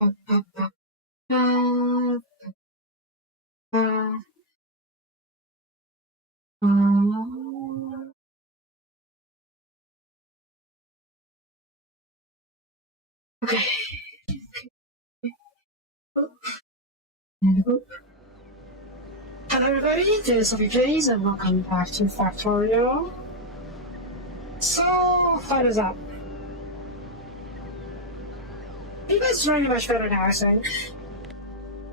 Uh, okay. Hello everybody, this is Soapie Plays and welcome back to Factorio. So, what is up? You guys are running much better now, I think.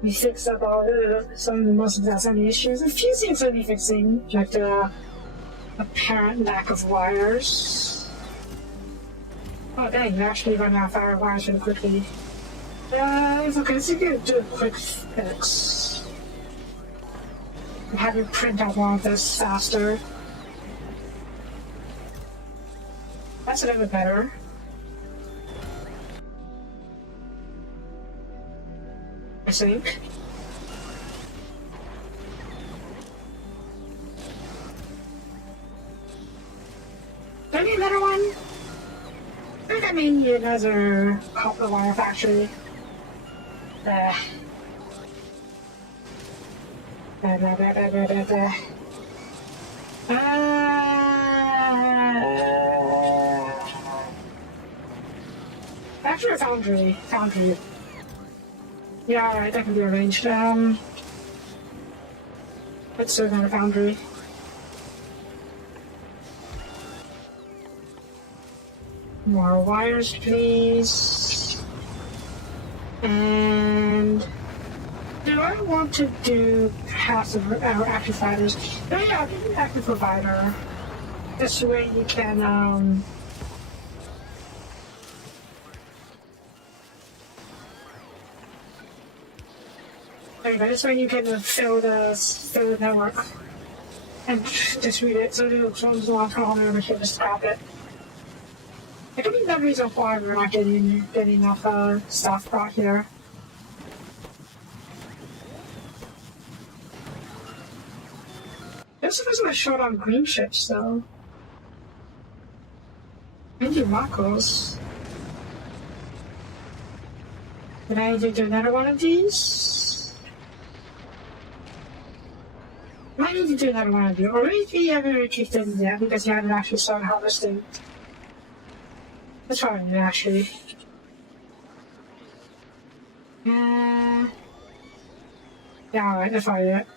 We fixed up all some of the most outstanding issues. A few things that we're fixing, like the apparent lack of wires. Oh dang, you're actually running out of wires really quickly. Okay, let's do a quick fix. Have you print out one of this faster. That's a little bit better. I think. Do I need another one? I think I may need another copper wire factory. Actually, foundry. Yeah, alright, that can be arranged. Let's do another foundry. More wires, please. And do I want to do passive active fighters? Oh yeah, I'll give you active provider. This way you can anyway, this way you can fill the network and distribute it so the drones will not come over here to scrap it. I think that reason why we're not getting enough stuff brought here. This isn't short on green ships though. Maybe Marcos. Did I need to do another one of these? Might need to do another one of these. Or maybe you haven't retrieved them yet because you haven't actually started harvesting. That's fine, actually. Yeah, alright, that's fine yet.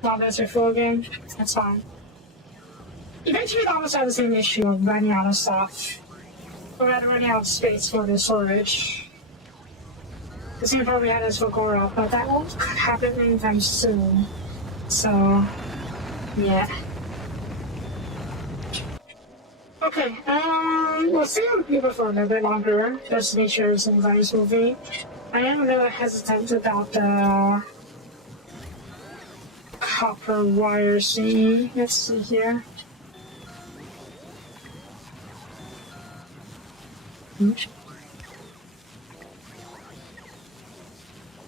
Well, that's your full game. That's fine. Eventually, we almost have the same issue of running out of stuff. Or rather, running out of space for the storage. The same problem we had as Fulgora, but that won't happen anytime soon. So, yeah. Okay, we'll stay on Gleba for a little bit longer, just to make sure everything's moving. I am a little hesitant about the copper wire scene. Let's see here.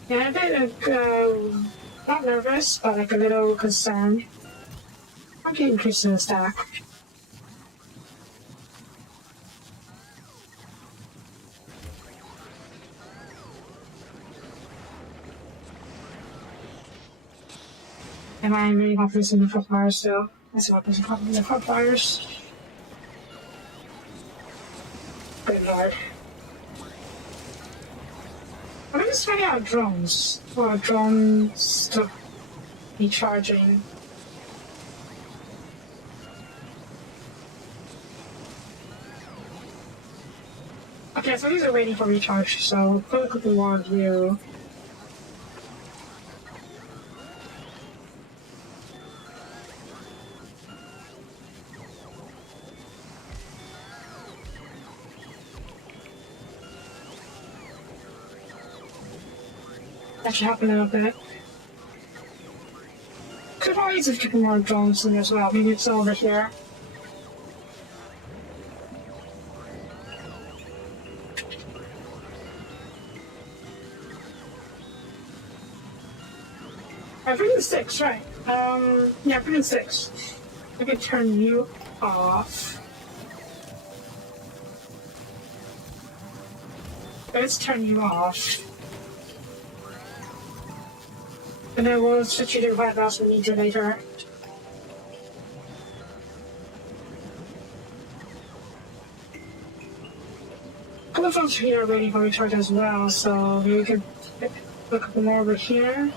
Yeah, a bit not nervous, but like a little concerned. I'm getting increased in the stack. Am I really not placing the front wires still? Let's see what there's in the front wires. Good lord. I'm just running out of drones. Or drones to be charging. Okay, so these are waiting for recharge, so put a couple more of you. That should help a little bit. Could always have a couple more drones in as well. Maybe it's over here. I bring in 6, right? Yeah, bring in 6. I can turn you off. Let's turn you off. And then we'll switch you to whatever else we need to later. Telephones here are waiting for recharge as well, so we can look more over here.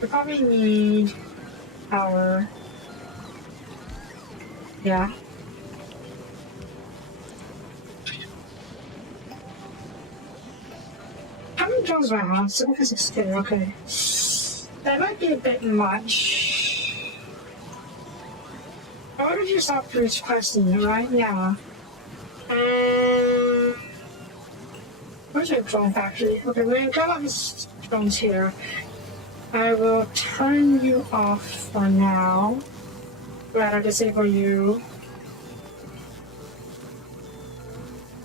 We probably need power. Yeah. How many drones do I have? 762, okay. That might be a bit much. I ordered you stop requesting, right? Yeah. Where's your drone factory? Okay, we're gonna grab all these drones here. I will turn you off for now. Rather disable you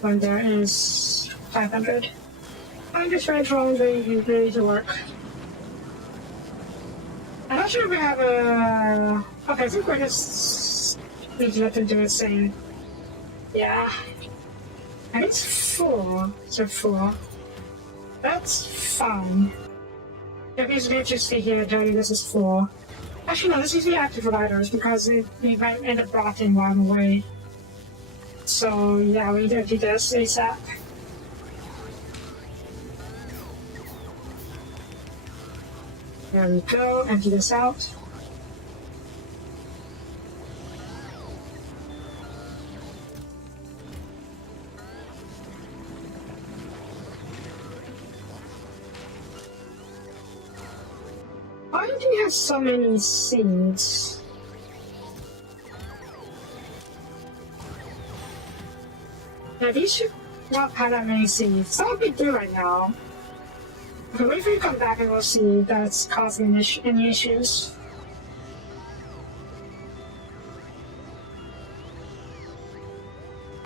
when there is 500. I'm just trying drones ready to work. I'm not sure if we have a... Okay, I think we're just need to let them do its thing. Yeah. And it's full. So full. That's fine. It means we just stay here until this is full. Actually, no, this is the active providers because they might end up rotting while I'm away. So, yeah, we need to do this ASAP. There we go, empty this out. Why do you have so many seeds? Now these should not have that many seeds. Soapie do right now. Okay, wait for you to come back and we'll see if that's causing any issues.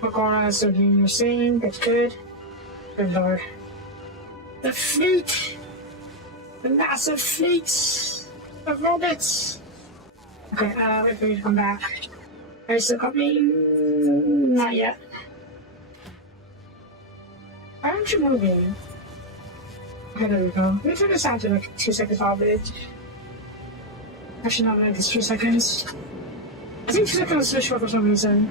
Fulgora is still doing your thing, that's good. Good lord. The fleet! The massive fleet of robots! Okay, wait for you to come back. Are you still coming? Not yet. Why aren't you moving? Okay, there we go. Let me turn this down to like 2 seconds off it. Actually, not like it's 2 seconds. I think 2 seconds is too short for some reason.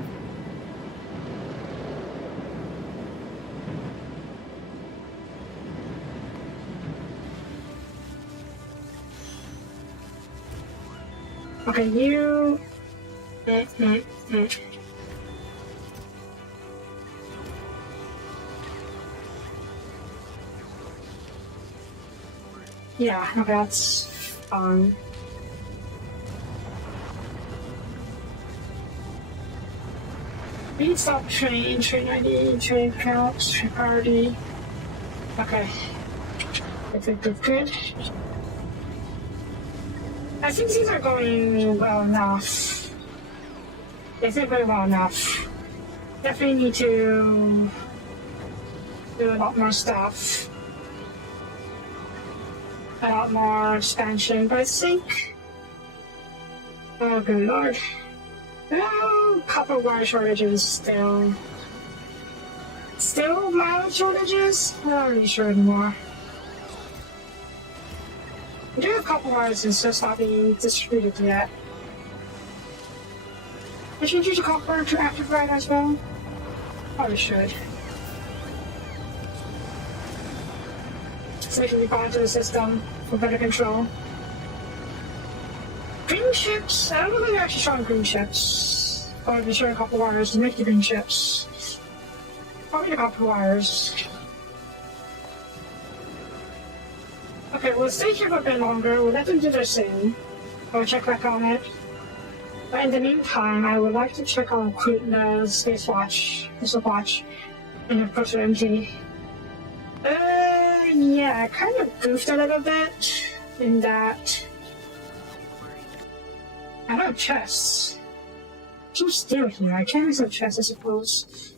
Okay, you... Yeah, okay, that's fine. We need to stop train ID, train counts, train priority. Okay. Good. I think these are going well enough. They think very well enough. Definitely need to do a lot more stuff. A lot more expansion, but I think... Oh, good lord. Oh, copper wire shortages still. Still mild shortages? I'm not really sure anymore. We do have copper wires, it's just not being distributed yet. I should use a copper to active right as well? Probably should. So we can be brought into the system for better control. Green ships? I don't know if they're actually showing green ships. Or they're showing copper wires to make the green ships. Probably the copper wires. Okay, we'll stay here for a bit longer. We'll let them do their thing. I'll check back on it. But in the meantime, I would like to check on the space watch, the stopwatch, and of course empty. Yeah, I kind of goofed a little bit in that I don't have chests. I'm still here. I can't use a chest, I suppose.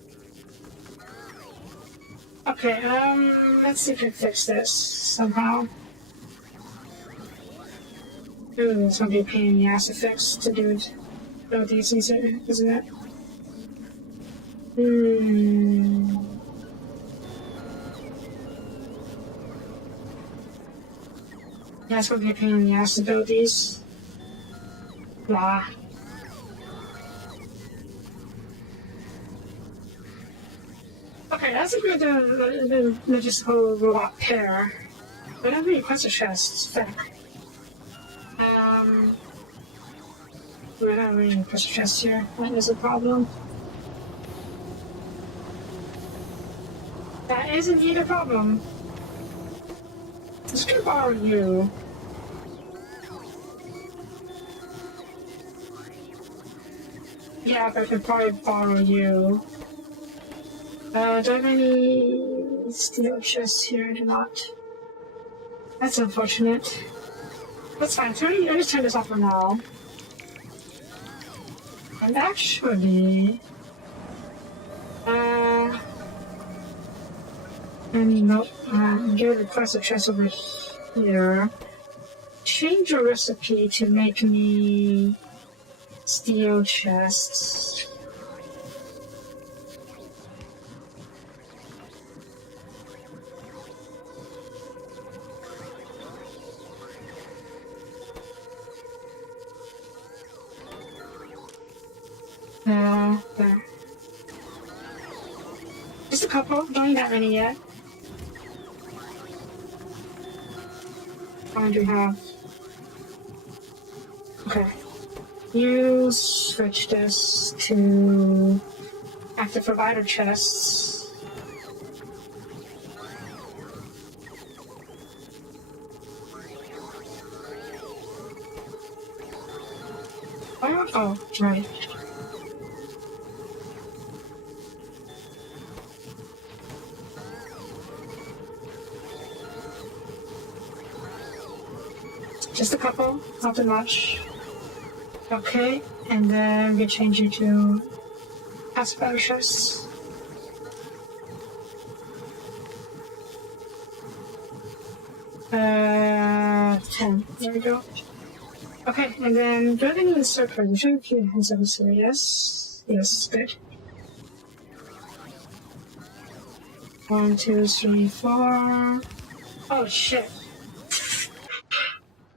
Okay, let's see if we can fix this somehow. Ooh, it's gonna be a pain in the ass to fix to do these, isn't it? Yeah, it's gonna be a pain in the ass to build these. Blah. Okay, that's a good logistical robot pair. I don't have any cluster chests. Fuck. We don't have any cluster chests here. That is a problem. That is indeed a problem. Just gonna borrow you. Yeah, but I could probably borrow you. Do I have any steel chests here? I do not. That's unfortunate. That's fine. I just turn this off for now. And actually, nope. Get a cluster chest over here. Change your recipe to make me steel chests. There. Just a couple, don't need that many yet. How many do we have? Okay. You switch this to active provider chests. Oh, right. Just a couple, not too much. Okay, and then we change you to asparagus. Ten. There we go. Okay, and then do I have any insert position? A few hands over here, yes. Yes, good. 1, 2, 3, 4. Oh shit.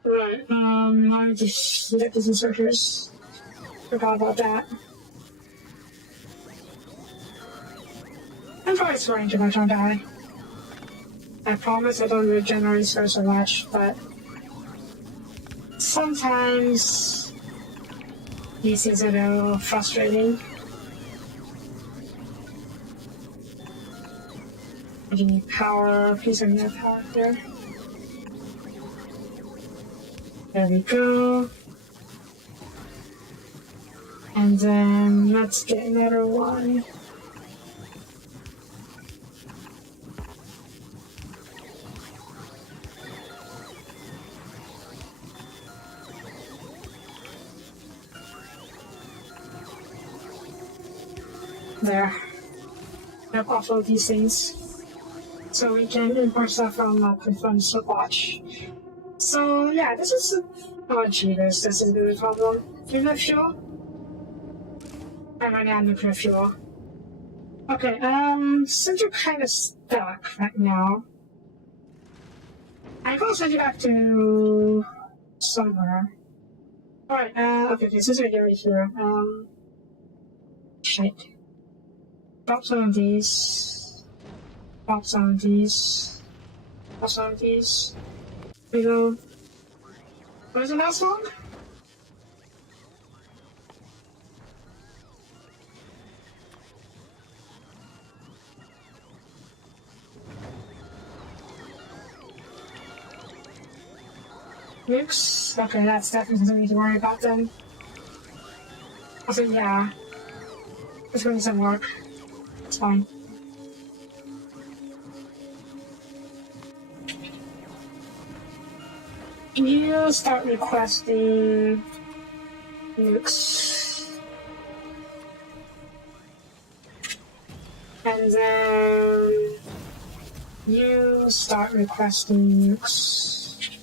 Right, I just get these inserters. Forgot about that. I'm probably swearing too much, aren't I? I promise I don't regenerate so much, but sometimes these things are a little frustrating. I need power, please don't have power here. There we go. And then let's get another one. There. I've offloaded these things so we can import stuff from Soapie. So yeah, this is oh jeez, this is the problem. Nuclear fuel? I'm running out of nuclear fuel. Okay, since you're kind of stuck right now, I'm gonna send you back to somewhere. Alright, okay, since you're here, shit. Drop some of these. Drop some of these. Drop some of these. We go. What is the last one? Nukes? Okay, that's definitely something we need to worry about then. Also, yeah. It's going to some work. It's fine. You start requesting nukes. And then you start requesting nukes.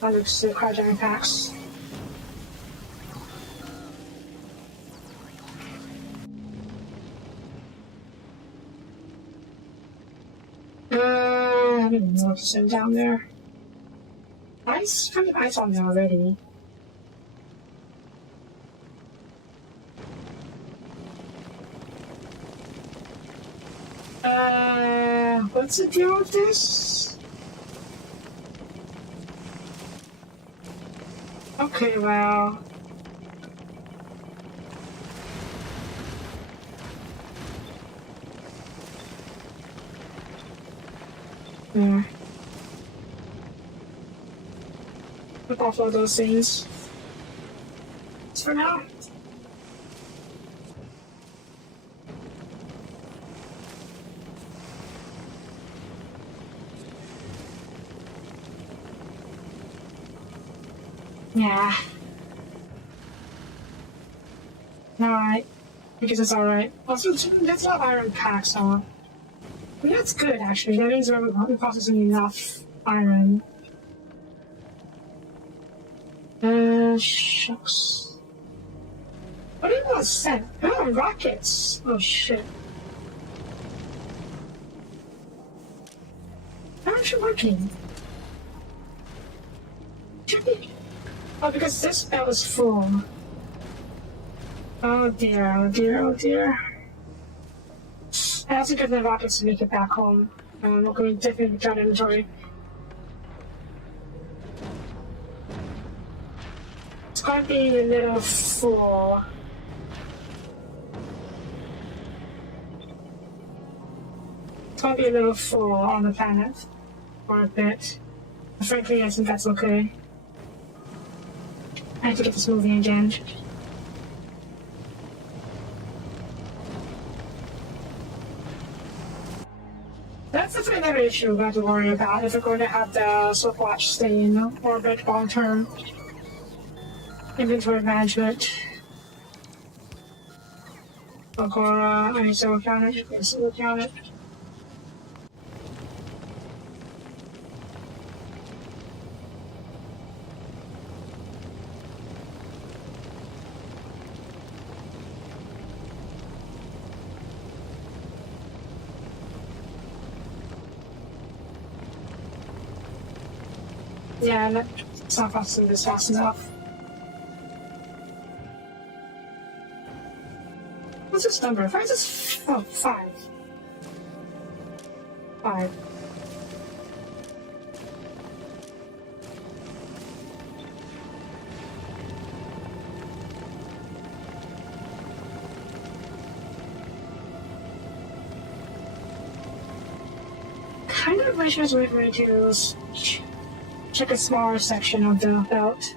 Nukes to cryogenic packs. noticing down there. Ice? Kind of ice on there already. What's the deal with this? Okay, well. Yeah. Rip off all those things. For now. Yeah. Alright. Because it's alright. Also, that's not iron pack, so. But that's good, actually. That means we're processing enough iron. Shucks. What do you want to send? Oh, rockets! Oh, shit. How aren't you working? Should be. Oh, because this belt is full. Oh dear, oh dear, oh dear. I have to get the rockets to make it back home. We're going to definitely try to inventory. It's going to be a little full. It's going to be a little full on the planet. For a bit. But frankly, I think that's okay. I have to get this moving again. That's definitely another issue we've got to worry about if we're going to have the stopwatch stay in orbit long term. Inventory management. Fulgora, I need to work on it. Let's work on it. Yeah, it's not processing this fast enough. What's this number? Why is this? Oh, 5. 5. Kind of wish I was ready to check a smaller section of the belt.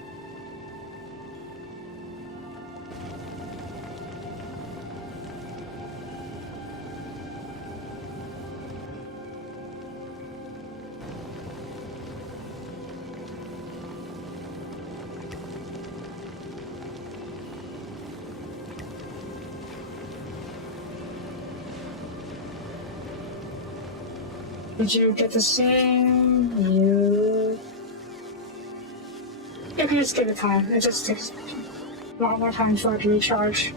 Did you get the same? You can just give it time. It just takes a lot more time for it to recharge.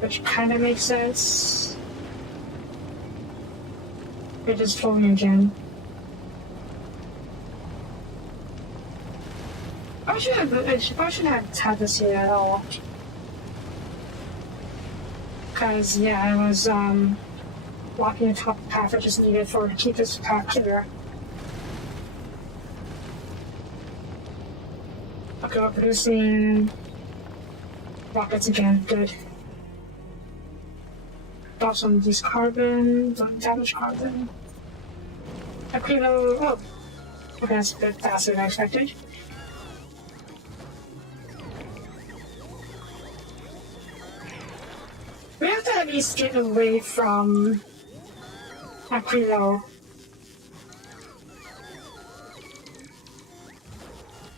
Which kind of makes sense. It is flowing again. I should have had this here at all. Because, yeah, I was, blocking the top path I just needed to keep this path clear. Okay, we're producing rockets again. Good. Drop some of these carbon, don't damage carbon. A kilo. Oh, okay, that's a bit faster than I expected. We have to at least get away from Aquilo.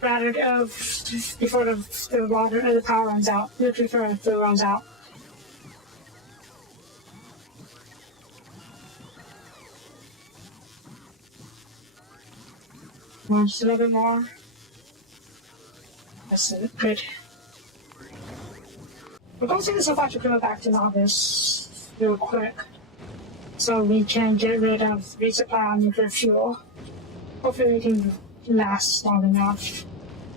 Rather before the water the power runs out. Literally before the fuel runs out. Just a little bit more. That's good. We're going to send the Soapie equipment back to Novice real quick. So we can get rid of resupply on nuclear fuel. hopefully we can last long enough.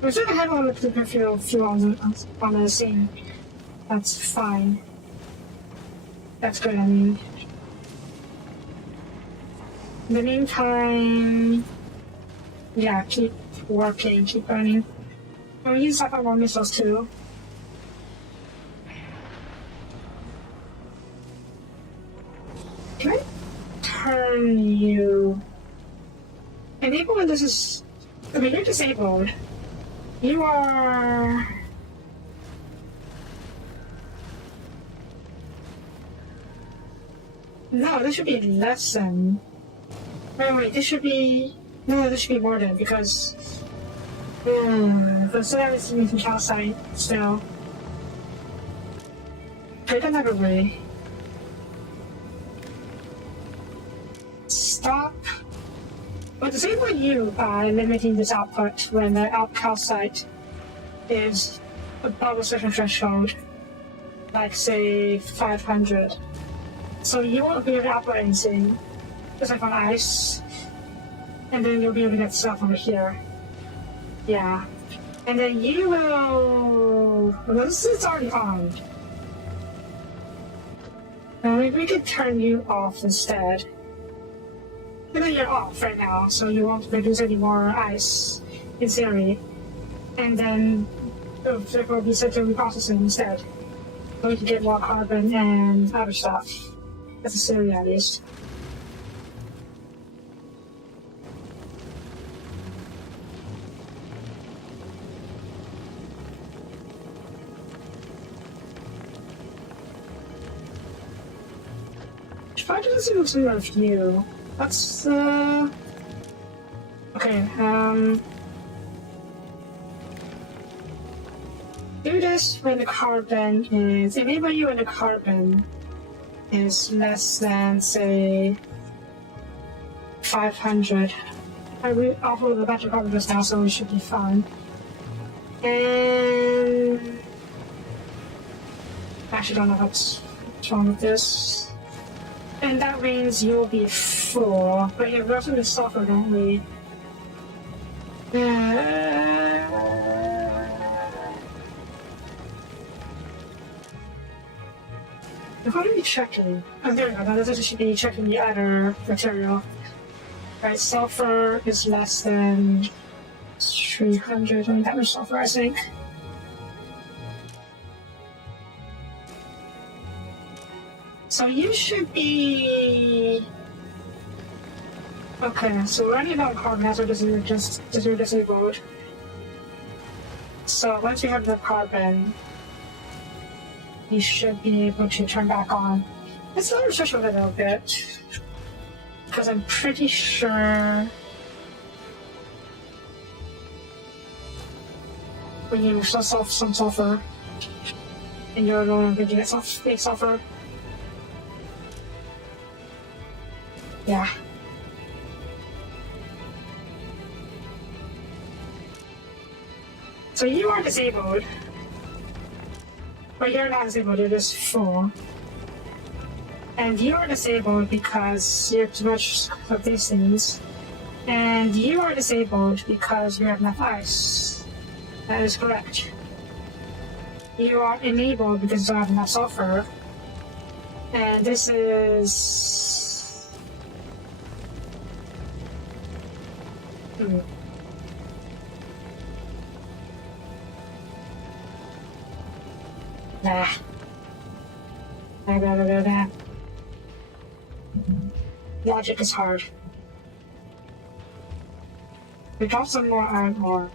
We still have all the fuel on the scene. That's fine. That's good, I mean. In the meantime, yeah, keep working, keep burning. And we use more missiles too. Can I turn you? Enable when this is. I mean, you're disabled. You are. No, this should be less than. Wait, this should be. No, this should be more than because. The service needs to calcite still. Take another way. Stop. But disable you by limiting this output when the calcite is above a certain threshold, like say 500. So you won't be able to output anything, just like on ice, and then you'll be able to get stuff over here. Yeah. And then you will. Well, this is already on. Maybe we could turn you off instead. And then you're off right now, so you won't produce any more ice, in theory. And then it will be set to reprocessing instead. So we can get more carbon and other stuff. That's a theory, at least. Why does it look similar of you? That's, okay, do this when the carbon is... Enable you when the carbon is less than, say, 500. I will offer the battery carbon just now, so we should be fine. And... I actually don't know what's wrong with this. And that means you'll be full. But you're roughly the sulfur, don't we? What are we checking? Oh, there we go. Now this should be checking the other material. Right, sulfur is less than 300. I mean, that was sulfur, I think. So you should be... Okay, so we're running out of carbon as we're disabled. So once you have the carbon, you should be able to turn back on. Let's let her switch over a little bit. Because I'm pretty sure... when you shut off some sulfur, and you're no longer going to get sulfur. Yeah. So you are disabled. But you're not disabled, you're just full. And you are disabled because you have too much of these things. And you are disabled because you have enough ice. That is correct. You are enabled because you don't have enough sulfur. And this is... Nah. Nah. Logic is hard. We got some more iron ore.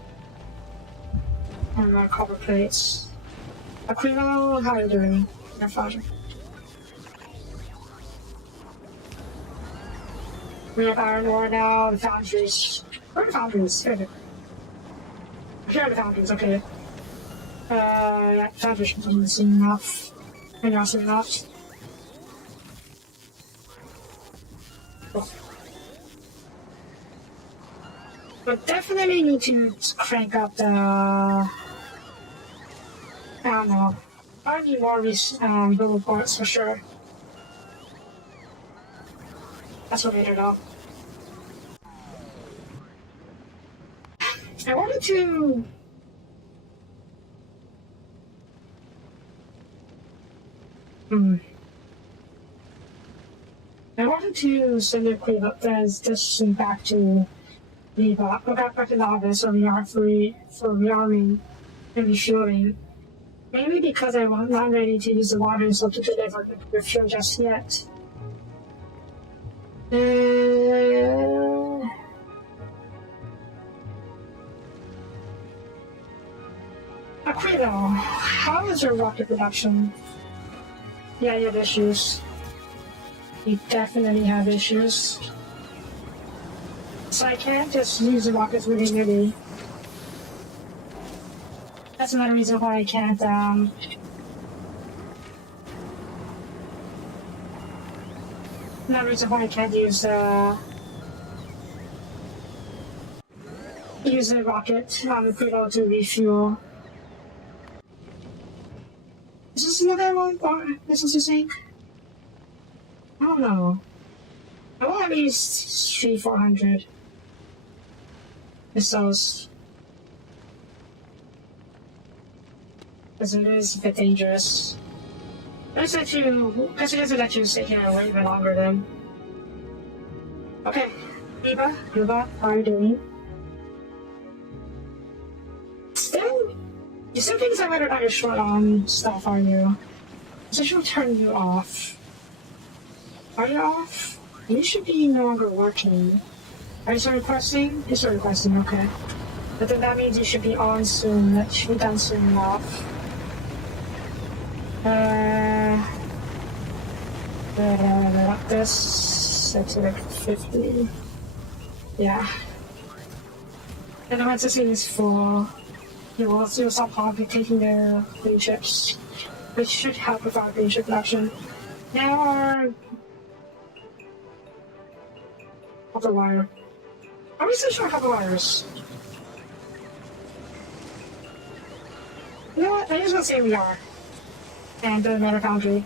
And more copper plates. Aquino, how are you doing? Your father. We have iron ore now, the foundries. Where are the foundries? Here are the foundries, okay. Yeah, foundries should see enough. Maybe not see enough. Oh. But definitely need to crank up the... I don't know. I need more global parts for sure. That's what made it up. I wanted to... I wanted to send a quick this back to Gleba, back to the office where we are for rearming and refueling. Maybe because I'm not ready to use the water so to deliver the refuel just yet. Aquino, how is your rocket production? Yeah, you have issues. You definitely have issues. So I can't just use the rockets willy-nilly. That's another reason why I can't, another reason why I can't use, use the rocket on the Pluto to refuel. Is this another one? Or is this the same? I don't know. I want at least 300-400 missiles. Because it is a bit dangerous. Let's let you, because it doesn't let you sit here way even longer then. Okay, Gleba, how are you doing? You still think I'm better not short on stuff, are you? So she'll turn you off. Are you off? You should be no longer working. Are you still requesting? You're still requesting, okay. But then that means you should be on soon. That should be done soon enough. This set to like 50. Yeah. And the rest of the is full. You'll stop probably taking the green chips, which should help with our green chip production. Now our copper wire. Are we still short copper wires? You know what? I'm just gonna say we are. And the matter foundry.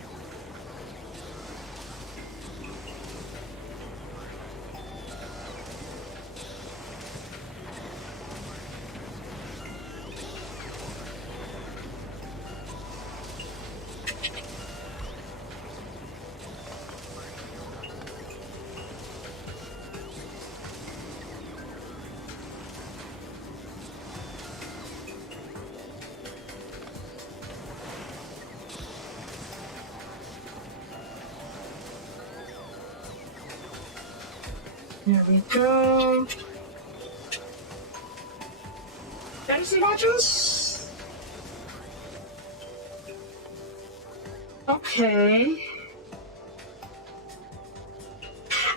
There we go. Fantasy modules? Okay.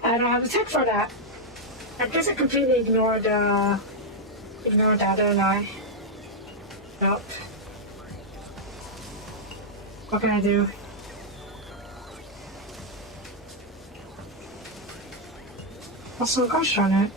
I don't have the tech for that. I guess I completely ignored that, didn't I? Nope. What can I do? Also, gosh darn it.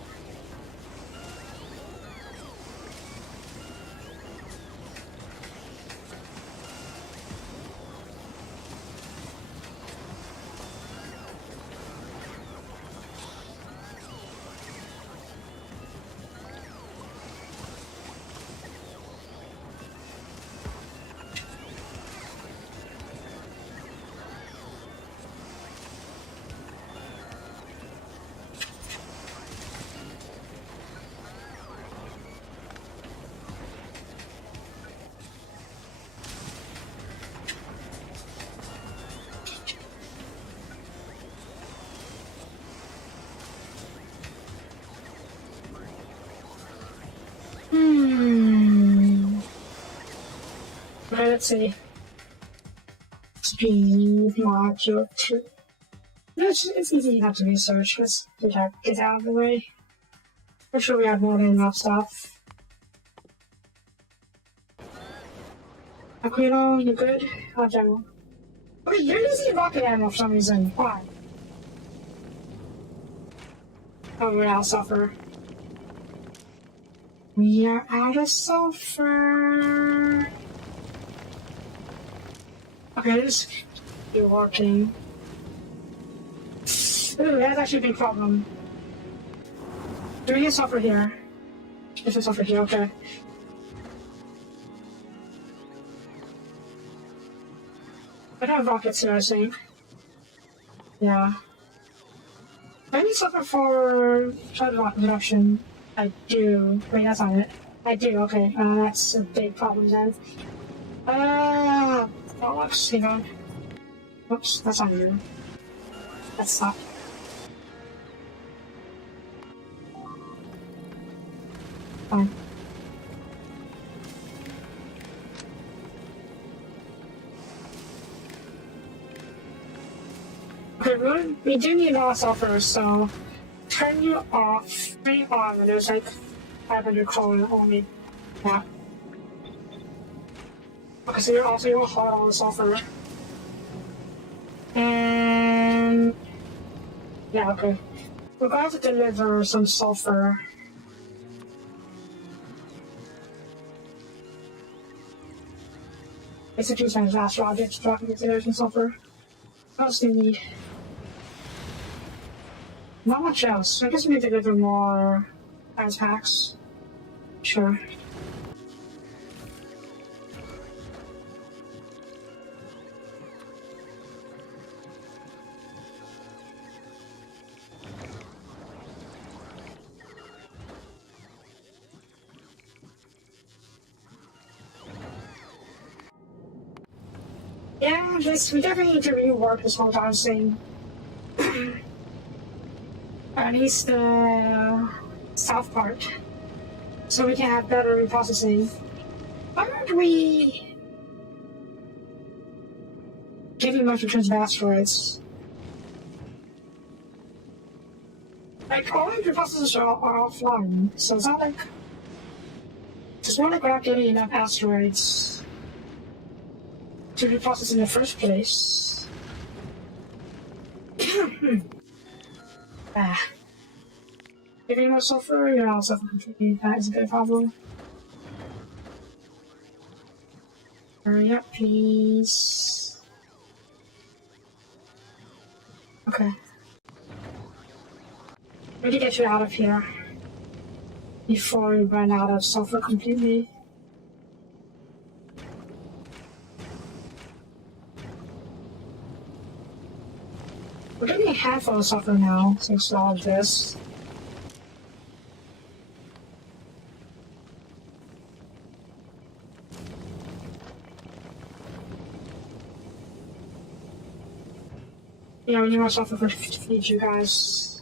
Okay, let's see. Speed module 2. No, it's easy enough to research. Let's get out of the way. I'm sure we have more than enough stuff. Aquino, you good? Oh, General. Okay, you're using rocket ammo for some reason. Why? Oh, we're out of sulfur. We are out of sulfur. Okay, this is working. Ooh, that's actually a big problem. Do we get sulfur here? This is over here, okay. I have rockets here, I think. Yeah. I need something for charge rocket production. I do. Wait, that's not it. I do, okay. That's a big problem then. Bollocks, hang on. Oops, that's not you. That's not. Fine. Okay, we do need all sulfur, so turn you off, turn you on, and there's like 500 color only. Yeah. Okay, so you're also your hard on the sulfur. And yeah, okay. We're going to deliver some sulfur. Basically, some fast rockets dropping into some sulfur. What else do we need? Not much else. I guess we need to deliver more ice packs. Sure. Yeah, we definitely need to rework this whole darn thing. At least the south part, so we can have better reprocessing. Why aren't we getting much returns of asteroids? Like, all the reprocessors are offline, so it's not like... It's not like we're not getting enough asteroids to reprocess in the first place. Giving more sulfur, you're not sulfur completely. That is a good problem. Hurry up, please. Okay. We need to get you out of here before we run out of sulfur completely. We're getting a handful of sulfur now, thanks to all of this. Yeah, we need more sulfur to feed you guys.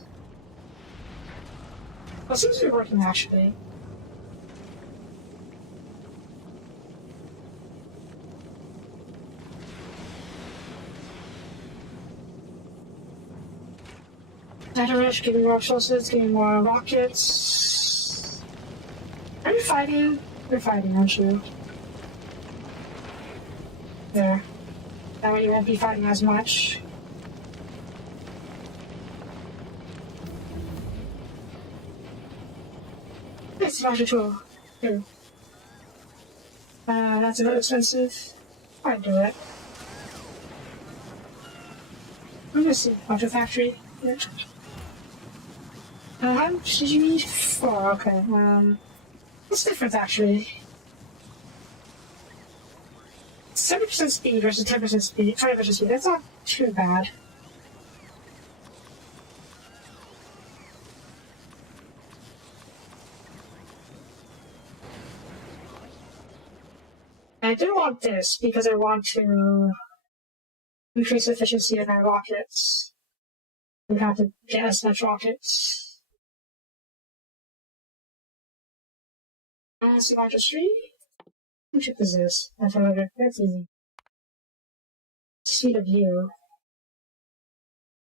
Well, it seems to be working actually. Rush, getting more resources, getting more rockets. Are you fighting? You're fighting, aren't you? There. That way you won't be fighting as much. It's a magic tool. Here. That's a bit expensive. I'd do it. I'm gonna see. Auto factory. Yeah. How much did you need? 4, okay. What's the difference actually? 70% speed versus 10% speed, 20% speed. That's not too bad. I do want this because I want to increase the efficiency of my rockets. We have to get as much rockets. So registry? Which ship is this? That's another. That's easy. Speed of view.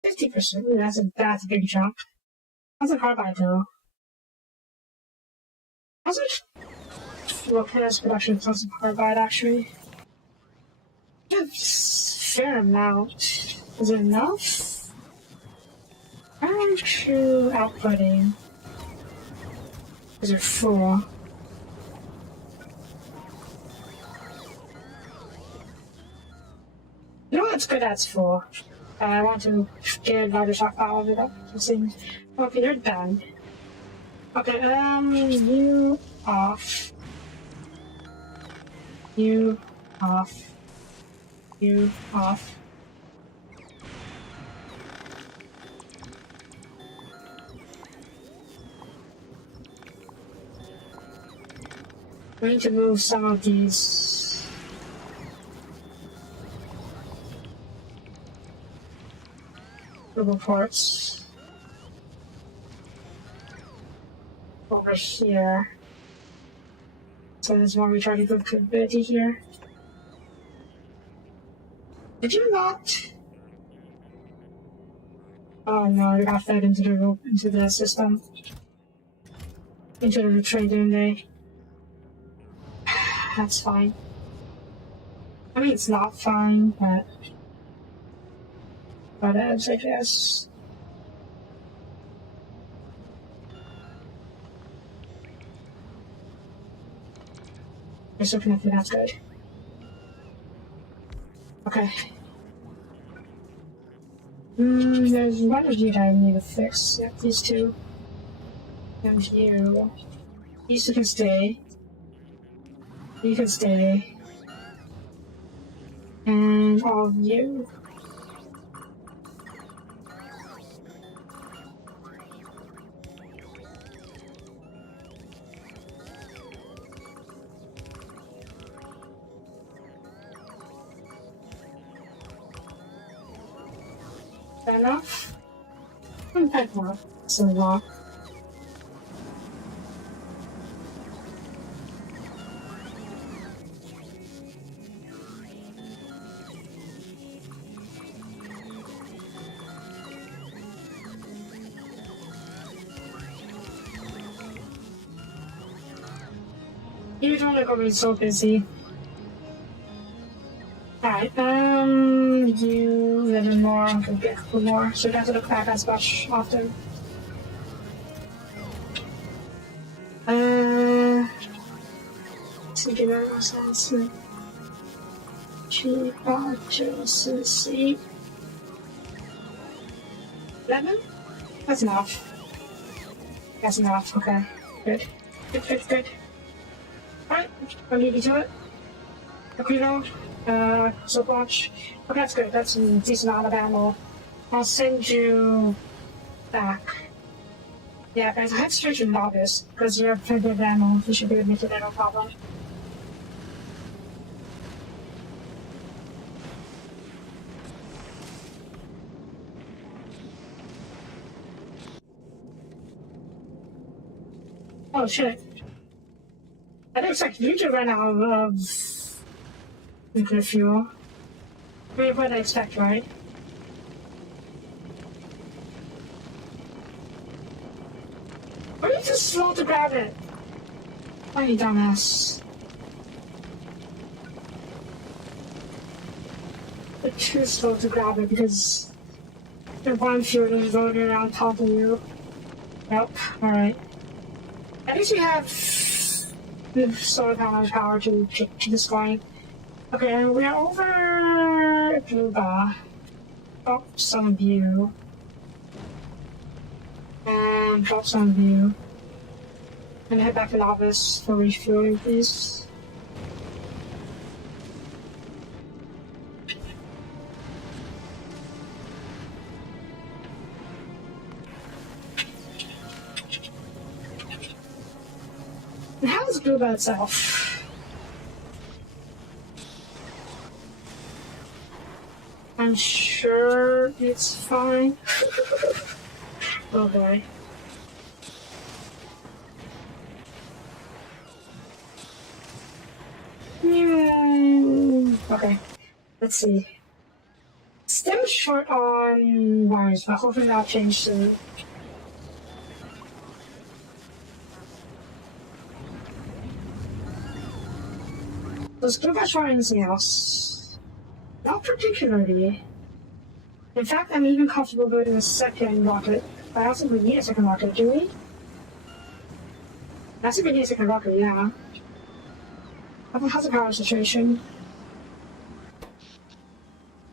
50%. Ooh, that's a big jump. That's a carbide though. How's it? Locus production plus a carbide actually. Fair amount. Is it enough? Aren't you outputting? Is it full? You know what's good that's for? I want to get a larger stockpile of it up. Okay, you're done. Okay, you off. You off. You off. We need to move some of these little parts over here. So there's more recharging capability here. Did you not? Oh no, you got fed into the system. Into the train, didn't they? That's fine. I mean, it's not fine, but whatevs, I guess. They're still connected, that's good. Okay. There's one of you that I need to fix. Yep, these two. And you. These two can stay. You can stay. And all of you. Is that enough? In fact, more. It's a lot. You don't look over so busy. Alright, you a little more, okay, get a couple more, so you don't have to look back as much often. So give it a sense. 7, 8, 9, 10, 11? That's enough. That's enough, okay. Good. Good. Alright, I'll leave you to it. Aquino, soap watch. Okay, that's good. That's a decent amount of ammo. I'll send you back. Yeah, guys, I have to search your novice because you have plenty of ammo. You should be able to make it no problem. Oh shit. I don't expect you to run out of nuclear fuel. I mean, what I expect, right? Are you too slow to grab it? Oh, you dumbass. You're too slow to grab it because your bomb fuel is rolling around top of you. Nope, alright. At least we have the solar panel power to keep this going. Okay, we are over Gleba. Oh, some view. And drop some view. And head back to the office for refueling, please. And how does Gleba itself? I'm sure it's fine. Oh boy. Okay, let's see. Still short on wires, but hopefully that'll change soon. Does Gleba try anything else? Not particularly. In fact, I'm even comfortable building a second rocket. But I don't think we need a second rocket, do we? I think we need a second rocket, yeah. How's the power situation?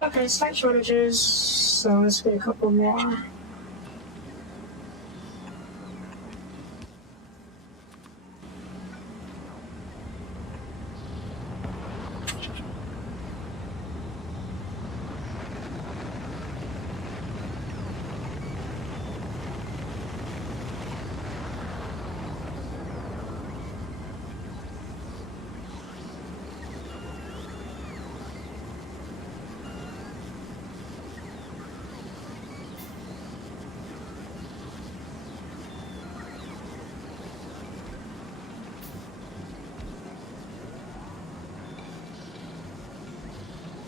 Okay, slight shortages, so let's get a couple more.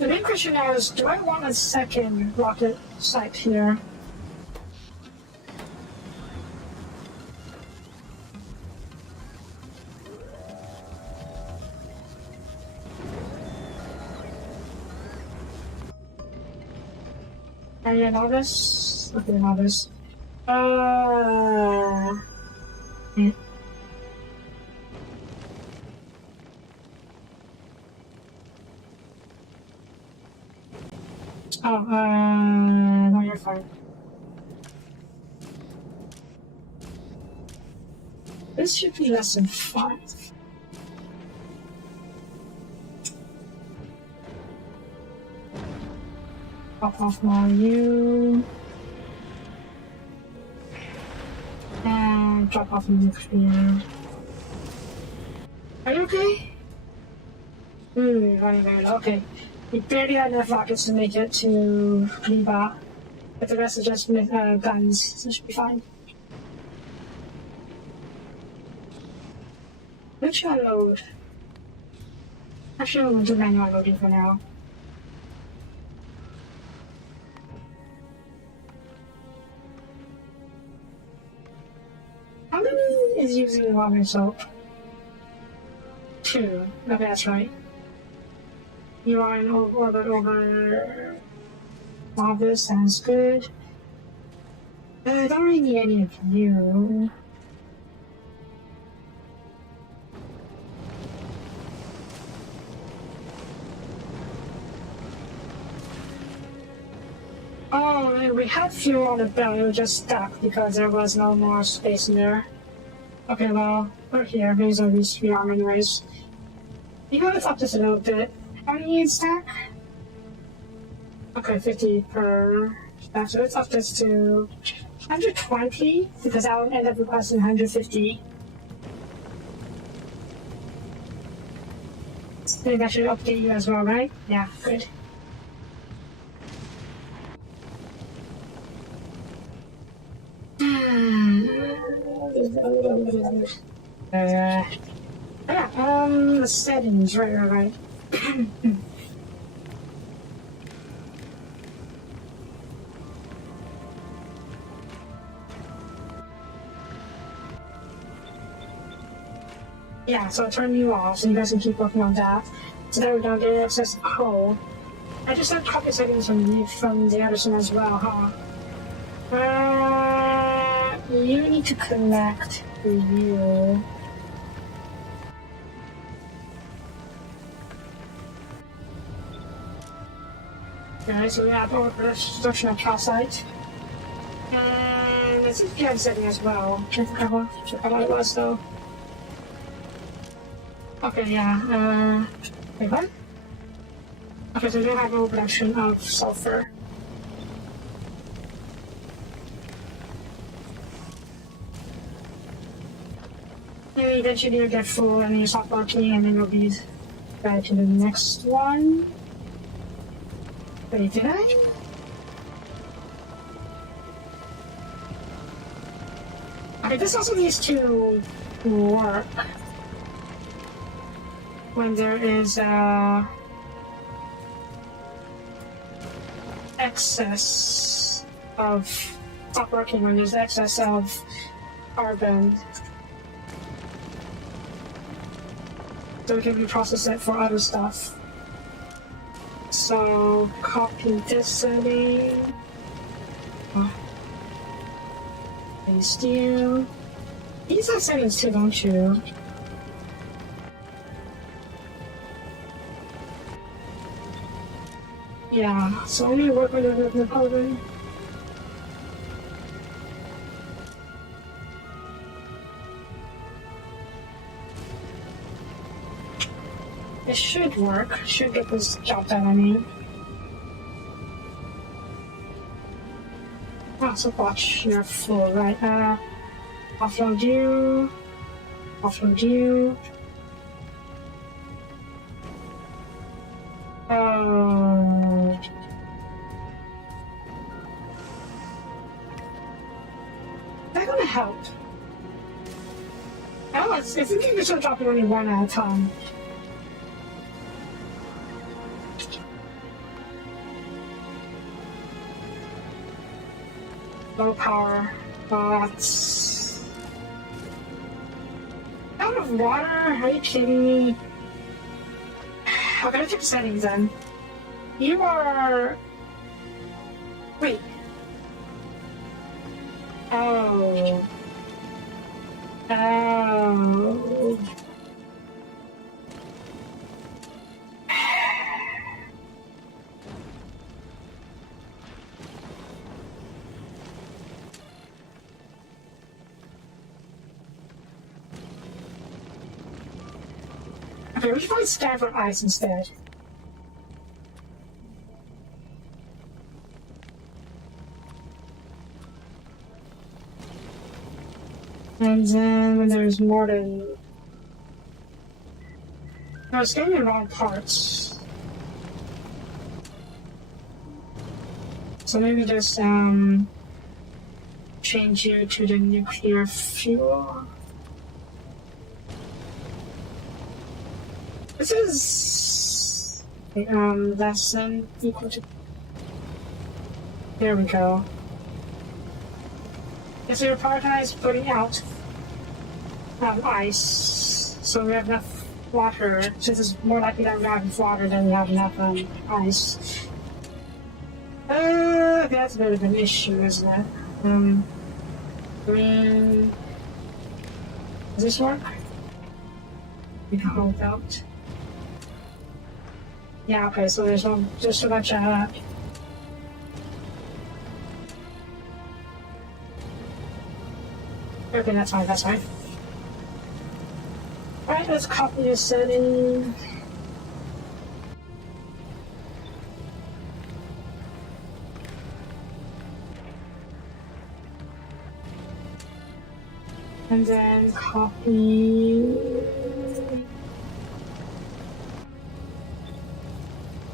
The big question now is, do I want a second rocket site here? Are you a novice? Okay, novice. Yeah. Oh, no, you're fine. This should be less than 5. Drop off more you. And drop off nuclear. Are you okay? Very good. Okay. We barely had enough rockets to make it to Gleba, but the rest is just guns, so it should be fine. Which I load? Actually, we'll do manual loading for now. How many is using water soap? 2. Okay, that's right. You are in orbit over Lava, sounds good. I don't really need any of you. Oh, we had fuel on the belt, it was just stuck because there was no more space in there. Okay, well, we're here, these are these 3 arm anyways. You know, it's up just a little bit. How many in stack? Okay, 50 per stack, so it's up this to 120, because I'll end up requesting 150. I think I should update you as well, right? Yeah, good. The settings, right. Yeah, so I'll turn you off so you guys can keep working on that. So that we don't get access to coal. I just have copy settings from the Edison as well, huh? You need to connect to you. Okay, so we have our production of calcite. And it's a PM setting as well. Check what it was though. Okay, yeah, wait, what? Okay, so we don't have no production of sulfur. And eventually you'll get full and then you stop working and then you'll be ready to the next one. Wait, did I? Okay, this also needs to work when there is excess of, stop working when there's excess of carbon. So we can reprocess it for other stuff. So copy this setting. Steel. These are settings too, don't you? Yeah, so only work with the carbon. It should work. Should get this job done, I mean. Oh, so watch your flow, right? Offload you. Offload you. Is that gonna help? Oh, it's thinking we should drop it only one at a time. low power, but out of water? Are you kidding me? I'm gonna check settings then. You are. Wait. Oh. Oh. Okay, we should probably scan for ice instead. And then there's more than... No, it's getting the wrong parts. So maybe just, change you to the nuclear fuel. This is... less than equal to... There we go. Yes, we prioritize putting out ice, so we have enough water. Since it's more likely that we have enough water than we have enough ice. That's a bit of an issue, isn't it? Green. Does this work? We can hold out. Yeah, okay, so there's just a bunch of okay, that's fine, that's fine. Alright, let's copy this setting. And then copy.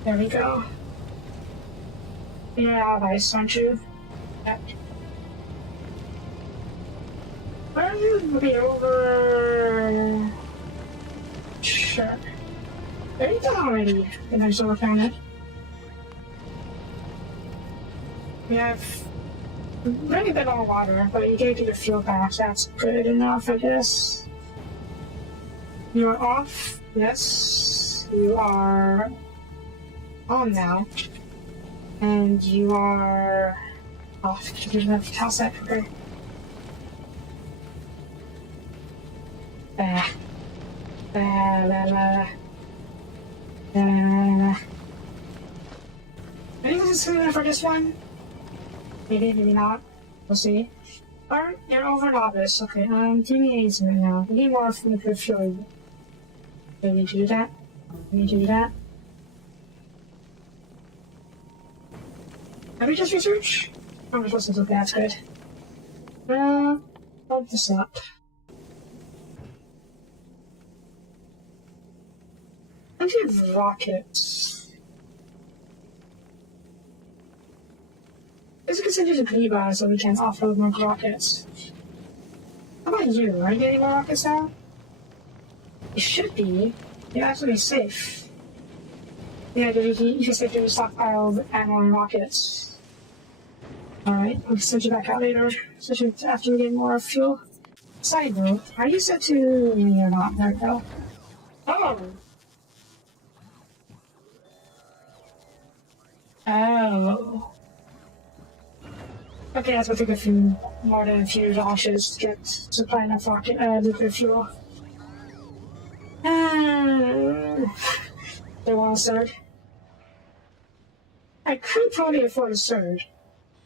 There we go. Yeah, nice, aren't you? Yep. Where are you? Be over. Sure. There you go already. And I just overfound it. We have really bit on water, but you gave you the fuel back. That's good enough, I guess. You are off. Yes. You are on now. And you are off. You didn't have to toss that. Okay. I think this is good enough for this one. Maybe, maybe not. We'll see. Alright, you're over novice. Okay, TV aids right now. We need more from the fuel. Do I need to do that? I need to do that. Have we just researched? Oh, we're supposed to look. That's good. Hold this up. I did rockets. This is considered a Gleba, so we can offload more rockets. How about you? Are you getting more rockets now? You should be. You're absolutely safe. Yeah, you can safely stockpile ammo and rockets. Alright, I'll send you back out later, especially after we get more fuel. Side note, are you set to... You're not. There we go. Oh! Oh. Okay, that's gonna take a few more than a few launches to get supply enough rocket nuclear fuel. They want a surge. I could probably afford a surge.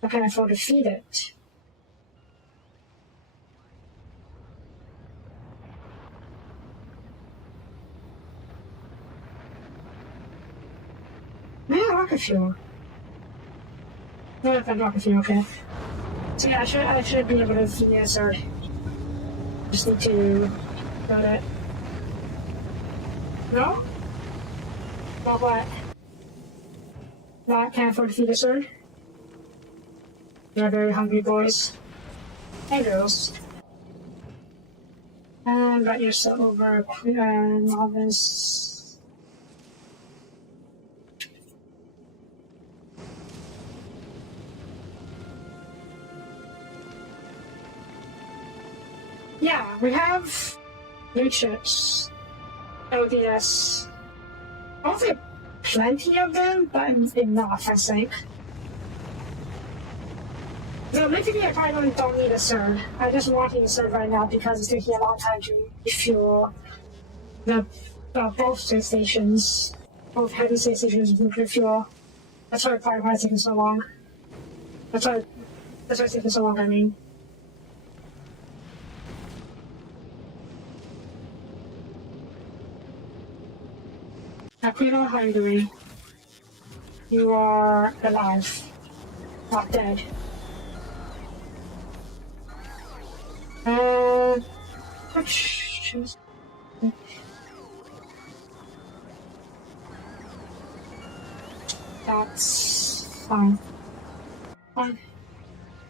I can afford to feed it. Yeah, rocket fuel. No, that's rocket fuel, okay. So yeah, I should be able to feed the surge. Just need to got it. No? Not what? Not can't afford to feed a surge? You're very hungry boys. Hey girls. Got yourself over novice. Yeah, we have new chips, LDS. I don't think plenty of them, but enough, I think. So basically, I probably don't need a serve. I just want to serve right now because it's taking a long time to refuel the both space stations, both heavy space stations with refuel. That's why probably it's taking so long. That's why it's taking so long. I mean. Aquila, how are you doing? You are alive, not dead. Choose. That's fine. Fine.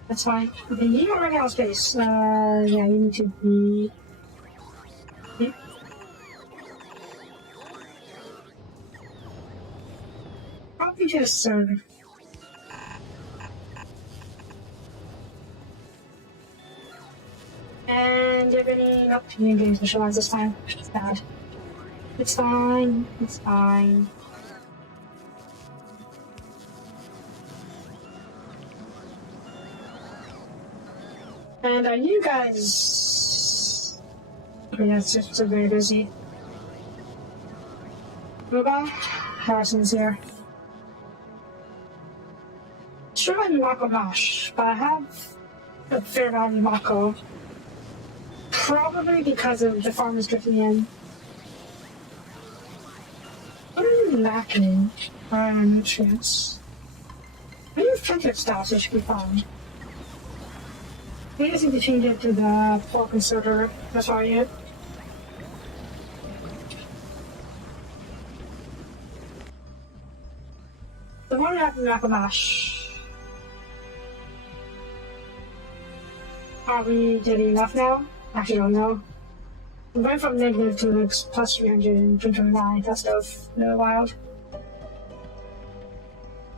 That's fine. Okay, you are running out of space. Yeah, you need to be. Yeah. Probably just serve. And do you have any? Nope, you didn't get visualize this time. It's bad. It's fine. It's fine. And are you guys? Oh, yeah, it's just so very busy. Gleba? Harrison's here. Sure, I'm Mako Mash, but I have a fair amount of Mako. Probably because of the farmers drifting in. What are you lacking? Nutrients. I use plenty of stuff, so it should be fine. I just need to change it to the pork inserter. That's all I get. The one after Mako Mash. Are we getting enough now? Actually, I don't know. We went from negative to like plus 329. That's stuff. No wild.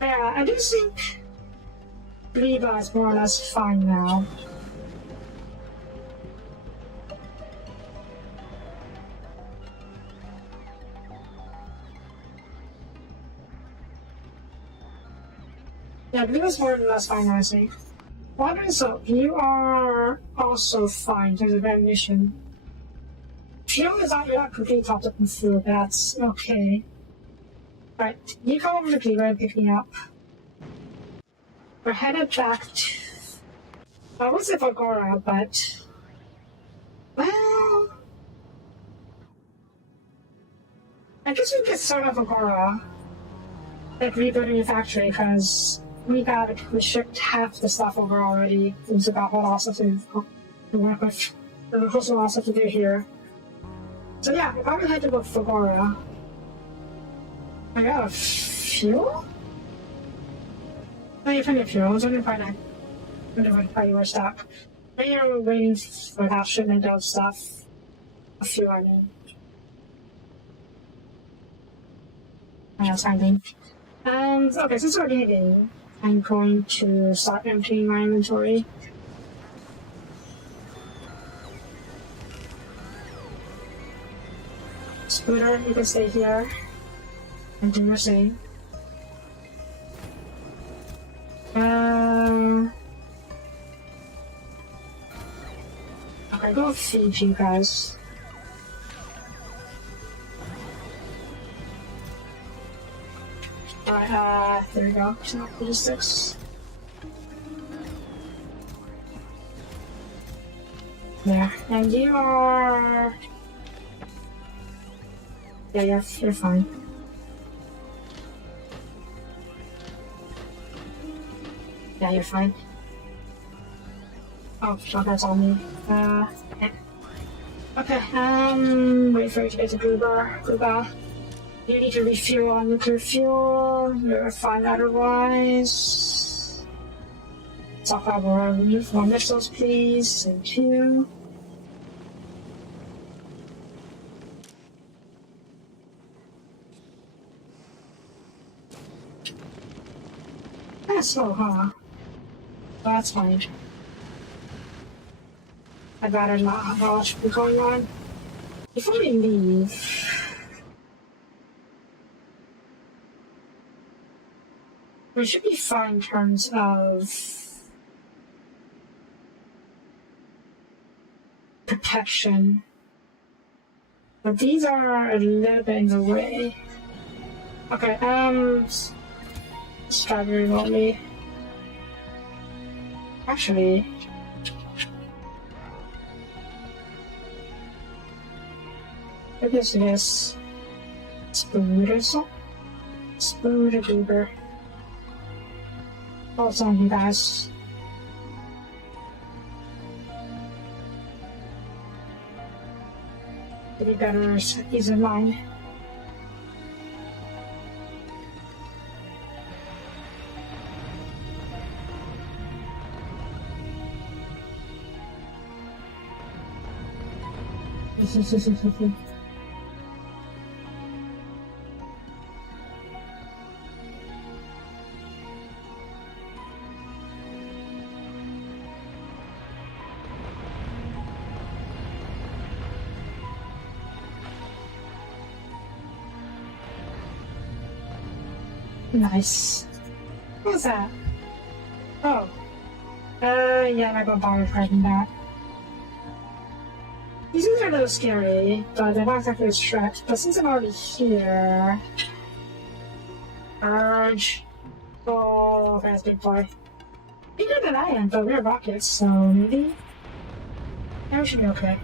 Yeah, I do think Gleba is more or less fine now. Yeah, Gleba's more or less fine now, I think. Wondering so, you are also fine in terms of ammunition. Fuel is not yet completely topped up with fuel, that's okay. Right, you come over to Gleba and pick me up. We're headed back to... I would say Fulgora, but... Well... I guess we could start off Fulgora. Like rebuilding the factory, because we shipped half the stuff over already. It's about what also to work with. There's also a lot of stuff to do here. So yeah, we'll probably head to go Fulgora. I got a fuel? Oh, you found your fuel. I was wondering if you were stuck. Maybe you're waiting for that shipment of stuff. A fuel, I mean. Yeah, that's fine. Okay, since we're leaving, I'm going to start emptying my inventory. Scooter, you can stay here and do your thing. Okay, go feed you guys. Alright, there we go. Logistics. There. And you are... Yeah, you're fine. Yeah, you're fine. Oh, that's on me. Yeah. Okay, wait for you to get to Gleba. You need to refuel on nuclear fuel. You're fine otherwise. Talk about more missiles, please. Thank you. That's slow, huh? That's fine. I'd rather not have much going on. Before we leave, we should be fine in terms of protection. But these are a little bit in the way. Okay, strawberry rolly. Actually, what is this? Spooders? Spoodaboober. Hold on, you guys. Be better, he's in line. Nice. What was that? Oh. Yeah, I got borrowed from that. These are a little scary, but they're not exactly a stretch. But since I'm already here... Urge. Oh, okay, that's big boy. Bigger than I am, but we're rockets, so maybe... Yeah, we should be okay.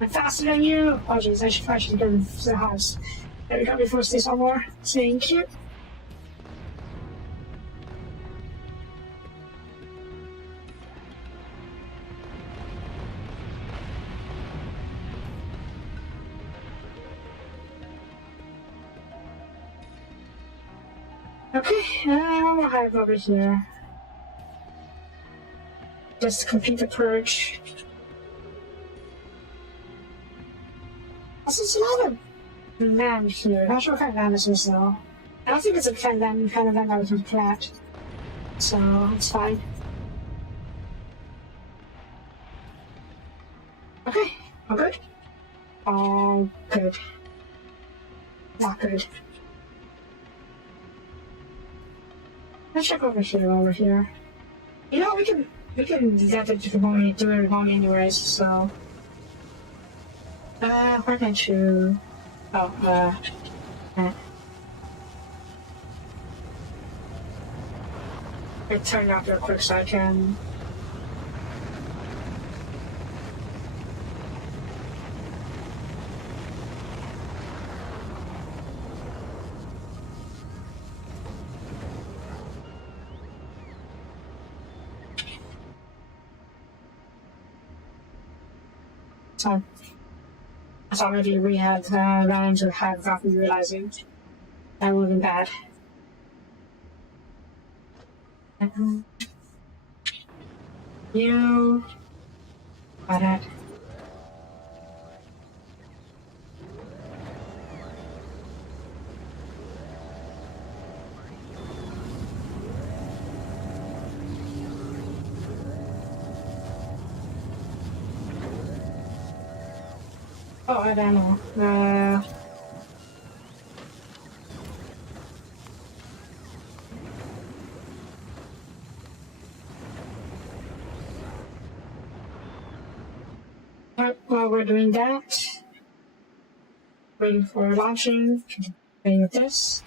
I'm faster than you! Oh jeez, I should go to the house. There we go, before I stay somewhere. Thank you. Okay, I'll hide over here. Just complete the purge. Also, it's a lot of land here. Not sure what kind of land this is though. I don't think it's a kind of land I would plant. So, it's fine. Okay, all good? All good. Not good. Let's check over here. You know, we can get it to mommy, do it mommy anyways, so. Where can you? Oh, I turn off real quick so I can. So, I thought maybe we had ran into the hive without me realizing. That would have been bad. You got it. Oh, I don't know. While we're doing that, waiting for launching, playing with this.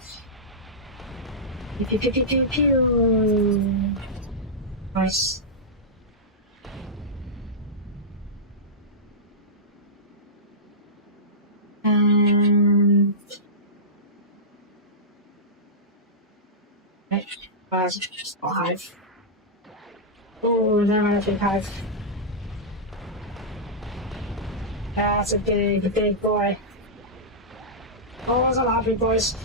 Pew pew pew pew pew pew. Nice. And small hive. Oh, they're not a big hive. That's a big, big boy. Oh, there's a lot of big boys.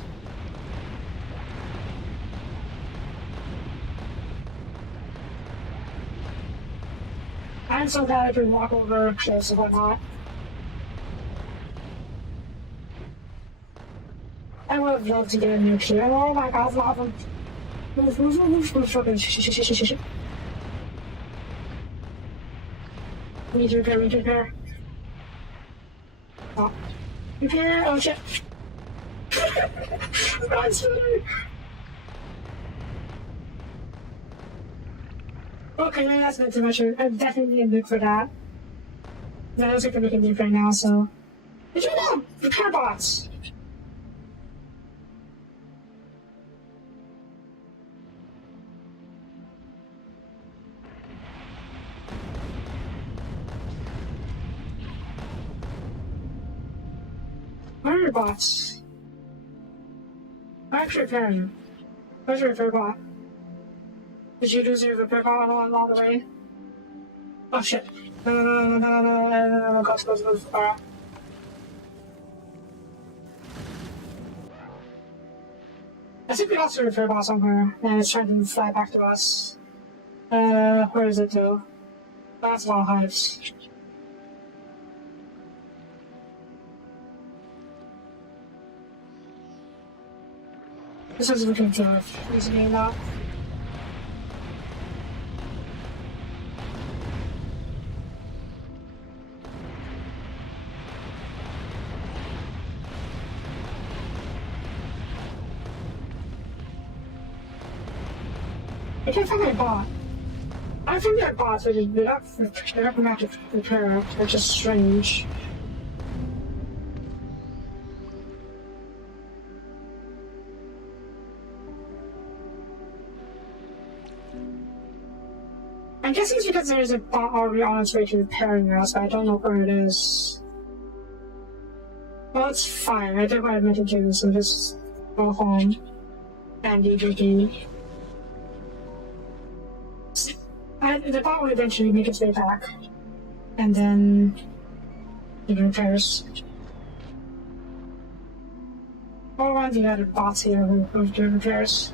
I'm so glad I can walk over close and whatnot. I would have loved to get a new key. Oh my god, a lot of them. Move, move, move, move, move, move. We need to repair, we need to repair. Oh. Repair, oh shit. Run, Scooter! Okay, maybe that's not too much. I'm definitely a big for that. That looks like they're making deep right now, so. Did you know? Repair bots! Where are your bots? I'm actually repairing you. Where's your repair bot? Did you lose your repair bot along the way? Oh shit. No, go. Alright. I think we lost a repair bot somewhere, and it's trying to fly back to us. Where is it though? That's Wall Hives. This is looking tough. Easy now. I can't find my bot. I think that bots are they're not going to have to repair, which is strange. I'm guessing it's because there's a bot already on its way to repairing us, but I don't know where it is. Well, it's fine. I did what I meant to do, so just go home and DGD. The bot will eventually make its way back, and then do the repairs. Or one of the other bots here who do repairs.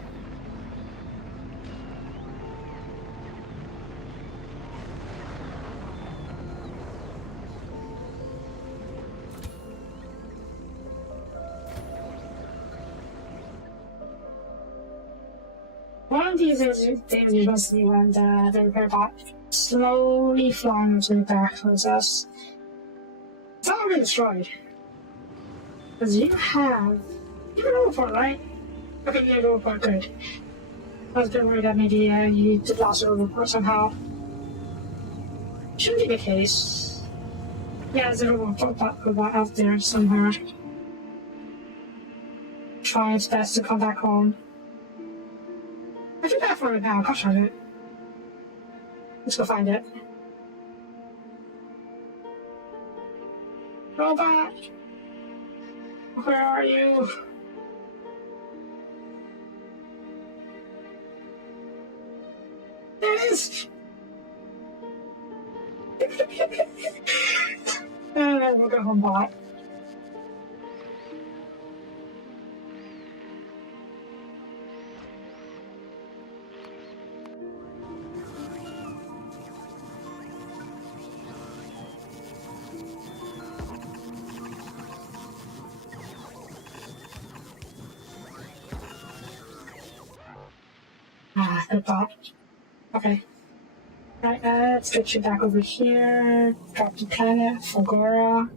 One of these days you will see when the repair bot slowly flying its way back towards us. It's already destroyed. Because you have a report, right? Okay, you have a report, good. I was a bit worried that maybe you did lost your report somehow. Shouldn't be the case. Yeah, there's a report bot out there somewhere. Trying its best to come back home. I do that for it now, gosh darn it. Let's go find it. Robot! Where are you? There it is! And then we'll go home, bot. Good bot. Okay. Right, let's get you back over here. Drop the planet, Fulgora.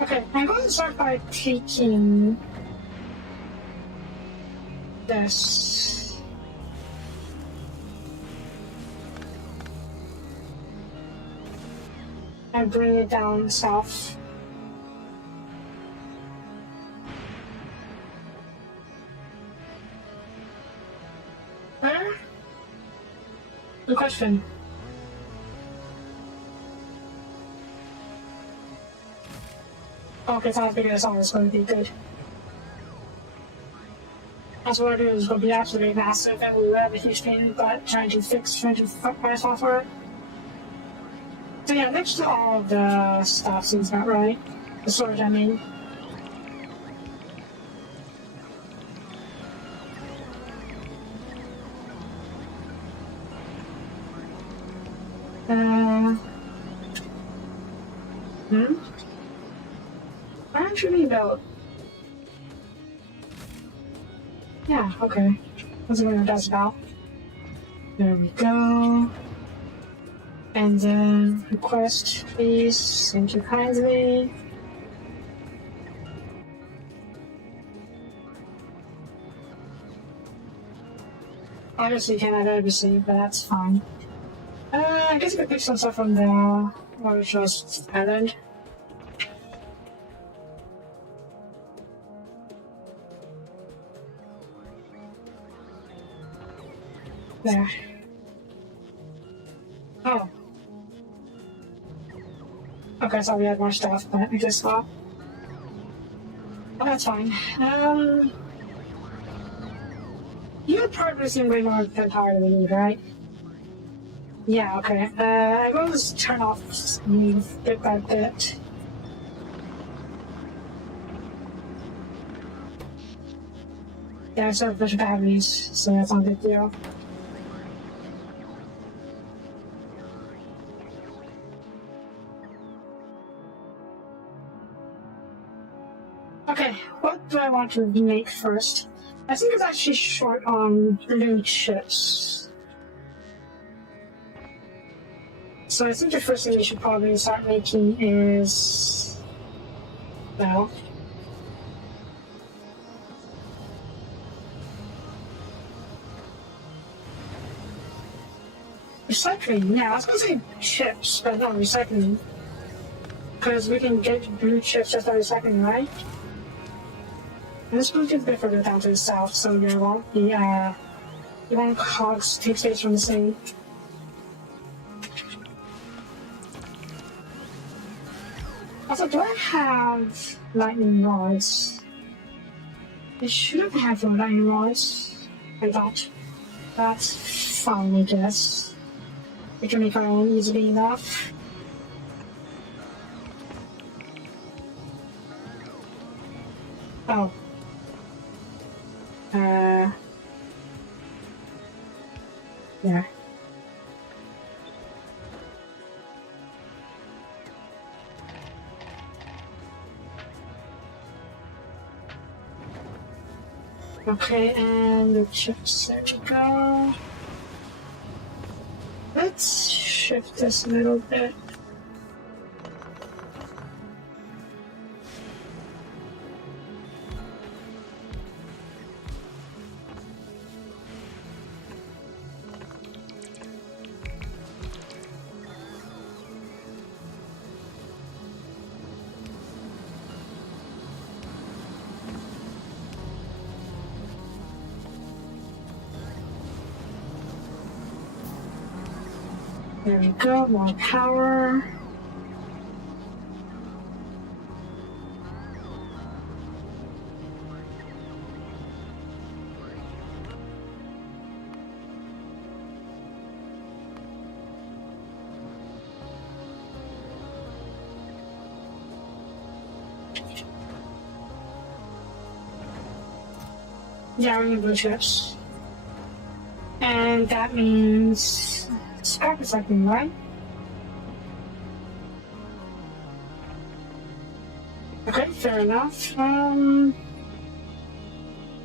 Okay, I'm going to start by taking this. And bring it down south. Where? Good question. Okay, it's not as big as I thought it was going to be. Good. That's what it is going to be absolutely massive, and we have a huge pain but trying to fuck myself for it. So yeah, next to all of the stuff seems about right. The storage, I mean. Hmm? Why aren't you rebuilt? Yeah, okay. That's what that's about. There we go. And then request, please. Thank you kindly. Obviously, you cannot everything, but that's fine. I guess I could pick some stuff from there, or just island. There. Oh. Okay, so we had more stuff, but I guess not. Oh, that's fine. Your partner seem way more tired than me, right? Yeah, okay. I will just turn off move bit by bit. Yeah, I still have a bunch of batteries, so that's not a big deal. Okay, what do I want to make first? I think it's actually short on blue chips. So I think the first thing we should probably start making is... well... recycling, yeah, I was gonna say chips, but not recycling. Because we can get blue chips just by recycling, right? And this will get a bit further down to the south, so you won't be, you won't cogs take space from the same. Also, do I have lightning rods? I should have lightning rods. I don't. That's fine, I guess. We can make our own easily enough. Oh. Yeah. Okay, and the chips, there we go. Let's shift this a little bit. There we go, more power. Yeah, we're in blue chips. And that means scrap recycling, right? Okay, fair enough.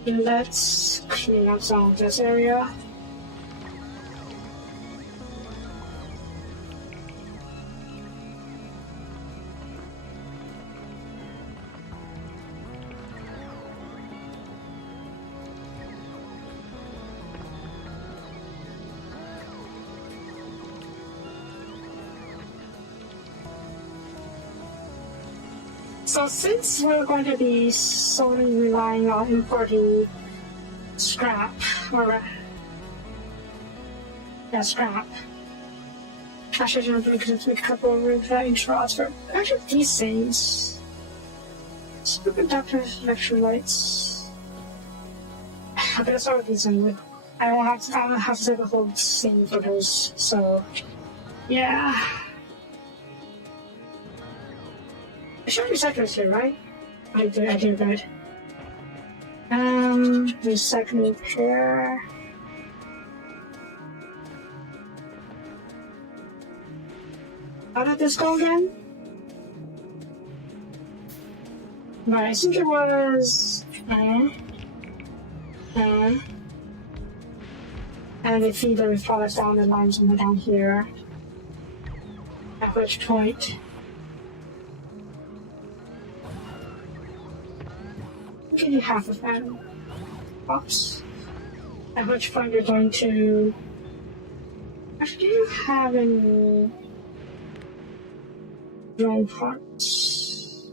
Let's clean up some of this area. So since we're going to be solely relying on importing scrap, or yeah, scrap. Actually, I'm going to make a couple of range rods for actually these things. Superconductors, electrolytes. I'm gonna start with these anyway. I don't have to take the whole thing for those, so yeah. I should recyclers here, right? I did good. Recycling here. How did this go again? But I think it was... and they feed the products down the line somewhere down here. At which point... I'll give you half of that box. At which point you're going to... Actually, do you have any drone parts?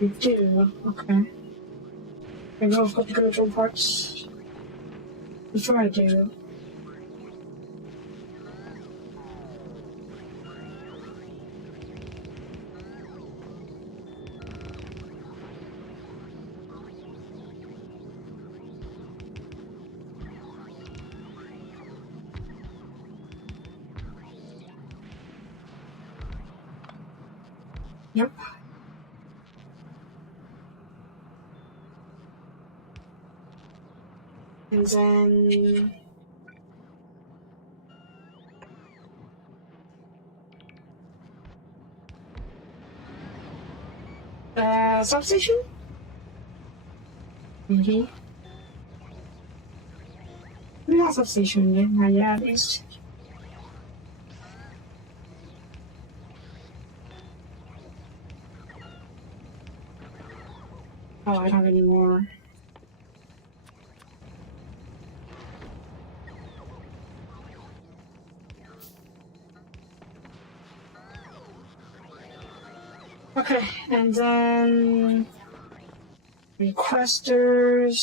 You do, okay. Maybe I've got to go to drone parts. Before I do. Yep. And then... substation? Maybe. Not substation yet, not yet at least. Oh, I don't have any more. Okay, and then requesters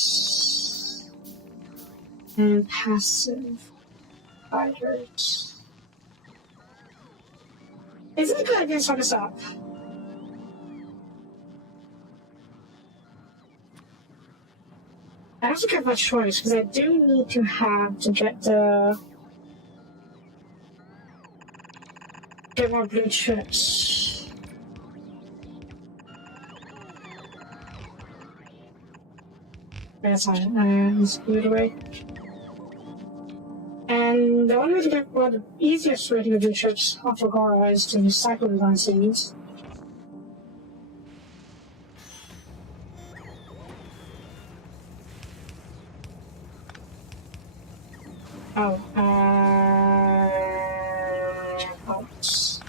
and passive fighters. Is it a good idea to start this up? I don't think I have much choice because I do need to get more blue chips. That's fine. Let's put it away. And the only way to get the easiest way to get blue chips off Fulgora is to recycle the vaccines. Oh, oops.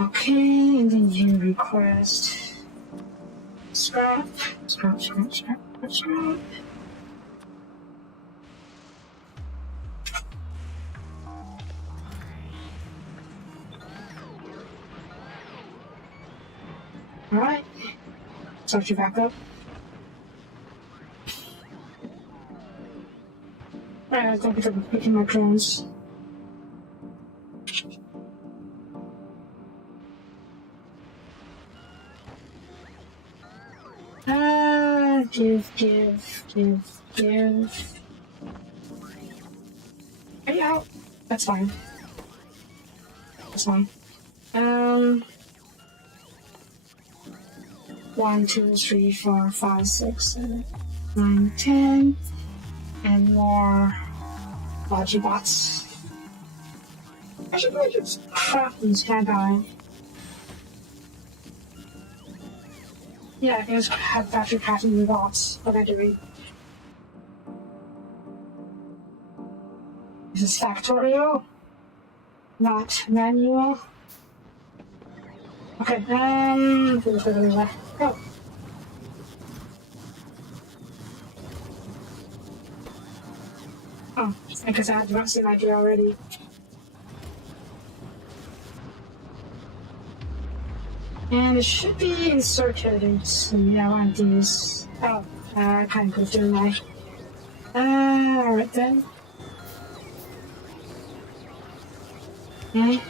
Okay, and then you request scrap. Alright, start you back up. Alright, let's go pick up picking my drones. Give. Are you out? That's fine. That's fine. 1, 2, 3, 4, 5, 6, 7, 9, 10, and more Logibots. I should probably just craft these, can't I? Yeah, I can just have factory crafting the bots. What am I doing? This is Factorio, not manual. Okay, go. Oh, I guess I had the vaccine idea already. And it should be inserted into, yeah, one of these. Oh, I kind of doing my. Alright then. Okay.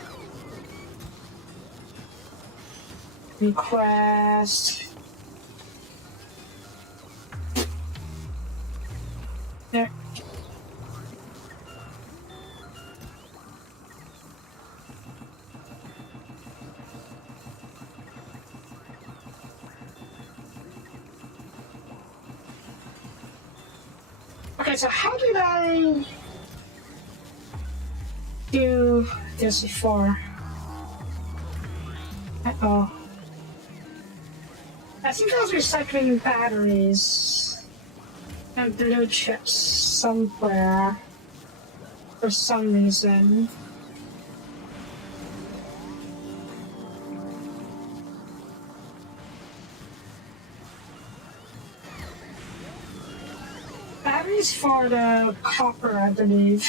Request. There. Okay, so how did I do this before? Uh-oh. I think I was recycling batteries and blue chips somewhere for some reason. Batteries for the copper, I believe.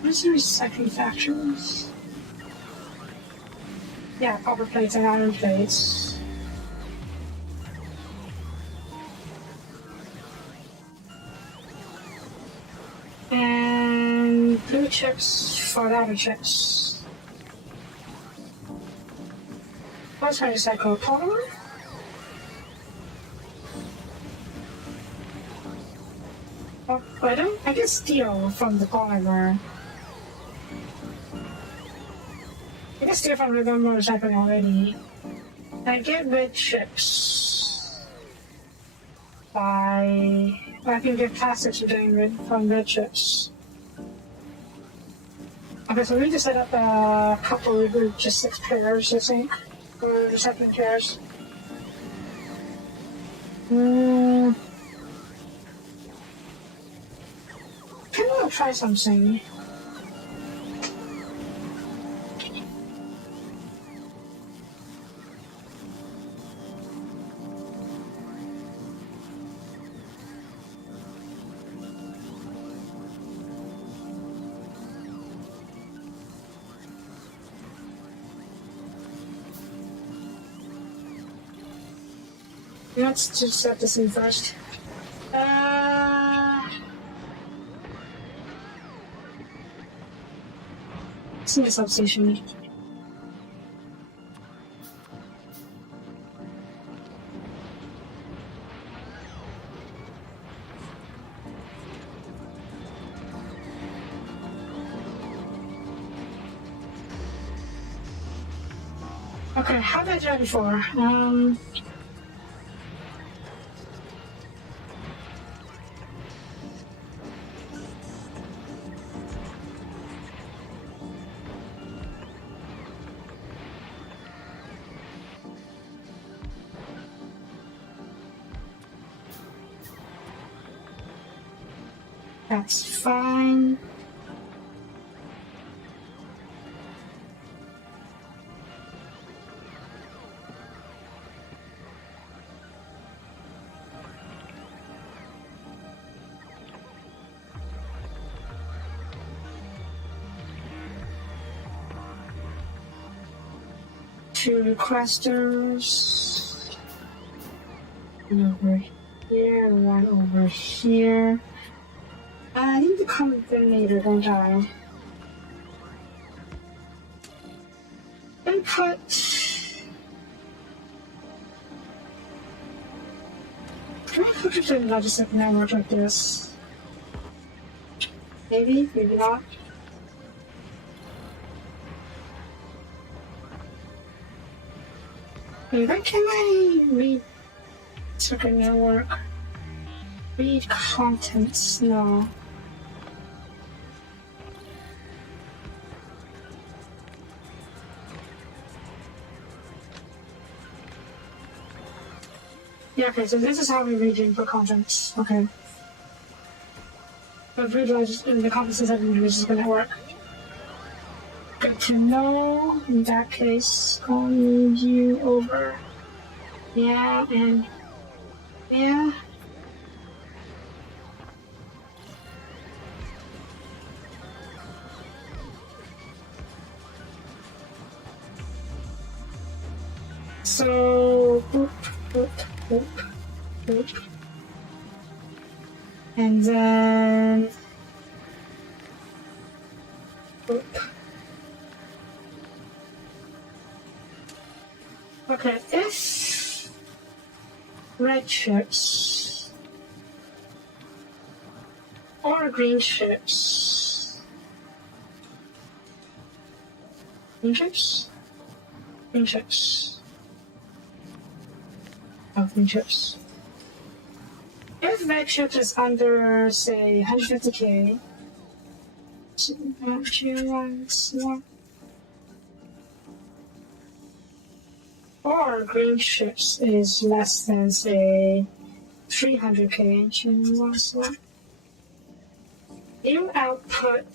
Where's the recycling factories? Yeah, copper plates and iron plates. And blue chips for the other chips. What's my recycle? Polymer? Oh, I get steel from the polymer. I can steal from the motorcycle already. I get red chips by... I can get plastics from red chips. Okay, so we need to set up a couple of just 6 pairs, I think. Or recycling pairs. Can I try something? Let's just set this in first. It's in the substation. Okay, how did I do that before? That's fine. Two requesters. One over here, one over here. I need the combinator, don't I? Input. Can I hook it to the logistic network like this? Maybe, maybe not. Where can I read circuit network? Read contents? No. Yeah, okay, so this is how we read input contents. Okay. But realize the contents that we use is gonna work. Good to know. In that case, I'll move you over. Yeah, and yeah. So boop, boop, boop, boop. And then Oop. Okay, if red chips or green chips, green chips, green chips, oh, green chips. If red chips is under, say, 150k, or green chips is less than, say, 300k, you output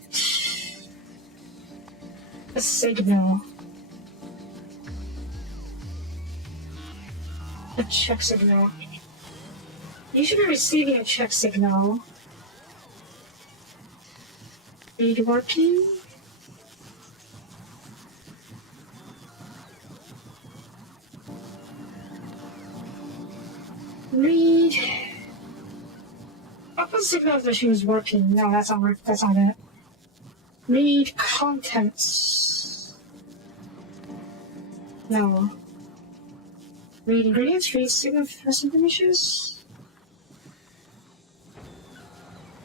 a signal, a check signal. You should be receiving a check signal. Read working. Read. Output signal if the machine is working. No, that's not it. Read contents. No. Read ingredients, read signal for symptom issues.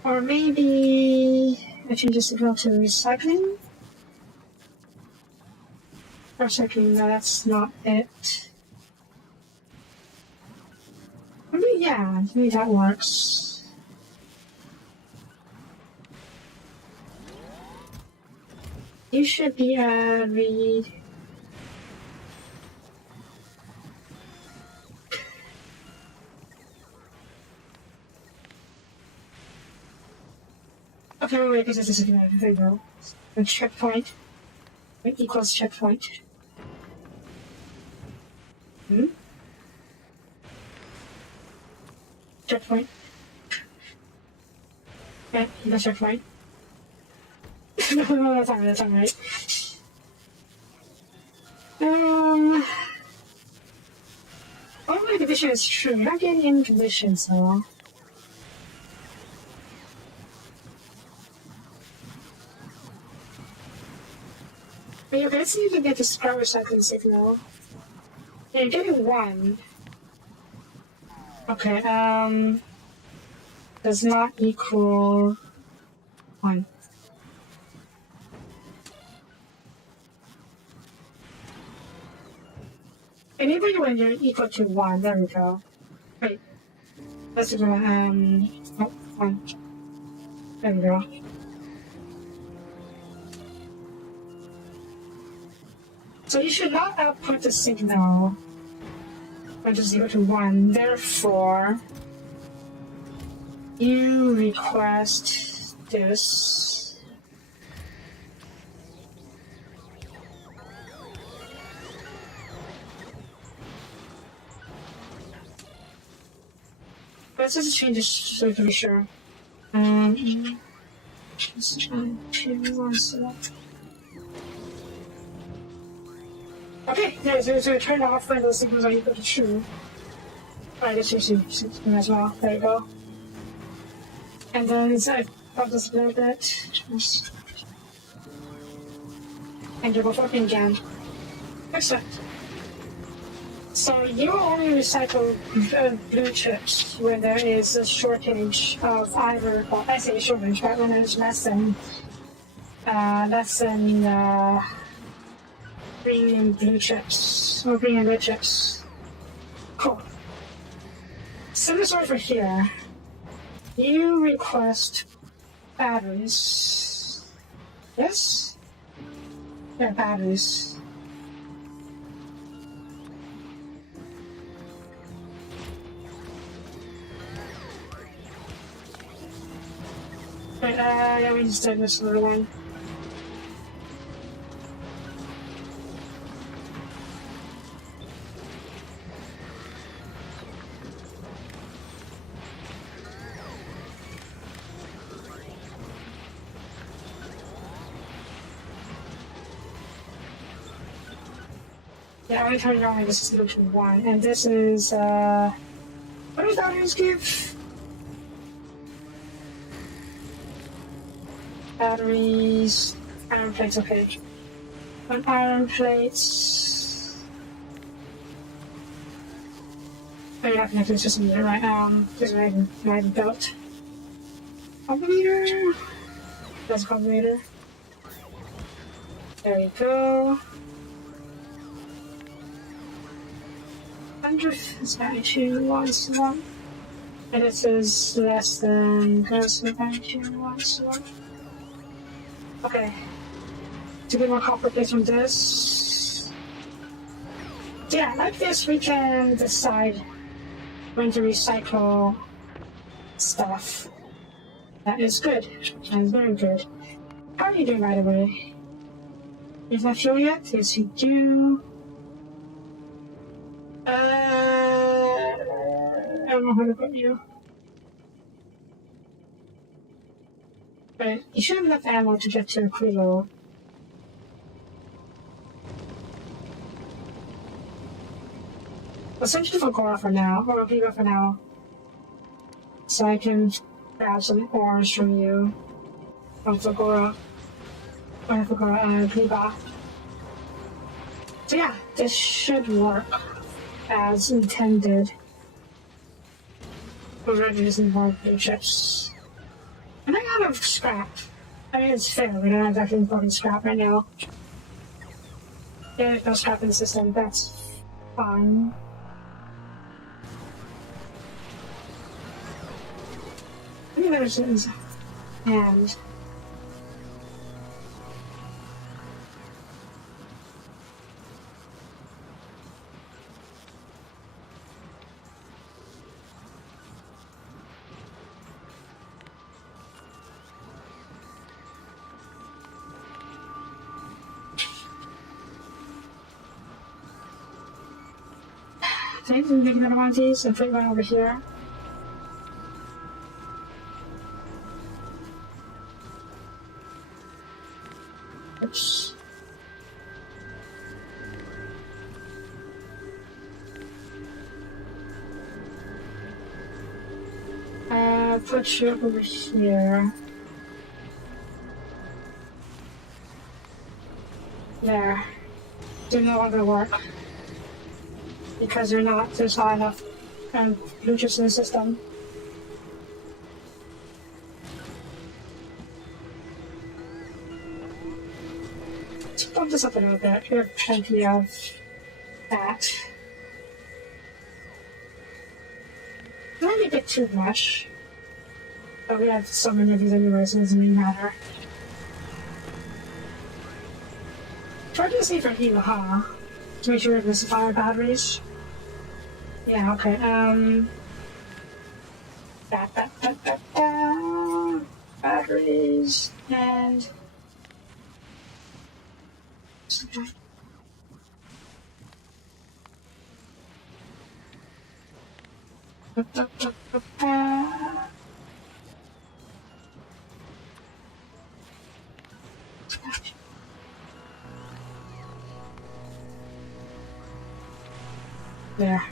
Or maybe I change the signal to recycling. Recycling, no, that's not it. Maybe, yeah, maybe that works. You should be read. Okay, wait, because this is there you go. A checkpoint. Wait, equals checkpoint. Checkpoint. Okay, no checkpoint. No, that's alright. All my condition is true. You're not getting any conditions, though. But okay, let's see if you get the scrap recycling signal. Yeah, you're getting 1. Okay, does not equal 1. Enable when you're equal to 1, there we go. Wait, let's do 1. There we go. So you should not output the signal when it's equal to 1. Therefore, you request this. Let's just change this so we can be sure. Let's try to select. Okay, yeah, so turn off when those signals are equal to true. Alright, let's use them as well. There you go. And then I pop this a little bit. And you're working again. Excellent. So you only recycle blue chips when there is a shortage of either, well, I say shortage, but when there's less than green and blue chips, or green and red chips. Cool. Similar story for here. You request batteries. Yes? Yeah, batteries. Wait, yeah, we just did this little one. Yeah, I'm turning on this is solution 1, and this is, what do batteries give? Batteries, Iron plates, okay. On iron plates. Oh, you're not connected to the system yet, right? There's my belt. Combinator? That's a combinator. There you go. 100 is magnitude 1:1. And it says less than gross magnitude 1:1. Okay. To get more copper plates from this. Yeah, like this we can decide when to recycle stuff. That is good. That is very good. How are you doing, by the way? Is that fuel yet? Yes, you do. I don't know how to put you. But you should have enough ammo to get to a Krilo. I'll send you to Fulgora for now, or Gleba for now. So I can grab some ores from you. From Fulgora. Or Fulgora, Gleba. So yeah, this should work as intended. We're ready to use more blue chips. And I out of scrap. I mean, it's fair, we don't have that important scrap right now. There's no scrap in the system, that's fine. Medicines and thanks for making another one of these and put one over here. Oops. Put you over here. There. They're no longer work. Because there's not enough blue chips in the system. Let's bump this up a little bit. We have plenty of that. Not a bit too much. But we have so many of these anyway, so it doesn't really matter. Try to see for heal, huh? To make sure we have the fire batteries. Yeah, okay, batteries, and... There.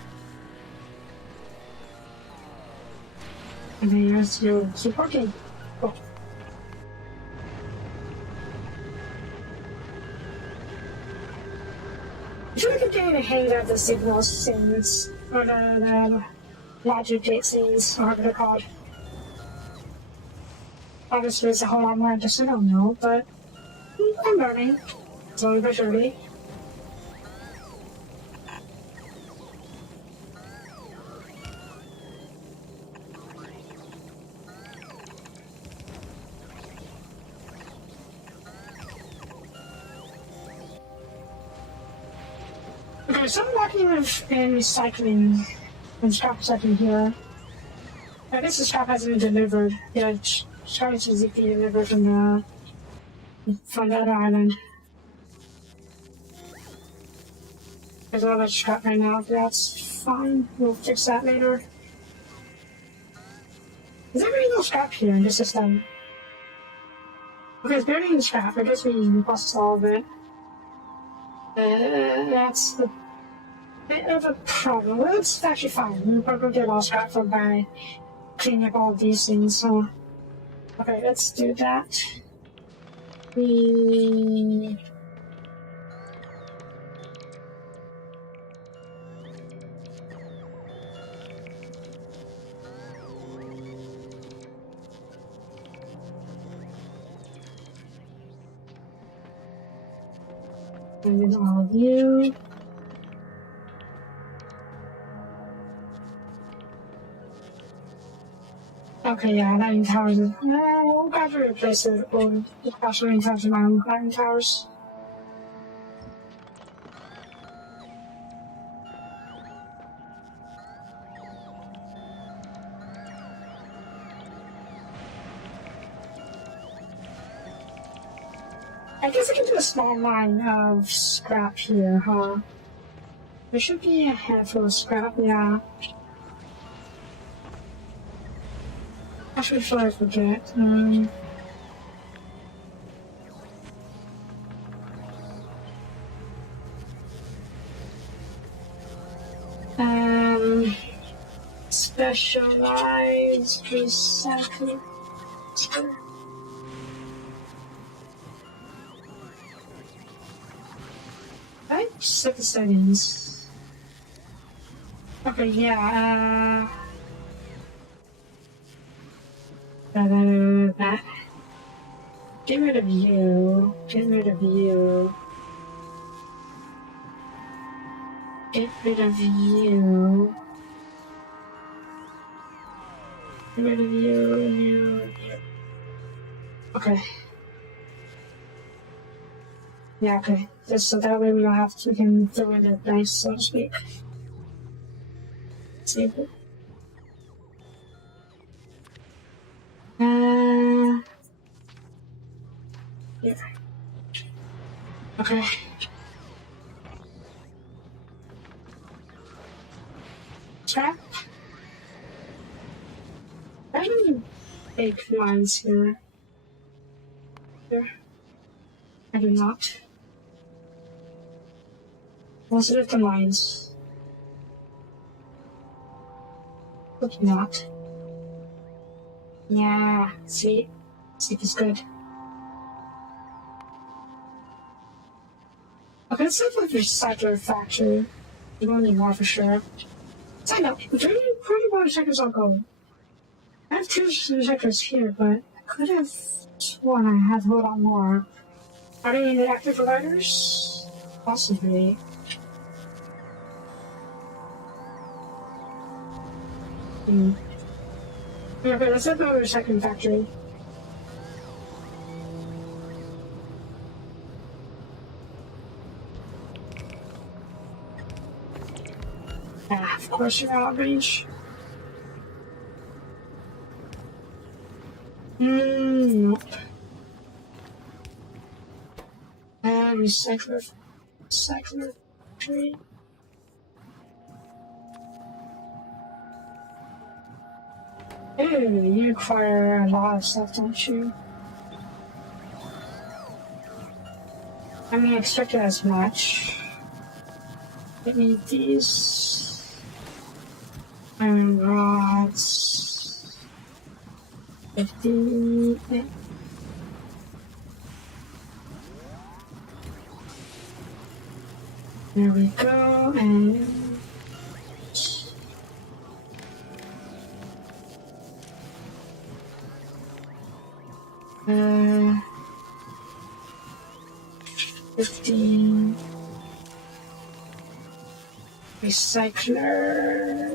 And then here's your support key. Cool. I feel like I'm getting a hang of the signal scenes, or the logic gate scenes, or whatever they're called. Obviously, there's a whole lot more I just don't know, but I'm learning, slowly but surely. Okay, so I'm working with recycling and scrap recycling here. I guess the scrap hasn't been delivered. Yeah, scrap is being delivered from the other island. There's a lot of scrap right now, but that's fine. We'll fix that later. Is there really no scrap here in this system? Okay, there's barely any scrap. I guess we processed all of it. That's the bit of a problem. Well, it's actually fine. We'll probably get all scrap from by cleaning up all of these things, so... Okay, let's do that. We... And then all of you. Okay, yeah, lighting towers. We'll have to replace the old crash lighting towers with my own lighting towers. I guess I can do a small line of scrap here, huh? There should be a handful of scrap, yeah. Actually, before I forget, specialized recycling. I set the settings. Okay, yeah, get rid of you. Get rid of you. Get rid of you. Get rid of you. Okay. Yeah, okay. Just so that way we don't have to, we can throw in the dice, so to speak. Save it. Yeah. Okay. Trap. I have any big lines here. Here. I do not. Most of the lines. But not. Yeah, see? Sleep is good. Okay, let's look at the recycler factory. We won't need more for sure. Side note, we pretty bought recyclers all gold. I have 2 recyclers here, but I could have sworn I had a whole lot more. Are they the active providers? Possibly. Okay, let's look at the recycling factory. Ah, of course you're out of range. Nope. Recycler tree. Ooh, you require a lot of stuff, don't you? I mean, I expected as much. I need these iron rods. 50. There we go, and 15 recyclers.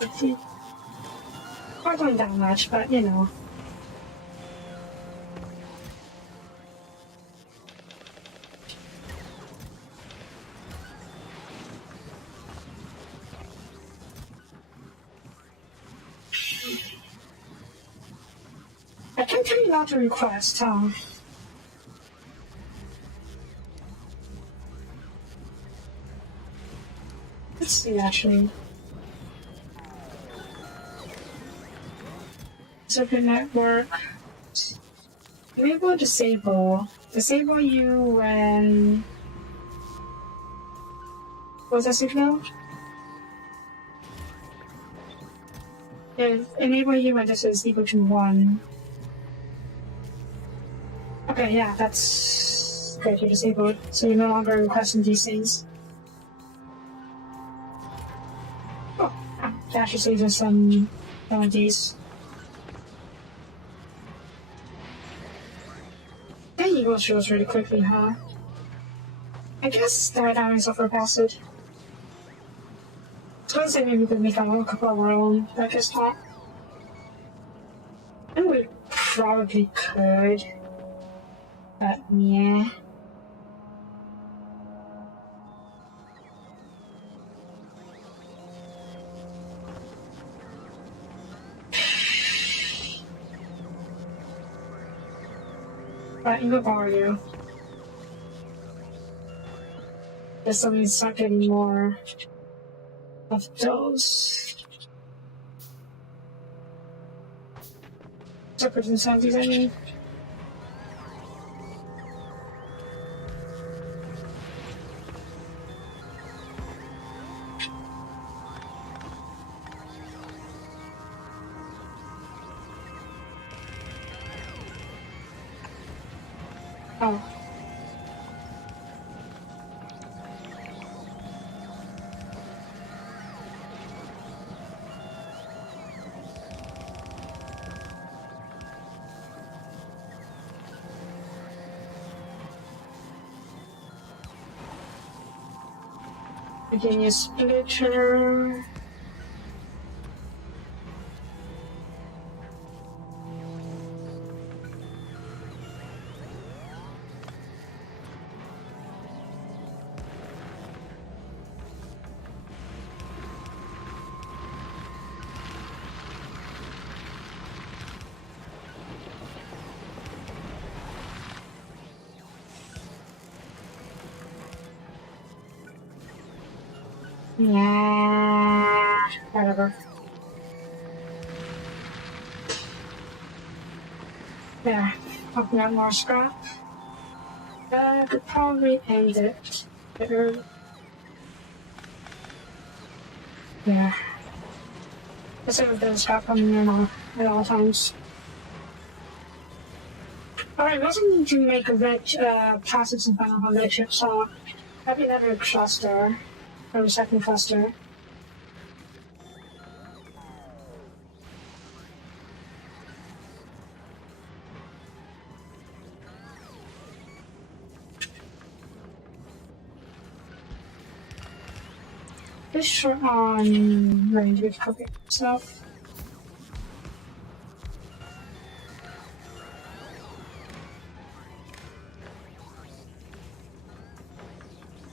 50. Not going that much, but you know. I can tell you not to request, huh? Let's see, actually. Circuit network. Enable disable. Disable you when... What was that signal? Yeah, enable you when this is equal to 1. Okay, yeah, that's good. You're disabled, so you're no longer requesting these things. Oh, that should save us some of these. That eagle shows really quickly, huh? I guess that having sulfur acid. I was gonna say maybe we could make a couple of our own, but I guess not. And we probably could. But yeah. But I'm gonna borrow you. Just so we start getting more of those. Separate inside these, I mean. Oh. Again, a splitter. Yeah, whatever. There, open up more scrap. I could probably end it early. Yeah. Instead of the scrap coming in at all times. Alright, we also need to make a red plastic some kind of a red chip, so that'd be another cluster. Or a second cluster. This short on range with cooking stuff.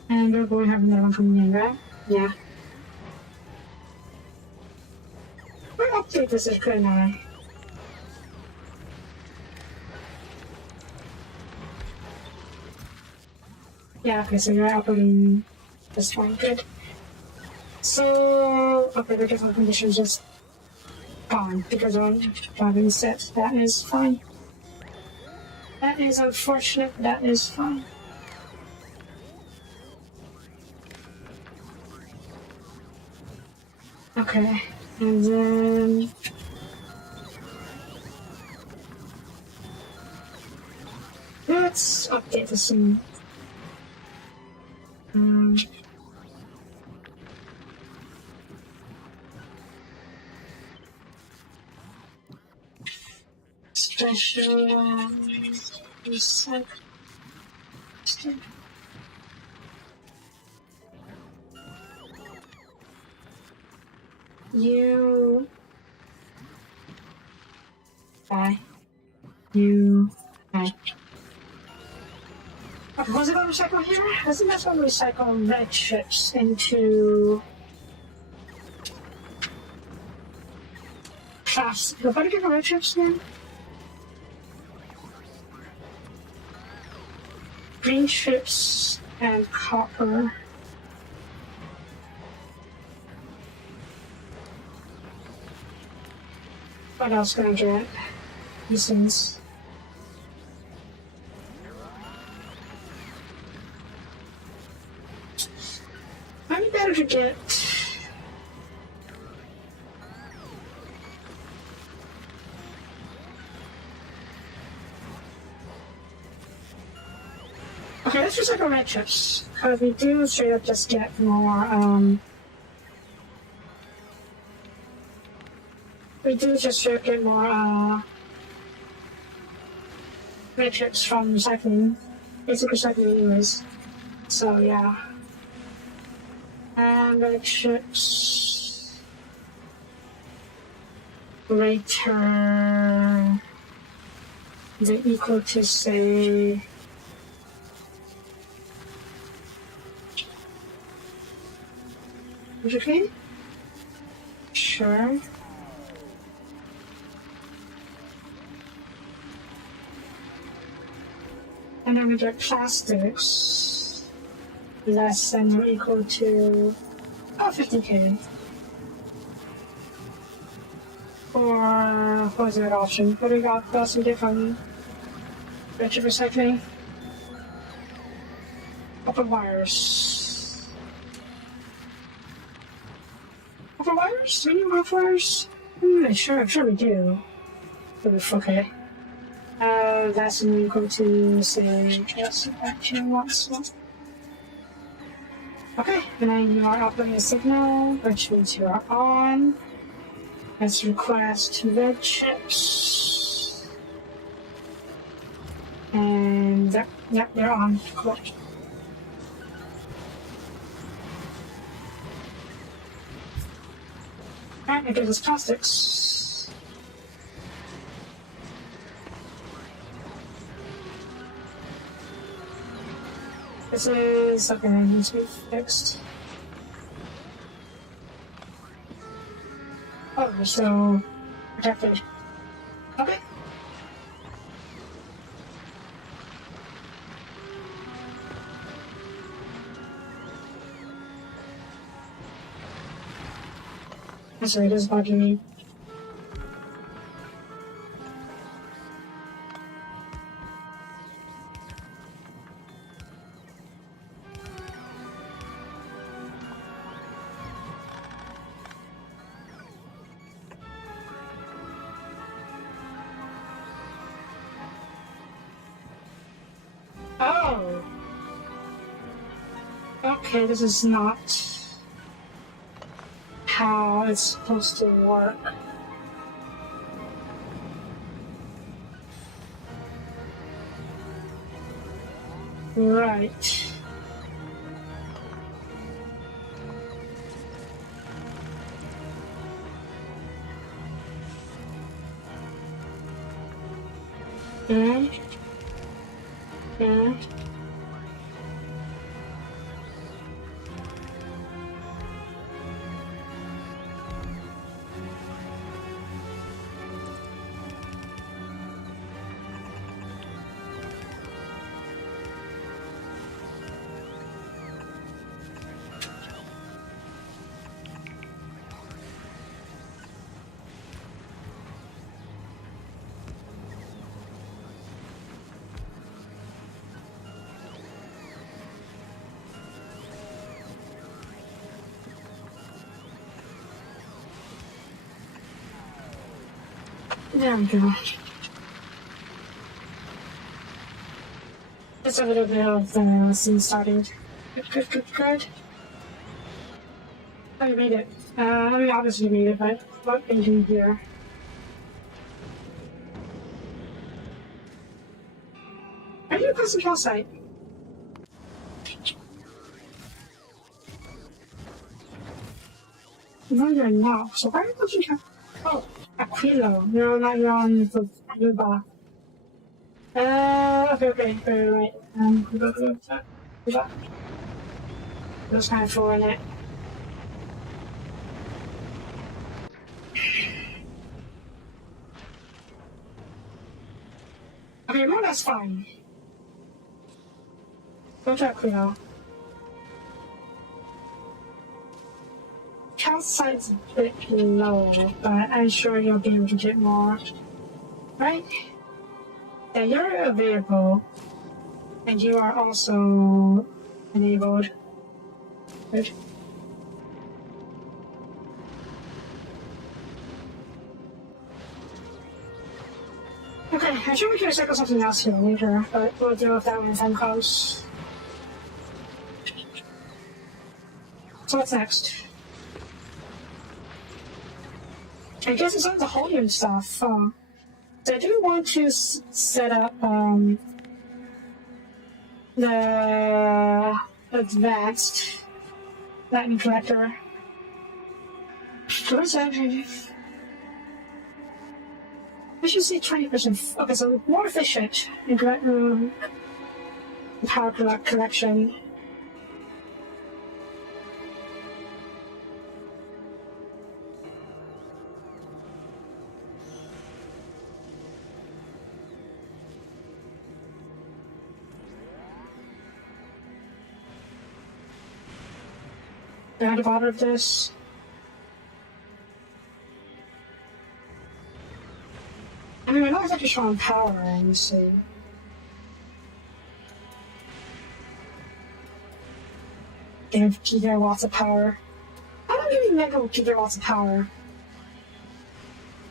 And we're going to have another one coming in, right? Yeah. We'll update this as good now. Yeah, okay, so you're uploading this one, good. So, okay, the different conditions just gone because I'm driving set. That is fine. That is unfortunate, that is fine. Okay, and then let's update this some. Specialized recycle. You. Bye. You. Bye. Okay, was it going to recycle here? I think that's going to recycle red chips into plastic. What do you get the red chips then? Green chips and copper. What else can I get? These things. Might be better to get. let's recycle red chips, because we do straight up just get more, we do just straight up get more, red chips from recycling. Basic recycling anyways. So, yeah. And red chips. Greater is it equal to, say, is it okay? Sure. And then we get plastics less than or equal to 50k. Or what was that option? What do we got? What else we get from retro recycling? Copper wires. Copper wires? We need copper wires? Sure we do. Okay. That's equal to, say, just action once. Okay, and then you are uploading a signal, which means you are on. Let's request red chips. And yep, they're on. Cool. Alright, it gives us plastics. This is something that needs to be fixed. Oh, so protected. Okay. That's right, it is bugging me. Oh. Okay, this is not how it's supposed to work. Right. Yeah. There we go. Just a little bit of the scene started. Good. Oh, you made it. I mean, obviously you made it, but what are you doing here? Are you a custom kill site? No, you're not. So why are you custom kill? Oh, Aquilo. No, not you're on the Gleba. Okay, right. Gleba. Those kind of four in it. Okay, well, that's fine. Go to Aquilo. Calcite's a bit low, but I'm sure you'll be able to get more. Right? Yeah, you're available, and you are also enabled. Good. Okay, I'm sure we can recycle something else here later, but we'll deal with that when the time comes. So what's next? I guess it's on the whole new stuff. So I do want to set up the advanced lightning collector. What's that? I should say 20%. Okay, so more efficient in power collection. At the bottom of this. I mean, I know it's actually strong power, let me see. Give gigawatts of power. How do you make gigawatts of power?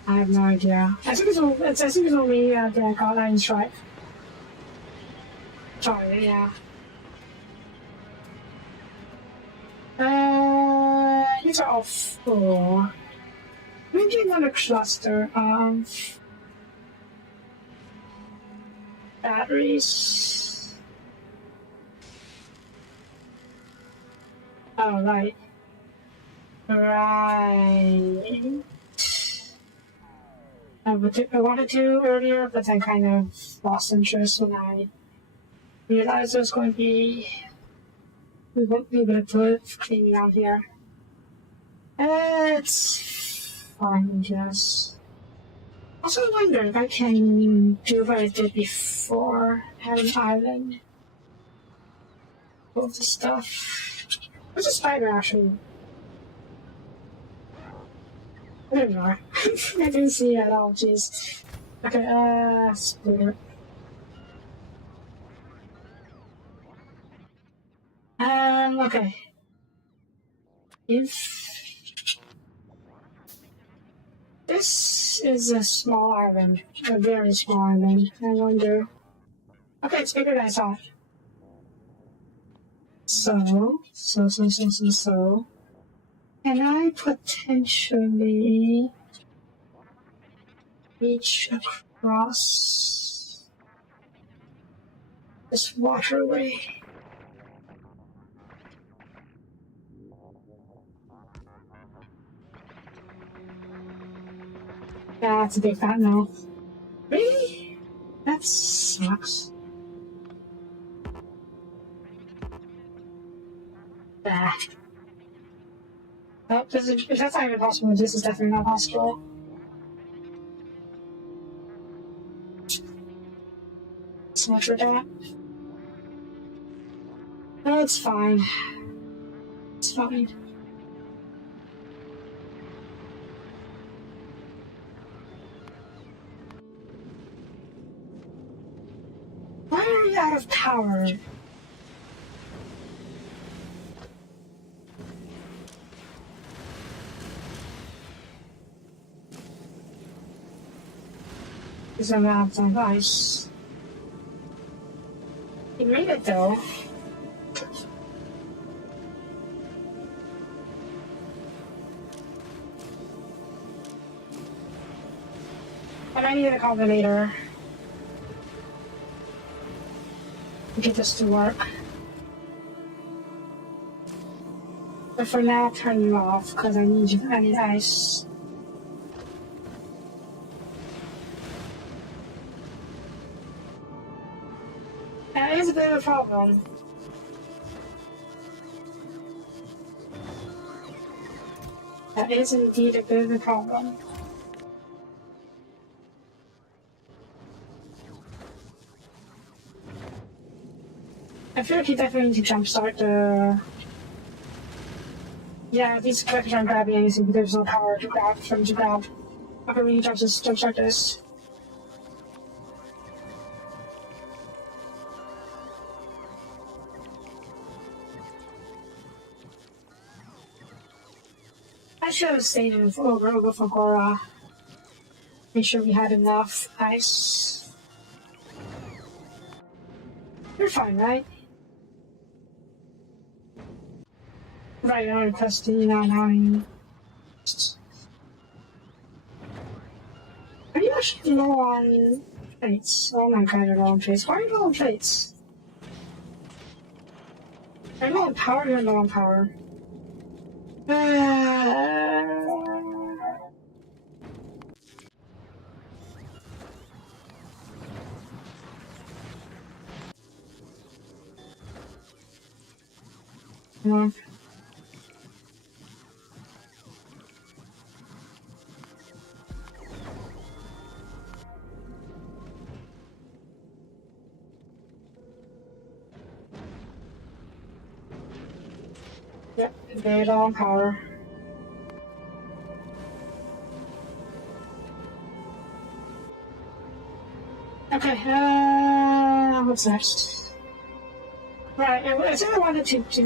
I have no idea. I think it's only the Godline Strike. Sorry, yeah. These are all full. Maybe another cluster of batteries. Oh, right. Right. I wanted to earlier, but I kind of lost interest when I realized there was going to be we won't be able to put cleaning out here. It's fine, I guess. Also, I wonder if I can do what I did before, have an island. All the stuff. Where's a spider actually? There you are. I didn't see it at all, jeez. Okay, spider. Okay. If this is a small island, a very small island, I wonder. Okay, it's bigger than I thought. So. Can I potentially reach across this waterway? Yeah, that's a big fat no. Really? That sucks. Bah. Oh, if that's not even possible, this is definitely not possible. So much for that. No, it's fine. It's fine. Why are we out of power? Because I'm out of ice. You made it though. I might need a combinator to get this to work. But for now, turn you off because I need ice. That is a bit of a problem. That is indeed a bit of a problem. I feel like you definitely need to jumpstart the... Yeah, these collectors aren't grabbing anything, but there's no power to grab for them to grab. Okay, we need to jumpstart this. I should have stayed in over Fulgora. Make sure we had enough ice. You're fine, right? Right, I already pressed the now having. Are you actually low on plates? Oh my god, you're low on plates. Why are you low on plates? Are you low on power? You're low on power. No. Yep, very low on power. Okay, what's next? Right, I think I wanted to do...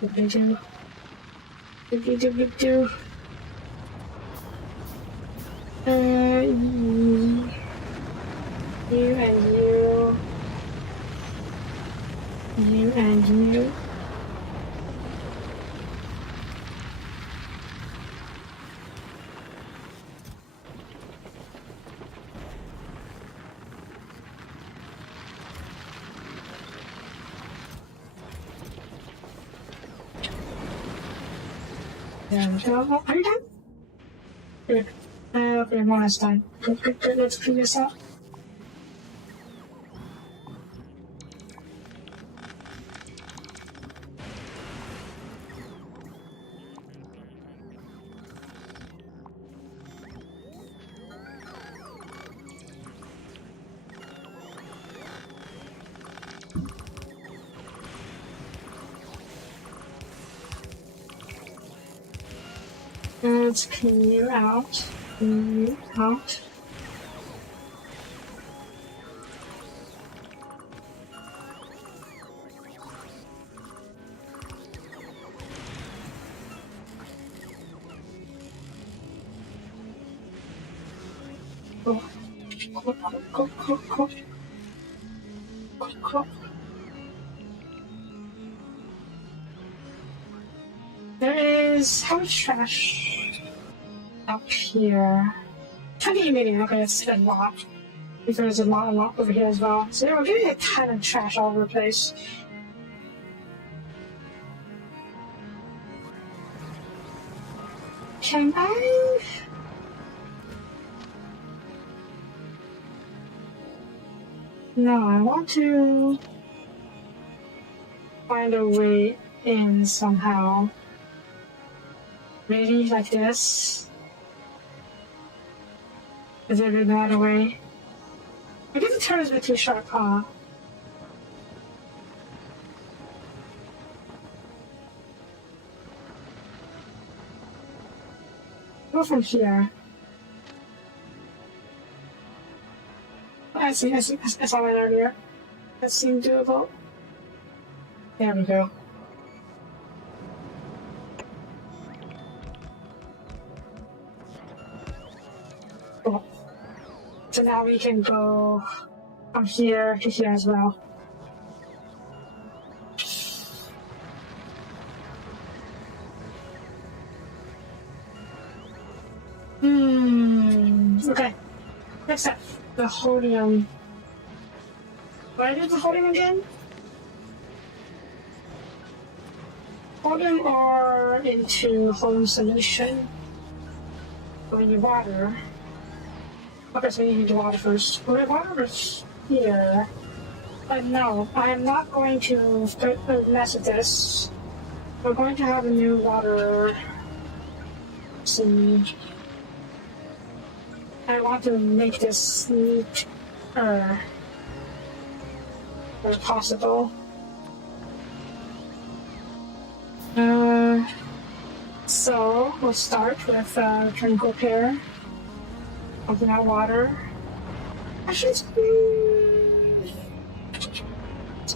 What did I do? You and you. You and you. There we go. Are you done? Good. Okay, one last time. Good. Let's clean this up. Let's clean you out. Clean you out. Go. There is how much trash up here? 20 million, okay, that's a lot. Because there's a lot over here as well. So we're getting a ton of trash all over the place. Can I? No, I want to find a way in somehow. Maybe like this. Is there another way? I guess the turn is a bit too sharp, huh? Go from here. I see, I saw it earlier. That seemed doable. There we go. Cool. So now we can go from here to here as well. Okay. Next up, the hodium. What I do with the hodium again? Hodium are into home solution. When you water. Okay, so you need to water first. When I water here, but no, I am not going to mess with this. We're going to have a new water. See. I want to make this neater as possible. So we'll start with tranquil pair. Pumping out water. Actually, it's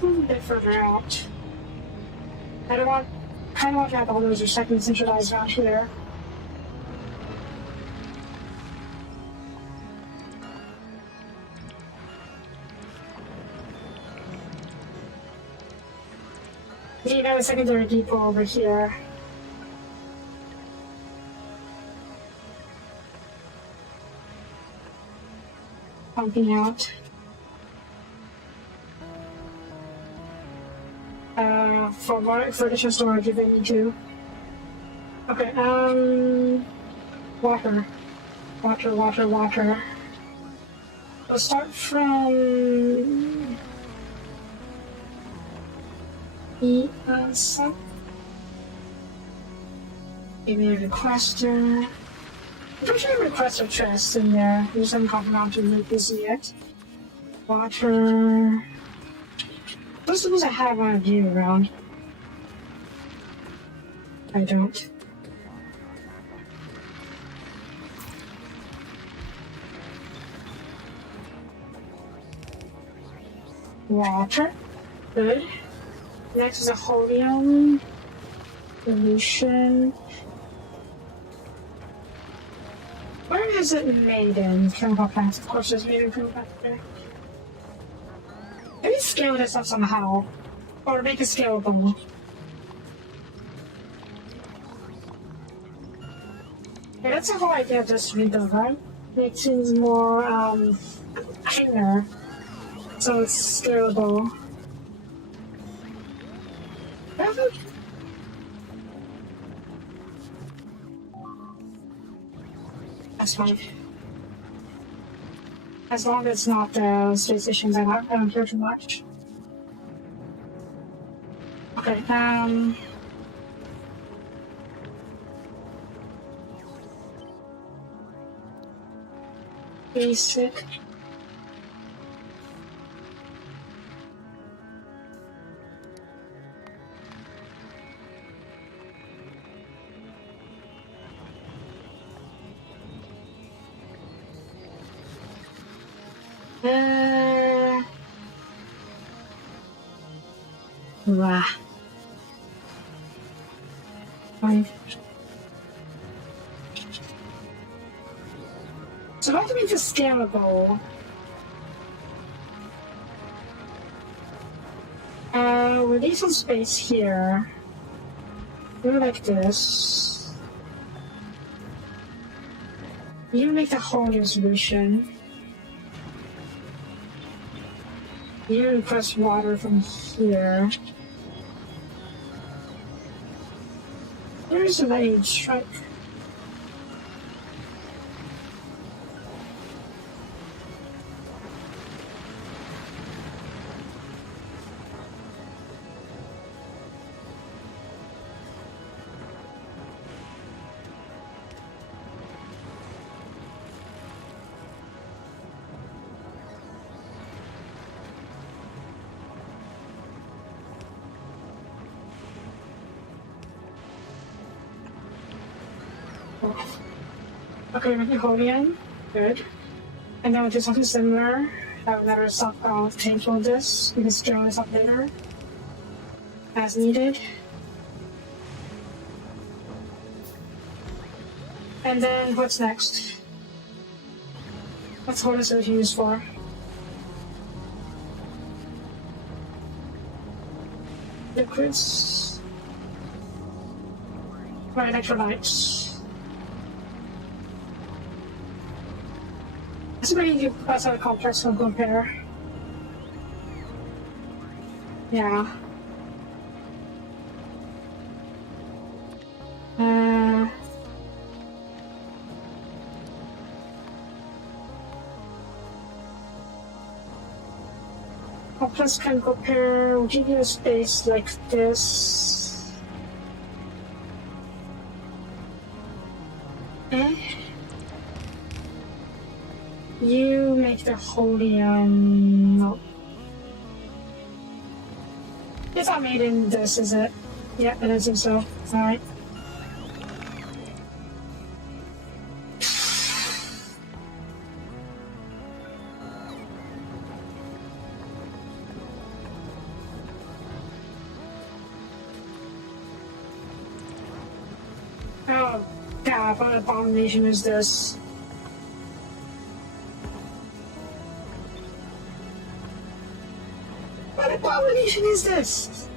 move a bit further out. I don't want. Kind of want to have all those recycling centralized around here. You got a secondary depot over here. Pumping out. For additional storage if they need to. Okay, water. Water. We'll start from the sub. Maybe a requester. I'm pretty sure I requested chest in there. We just haven't gotten on to loot this yet. Water. Those things I have on view around. I don't. Water. Good. Next is a helium. Solution. Where is it made in? Chemical plants, of course, it's made in chemical plants. Maybe scale this up somehow. Or make it scalable. Okay, that's the whole idea of this window, right? Make things more, cleaner. So it's scalable. That's fine. As long as it's not the space stations, I don't care too much. Okay, basic. Wow. Fine. So I have to make this scalable. We need some space here. Do like this. You make the whole new solution. You request water from here. There's an age, right? Okay, make it Holian. Good. And then we'll do something similar. Have another tank for this. We can scale this up later. As needed. And then what's next? What's Holian solution used for? Liquids. Right, electrolytes. This is where you pass out a complex from compare. Yeah. Complex can compare, will give you a space like this. You make the holium. No. It's not made in this, is it? Yeah, it is so. Alright. Oh, God, what abomination is this? What abomination is this?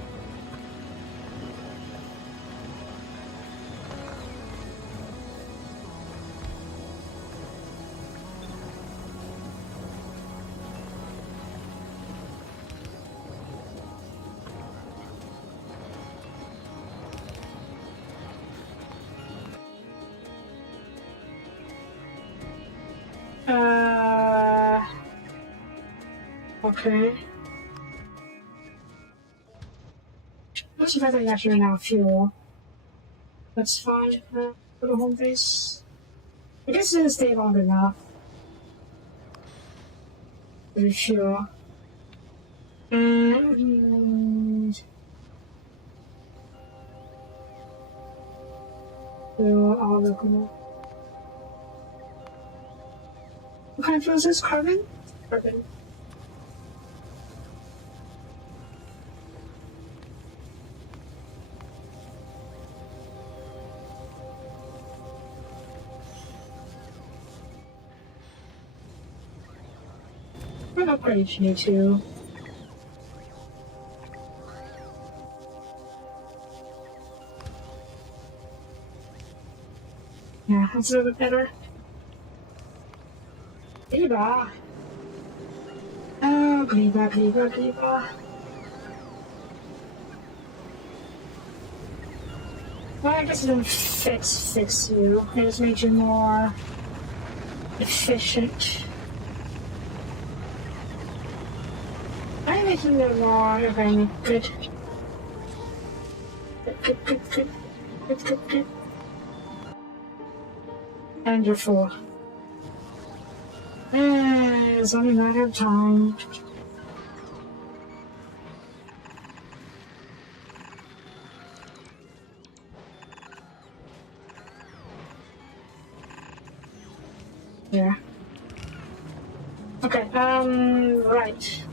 Okay. What's the fact that you actually ran out of fuel? That's fine for the home base. I guess it didn't stay long enough to refuel. And all the what kind of fuel is this? Carbon? Carbon. What upgrade you need to? Yeah, that's a little bit better. Gleba. Oh, Gleba. Well, I guess it didn't fix you. It just made you more efficient. I'm making it more okay, good. Good. And you're full. It's only a matter of time. Yeah. Okay, right.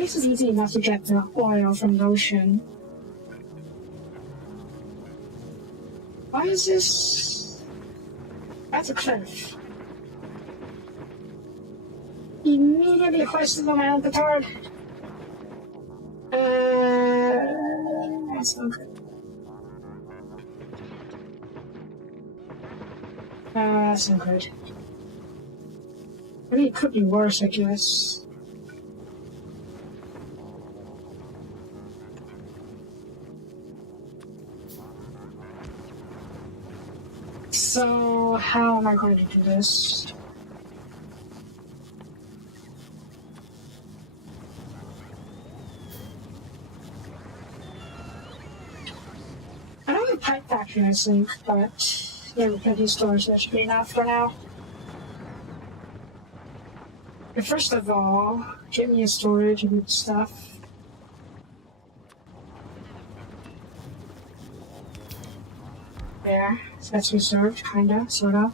This is easy enough to get the oil from the ocean. Why is this? That's a cliff. Immediately hoisted on my own petard. That's not good. That's not good. I mean, it could be worse, I guess. So, how am I going to do this? I don't have a pipe factory, I think, but yeah, we plenty of storage, so that should be enough for now. But first of all, get me a storage and good stuff. There, so that's reserved, kinda, sorta.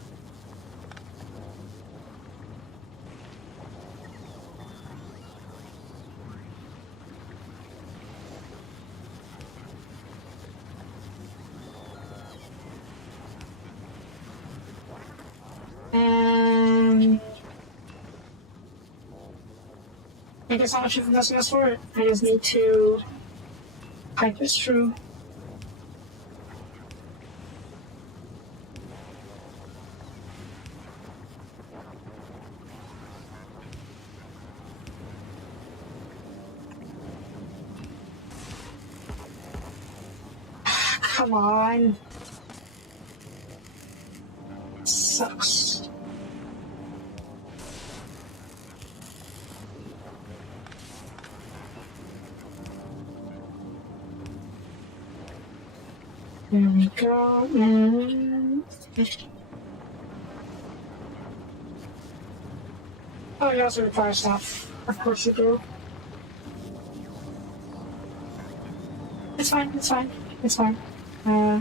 And I guess how much of this is for it? I just need to pipe this through. Come on. Sucks. There we go. Oh, you also require stuff. Of course you do. It's fine.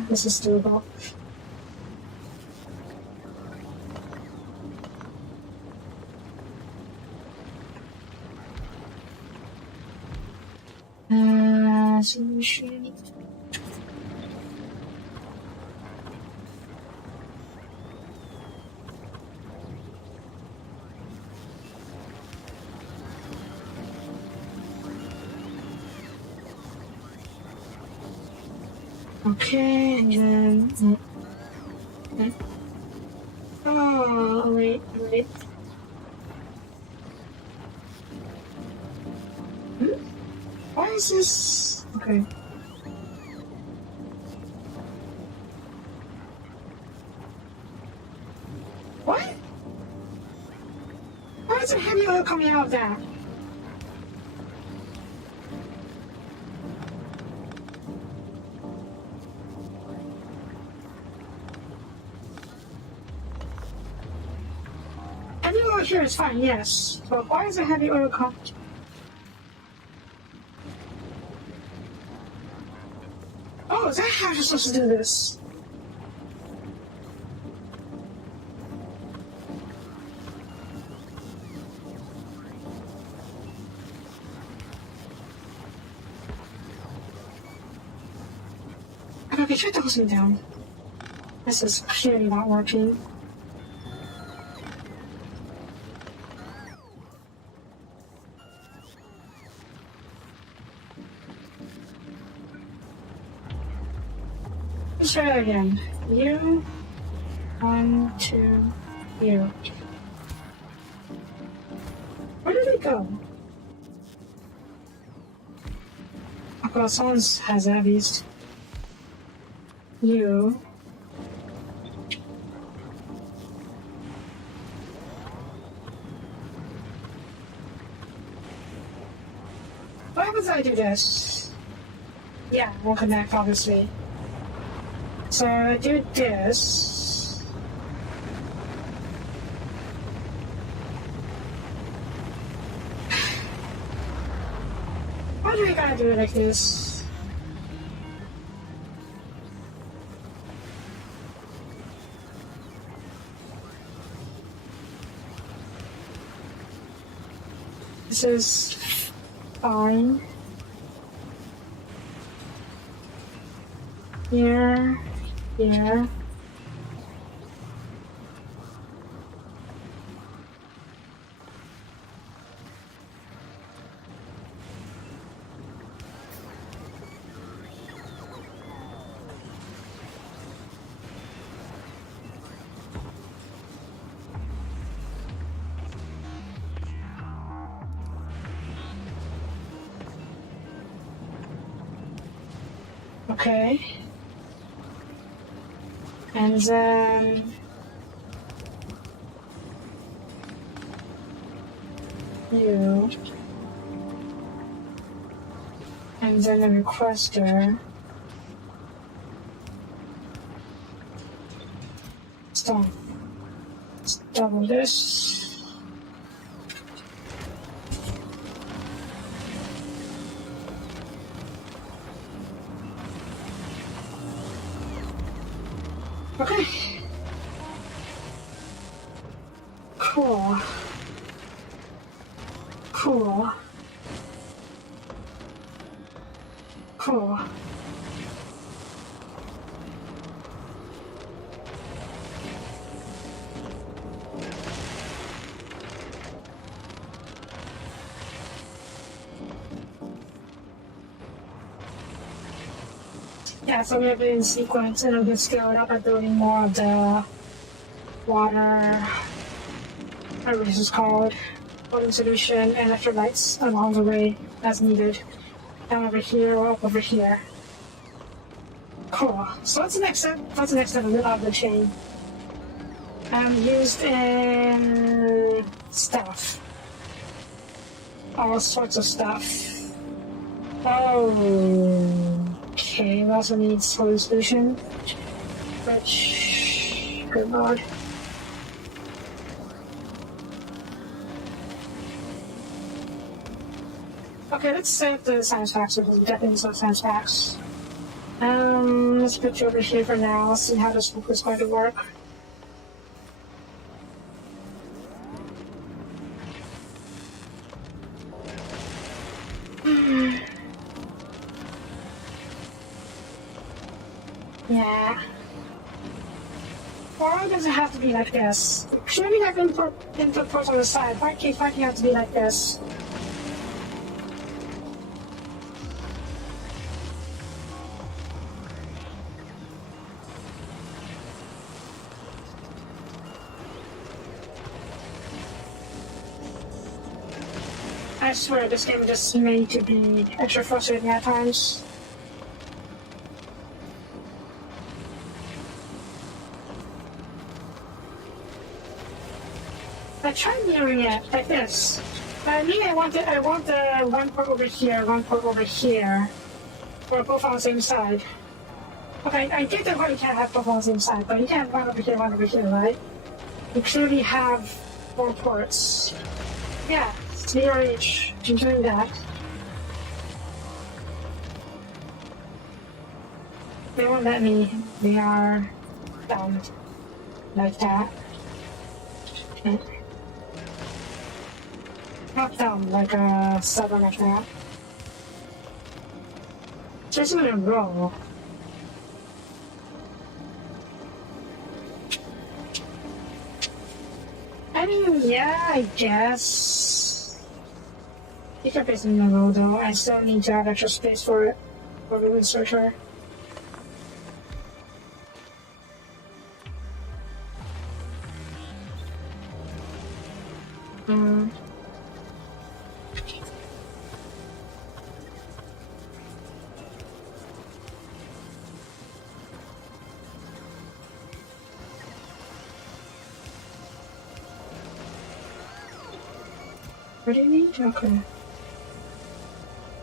This is doable. Solution. Okay, and then... Oh, wait. Why is this... Okay. is there heavy oil coming out of that? Heavy oil here is fine, yes. But why is there heavy oil coming? Oh, is that how you're supposed to do this? Okay, try to hose me down. This is clearly not working. Let's try that again. You, 1, 2, you. Where did it go? Oh god, someone has heavies. You. What happens if I do this? Yeah, we'll connect, obviously. So I do this. Why do we gotta do it like this? This is fine. Here. Here. Okay. And then you, and then the requester. Stop. Let's double this. Okay. Cool. Cool. Cool. Yeah, so we have it in sequence and it'll get scaled up by building more of the water, whatever this is called, water solution and electrolytes along the way as needed. Down over here or up over here. Cool. So what's the next step? What's the next step of the chain? Used in stuff. All sorts of stuff. Oh. Okay, we also need solar solution, which, good lord. Okay, let's save the science facts because we definitely need some science facts. Let's put you over here for now. Let's see how this book is going to work. Yeah. Why does it have to be like this? Shouldn't we have input ports on the side? Why can't it have to be like this? I swear this game is just made to be extra frustrating at times. I tried mirroring it like this. But I want the one port over here, one port over here. Or both on the same side. Okay, I get that you can't have both on the same side, but you can have one over here, right? You clearly have 4 ports. Yeah, it's mirror each. I'm doing that. They won't let me. They are down like that. Okay. Not down like a 7 like that. Just in a row. I mean, yeah, I guess. You can place it in a row though. I still need to have extra space for it. For the researcher. What do you need? Okay.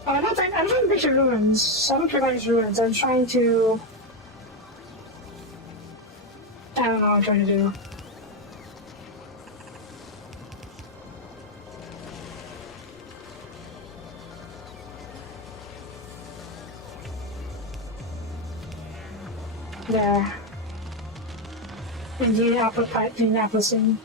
I'm trying to make the ruins. I don't care about these ruins. I'm trying to... I don't know what I'm trying to do. There. And the apple pipe, the apple scene.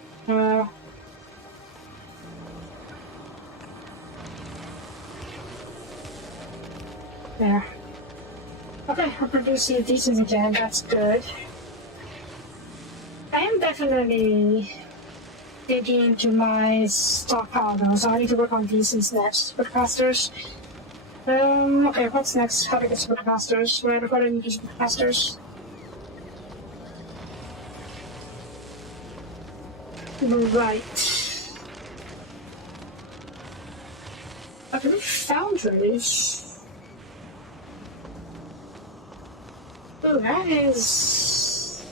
There. Okay, I'll produce the decent again, that's good. I am definitely digging into my stockpile though, so I need to work on decents next. Supercasters. Okay, what's next? How to get supercasters? Where do I need supercasters? Right. Okay, we found foundries. Oh, that is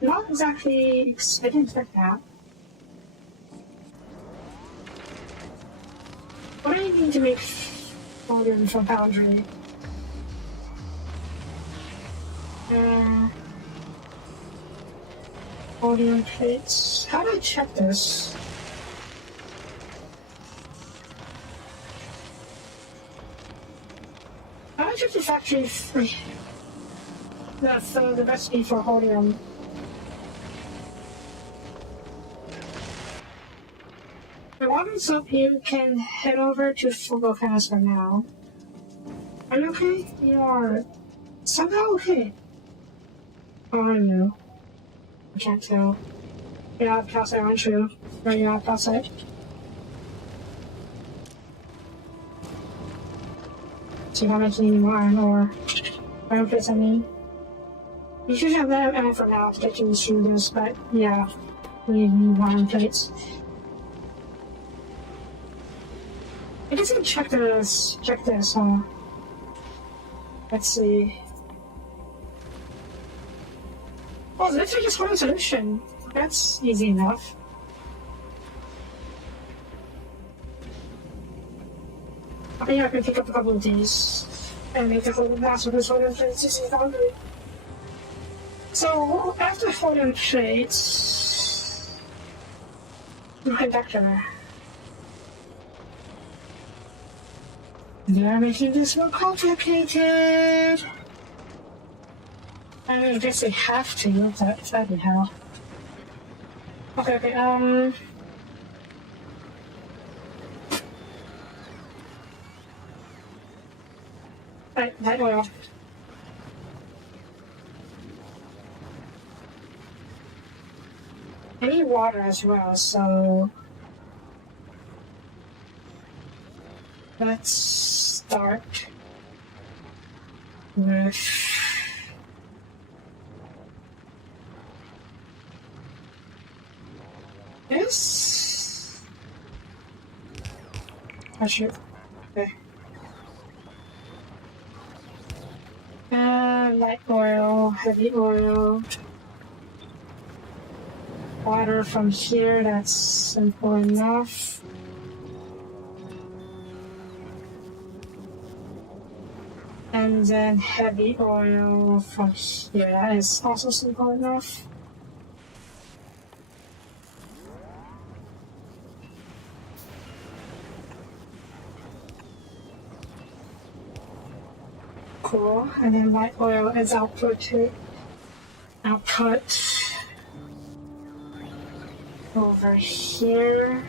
not exactly. I didn't expect that. What do I need to make volume from Foundry? Volume plates. How do I check this? How do I check the factory free? That's the recipe for Holium. The water soap you can head over to Fulgora for now. Are you okay? You are somehow okay. How are you? I can't tell. You're out of calcite, aren't you? Or you're out of calcite? So you don't mention any more iron or iron plates, I mean. You should have that iron for now to get you through this, but yeah, we need iron plates. I guess I can check this, let's see. Oh, it's literally just one solution. That's easy enough. I think I can pick up a couple of these and make the whole mass of this one and place this in boundary. So, after holding traits, conductor. They're making this more complicated. I mean, I guess they have to, that'd be hell. Okay, right, light oil. I need water as well, so... Let's start with... this? Oh shoot. Okay. Light oil, heavy oil. water from here, that's simple enough. And then heavy oil from here, that is also simple enough. Cool, and then light oil is output over here,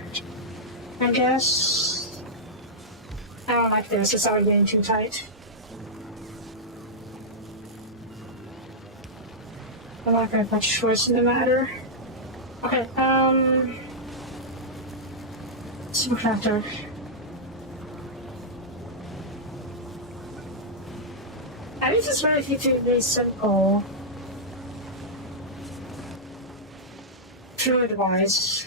I guess. I don't like this, it's already getting too tight. I'm not gonna have much choice in the matter. Okay, superconductor. I think it's very very simple. Fluid wise.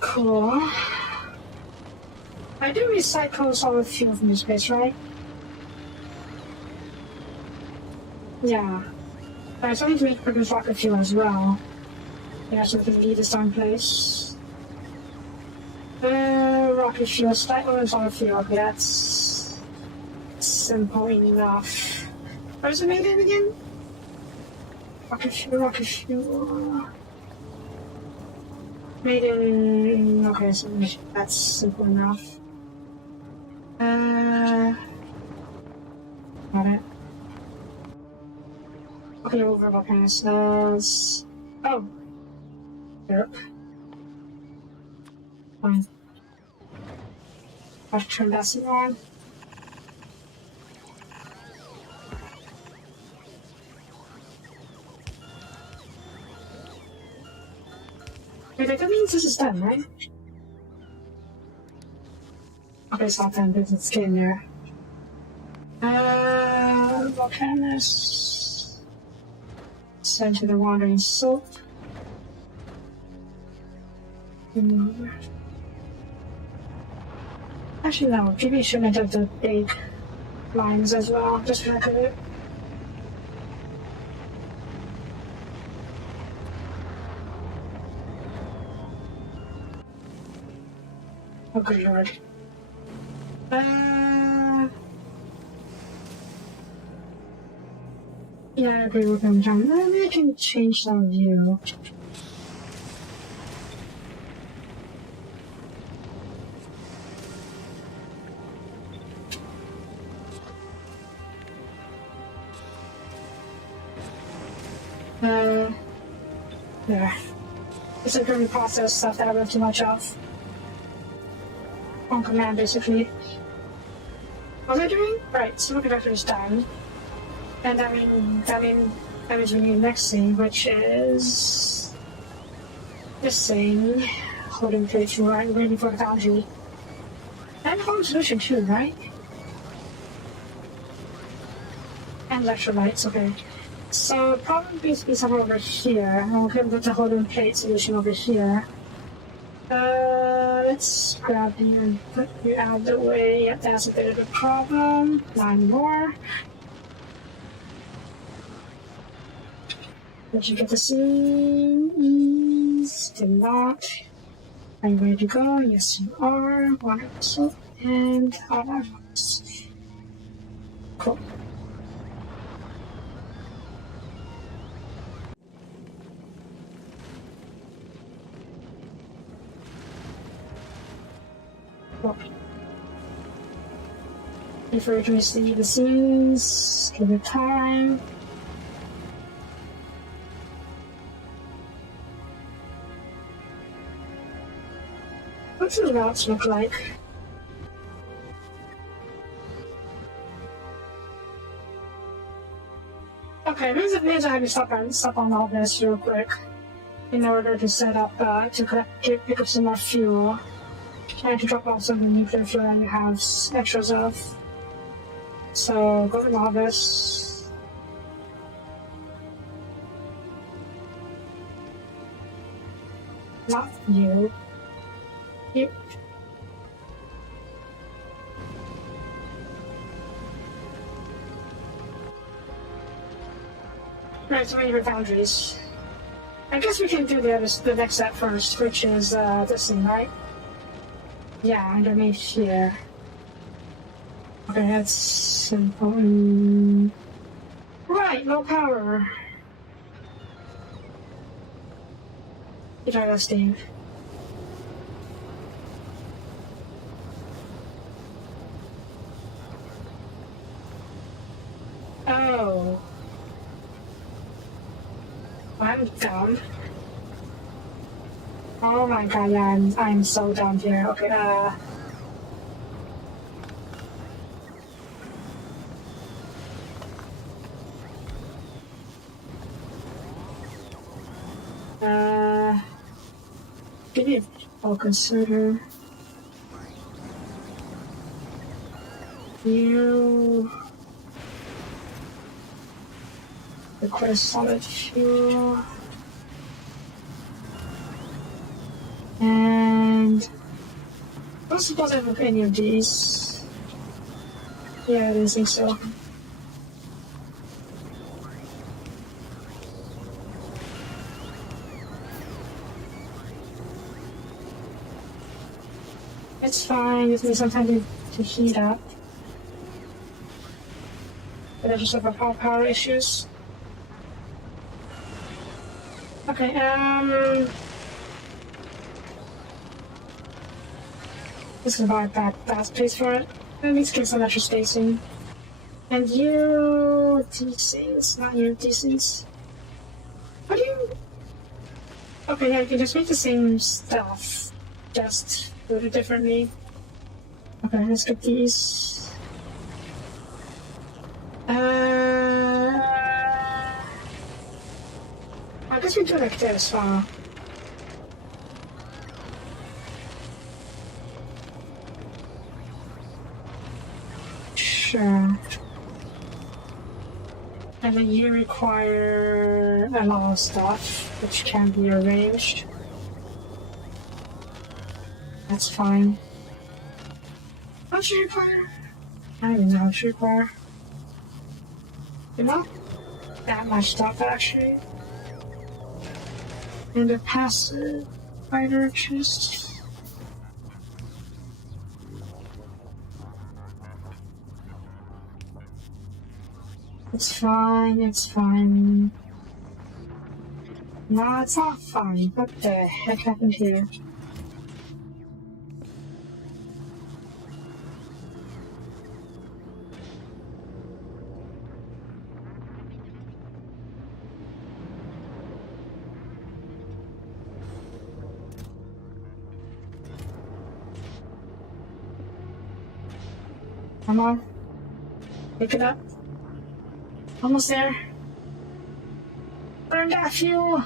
Cool. I do recycle solid fuel from this space, right? Yeah. But I still need to produce rocket fuel as well. Yeah, so we can leave this someplace. Rocket fuel, slight oil and solid fuel. Okay, that's simple enough. Where is it made in again? Rocket fuel. Made in... okay, so that's simple enough. Got it. Okay, over what kind of cells? Oh! Yep. Fine. I'll turn that on. Wait, that means this is done, right? Okay, it's not done, but it's getting there. Volcanus. Send to the wandering soap. Actually, no, maybe shouldn't have the big lines as well, just for the heck of it. Oh, good lord. Yeah, I agree with him, John. Maybe I can change the view. There. It's like a process stuff that I left too much of. On command, basically. What was I doing? Right, superconductor is done. And that means we need the next thing, which is this thing. Holding page right, waiting for technology. And home solution too, right? And electrolytes, okay. So probably basically somewhere over here. I'll give the holding plate solution over here. Let's grab you and put you out of the way. Yep, that's a bit of a problem. 9 more. Did you get the scenes? Did not. Are you ready to go? Yes, you are. Wonderful. And all that. Cool. Before you see the scenes, give it time. What's the routes look like? Okay, maybe I have to stop on all this real quick in order to set up to pick up some more fuel and to drop off some of the nuclear fuel that you have extras of. So go to novice. Not you. You. Right, so we need boundaries. I guess we can do the next step first, which is this thing, right? Yeah, underneath here. Okay, that's simple. Right, no power. You try that, Steve. Oh. I'm dumb. Oh my god, yeah, I'm so dumb here. Okay, give me a focus here. You require solid fuel. And I don't suppose I have any of these. Yeah, I didn't think so. It's fine, it needs some time to heat up. But I just have power issues. Okay, just gonna buy a bad space for it. At least get some extra spacing. And you DCs, not you DCs. What do you? Okay, yeah, you can just make the same stuff, just do it differently. Okay, let's get these. I guess we do it like this, wow. Sure. And then you require a lot of stuff, which can be arranged. That's fine. What should you require? I don't even know what you require. Not that much stuff, actually. And a passive fighter chest. It's fine, it's fine. No, it's not fine. What the heck happened here? Come on. Pick it up. Almost there. Burn that fuel.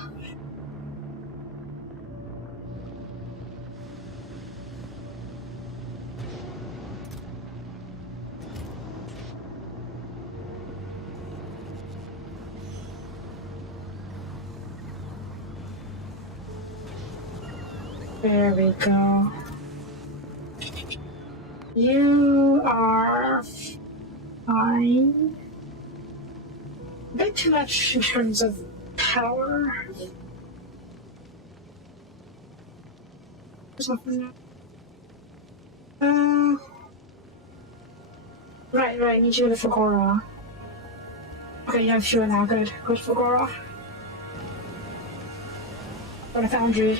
There we go. You are fine. A bit too much in terms of power. There's nothing there. Right, need you to Fulgora. Okay, you have fuel now, good. Go to Fulgora. Go to Foundry.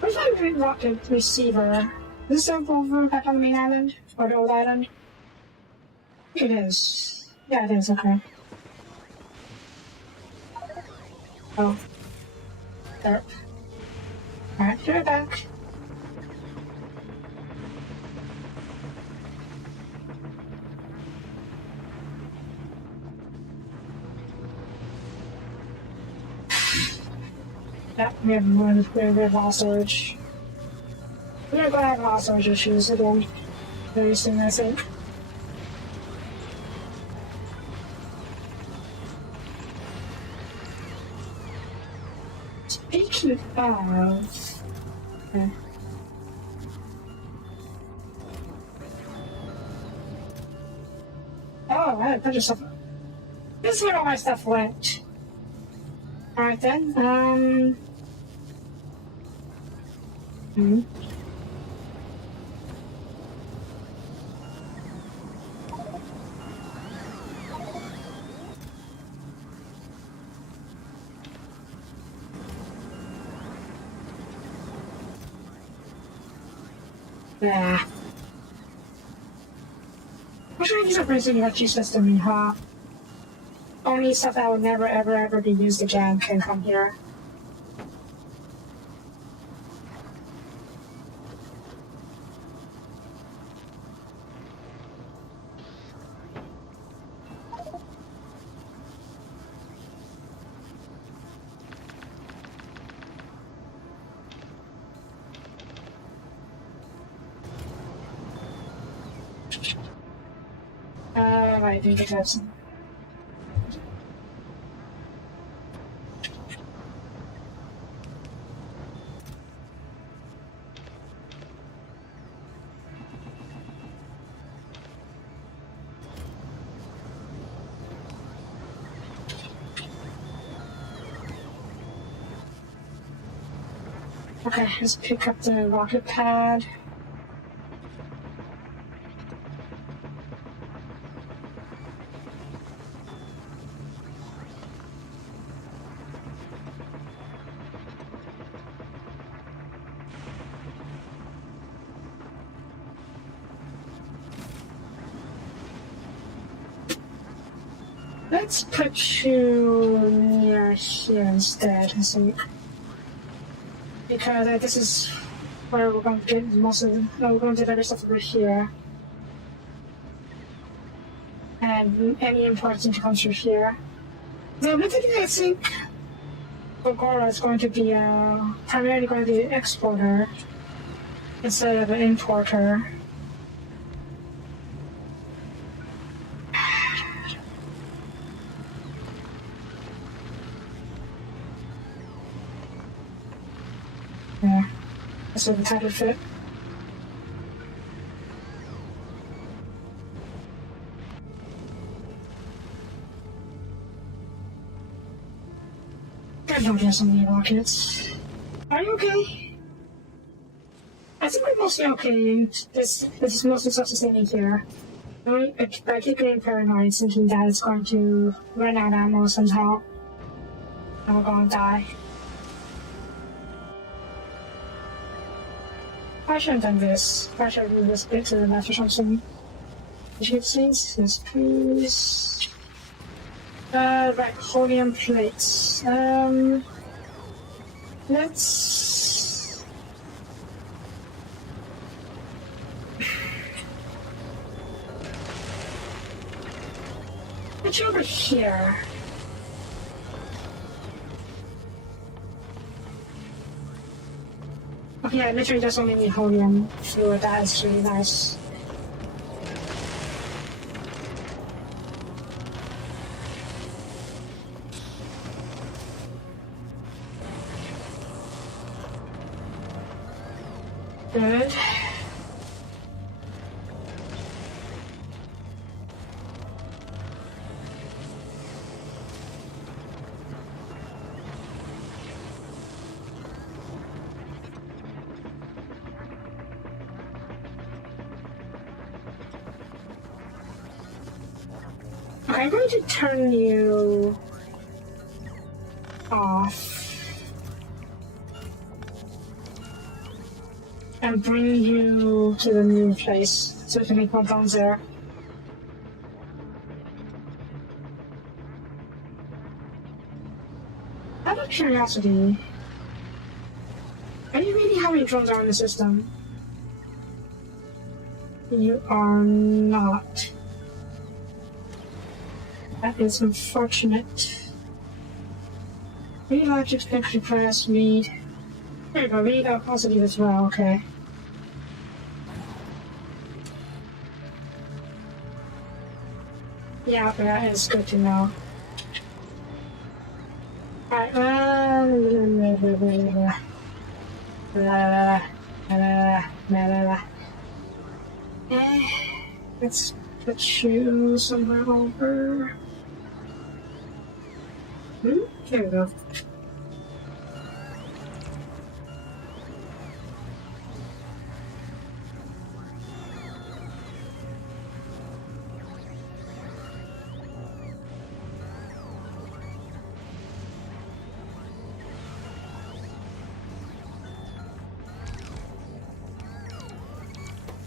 What if I rocket receiver? Is this over back on the main island? Or the old island? It is. Yeah, it is, okay. Oh. There. Alright, get it back. Yeah, we have all storage. We're gonna have all storage issues again very soon, I think. Speaking of... Okay. Oh, I had a bunch of stuff. This is where all my stuff went. Alright then, yeah. Which one of these are brings your G system, huh? Only stuff that would never ever be used again can come here. I think it has some. Okay, let's pick up the rocket pad. Let's put you near here instead, I think. Because this is where we're going to get most of we're going to get other stuff over here. And any important comes through here. The only thing I think Fulgora is going to be primarily going to be an exporter instead of an importer. Yeah, that's what the title fit. I don't have so many rockets. Are you okay? I think we're mostly okay. This is mostly self-sustaining here. I keep getting paranoid thinking that it's going to run out of ammo somehow. And we're going to die. I should have done this. I should have moved this bit to the left or something. Did you get things? Yes, please. Right, helium plates. Let's... Put you over here. Okay, I literally just only need helium fluid. That is really nice. Good. I'm going to turn you off and bring you to the new place so we can make more bombs there. Out of curiosity, are you reading how many drones are in the system? You are not. That is unfortunate. Read logic, picture press, read. There you go, read positive as well, okay. Yeah, but that is good to know. Alright, let's put you somewhere over. There we go.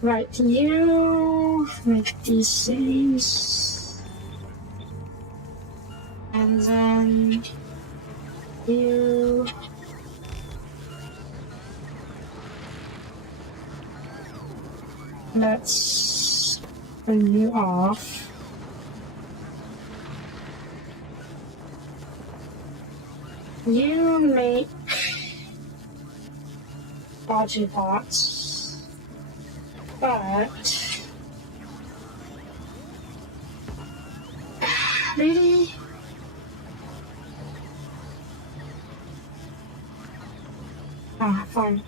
Right, you make these things, and then you let's bring you off. You make body parts. But really, fine.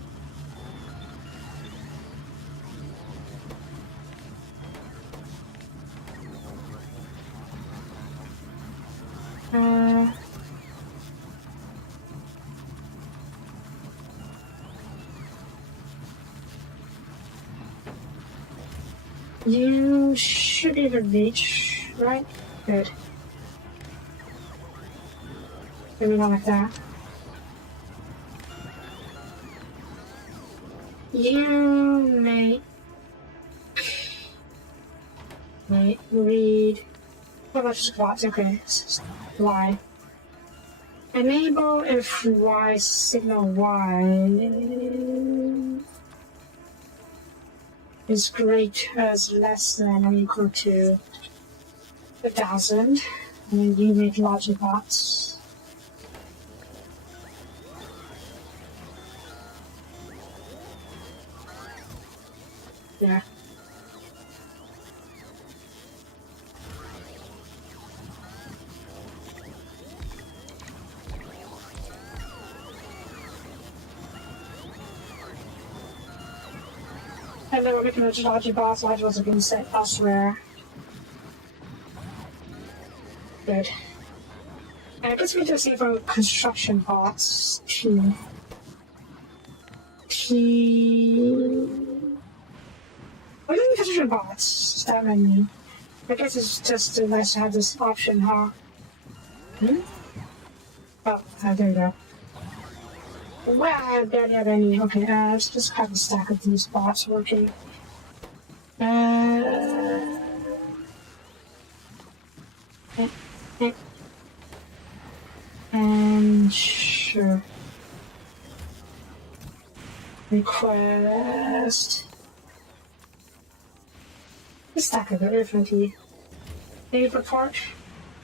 You should be able to reach, right? Good. Maybe not like that. You make read. What about squats? Okay. Y. Enable if Y signal Y is greater as less than or equal to 1,000, and then you make logic bots. Yeah. And then we're making a logic bots, modules are being set elsewhere. Good. And it gets me to the same for construction bots. What do you mean construction bots? That many. I guess it's just nice to have this option, huh? Oh, there you go. Wow, I barely have any. Okay, let's just have a stack of these bots working. And sure. Request. A stack of everything. Maybe report.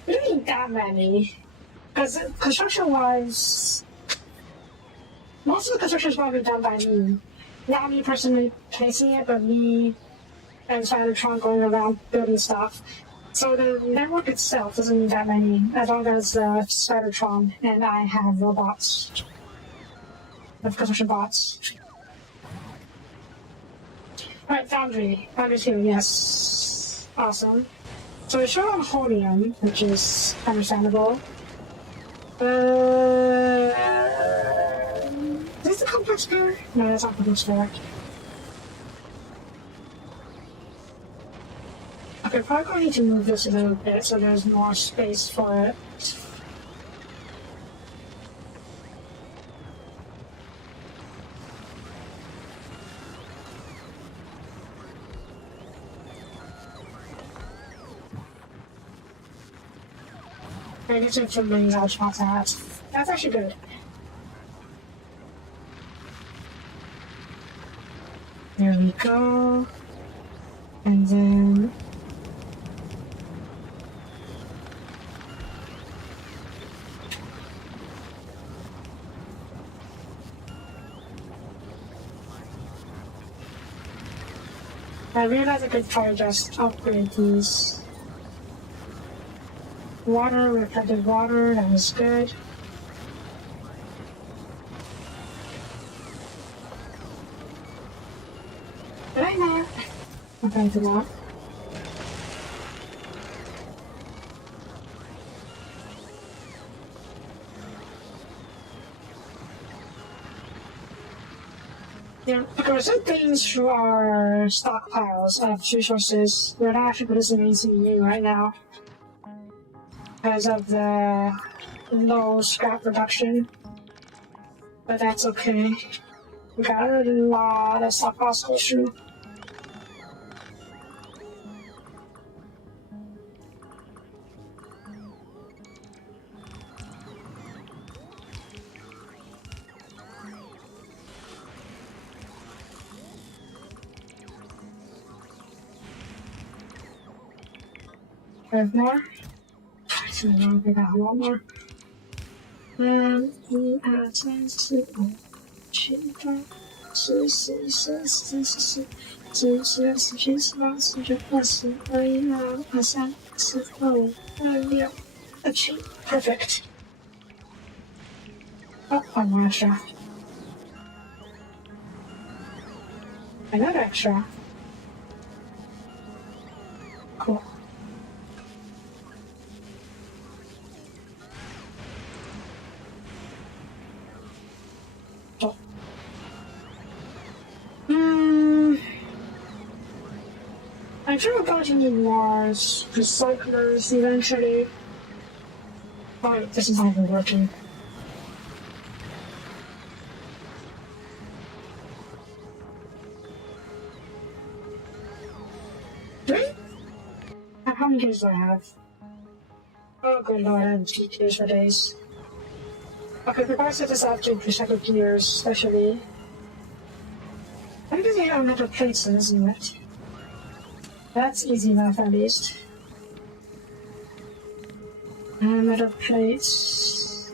We don't need that many. Because construction-wise, most of the construction is probably done by me. Not me personally placing it, but me and Cybertron going around building stuff. So the network itself doesn't need that many, as long as Cybertron and I have robots. Of construction bots. Alright, Foundry. Foundry's here, yes. Awesome. So we show on Holium, which is understandable. Is this the complex pair? No, that's not complex pair. Okay, probably going to need to move this a little bit so there's more space for it. I guess it's some many large spots I have. That's actually good. There we go. And then I realized I could probably just upgrade these. Water, reflected water, that was good. Did I not? Okay, I did not. There are some things through our stockpiles of resources we're not actually producing anything new right now because of the low scrap production, but that's okay. We got a lot of stockpiles to go through. Have more? We got a lot more. Perfect. Oh, one more extra. Another extra. Cool. I'm sure we're going to need more recyclers eventually. Oh, this is not even working. Three? How many days do I have? Oh, good lord, I have 2 days for days. Okay, we're going to set this up to recycle gears, especially. I think I have metal plates, isn't it? That's easy enough, at least. Metal plates.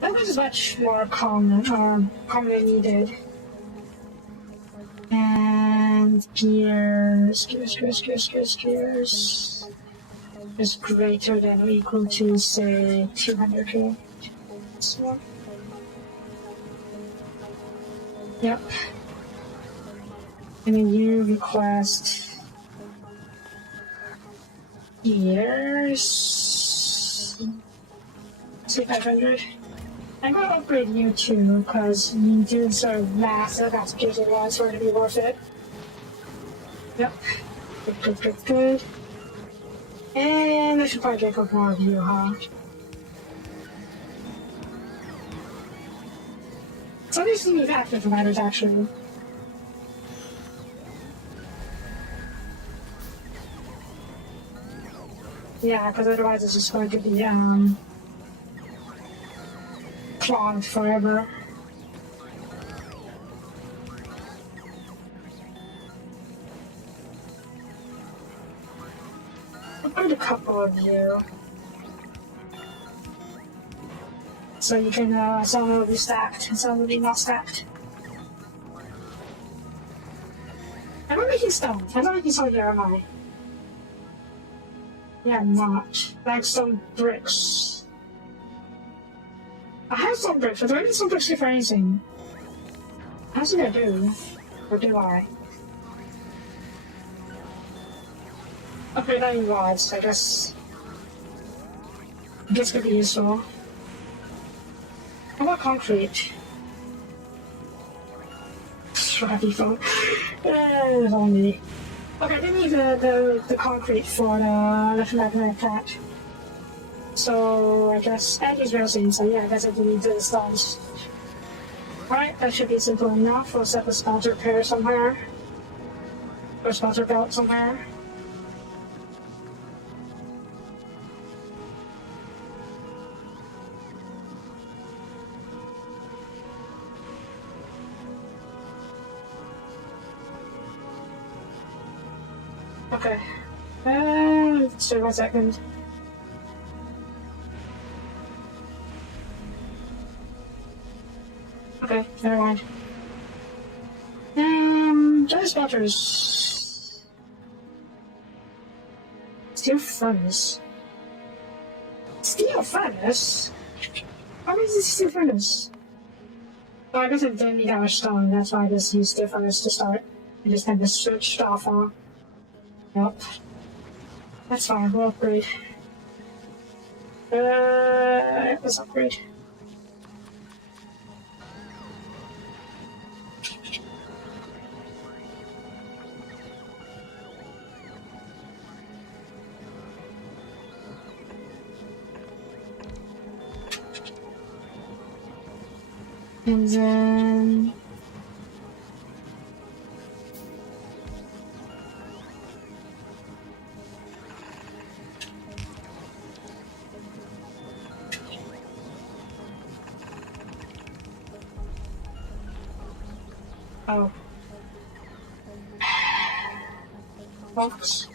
That was much more common, or commonly needed. And gears is greater than or equal to, say, 200k. So, yep. And then you request gears. Say 500. I'm gonna upgrade you too, because you do sort of massive application ones for it to be worth it. Yep. Good. And I should probably get a couple more of you, huh? Some of these seem to be active providers, actually. Yeah, because otherwise it's just going to be, clogged forever. I'll put a couple of you. So you can, some will be stacked and some will be not stacked. Am I making stone? I'm not making stone here, am I? Yeah, I'm not. Like some bricks. I have some bricks, but do I need some bricks for anything? I don't think I do. Or do I? Okay, not even rods, I guess. This could be useful. How about concrete? Scrappy phone. There's only. Okay, I need the concrete for the electromagnetic plant. So I guess Andy's racing, so yeah, I guess I do need the stones. Alright, that should be simple enough. We'll set the sponsor pair somewhere. Or sponsor belt somewhere. Okay. Just 1 second. Okay, never mind. Dry smelters. Steel furnace. Steel furnace? How is this steel furnace? Oh, I guess it didn't need that much stone, that's why I just used steel furnace to start. I just had this switched off on. Yep. That's fine, we'll upgrade. Let's upgrade. And then... Oh. Box.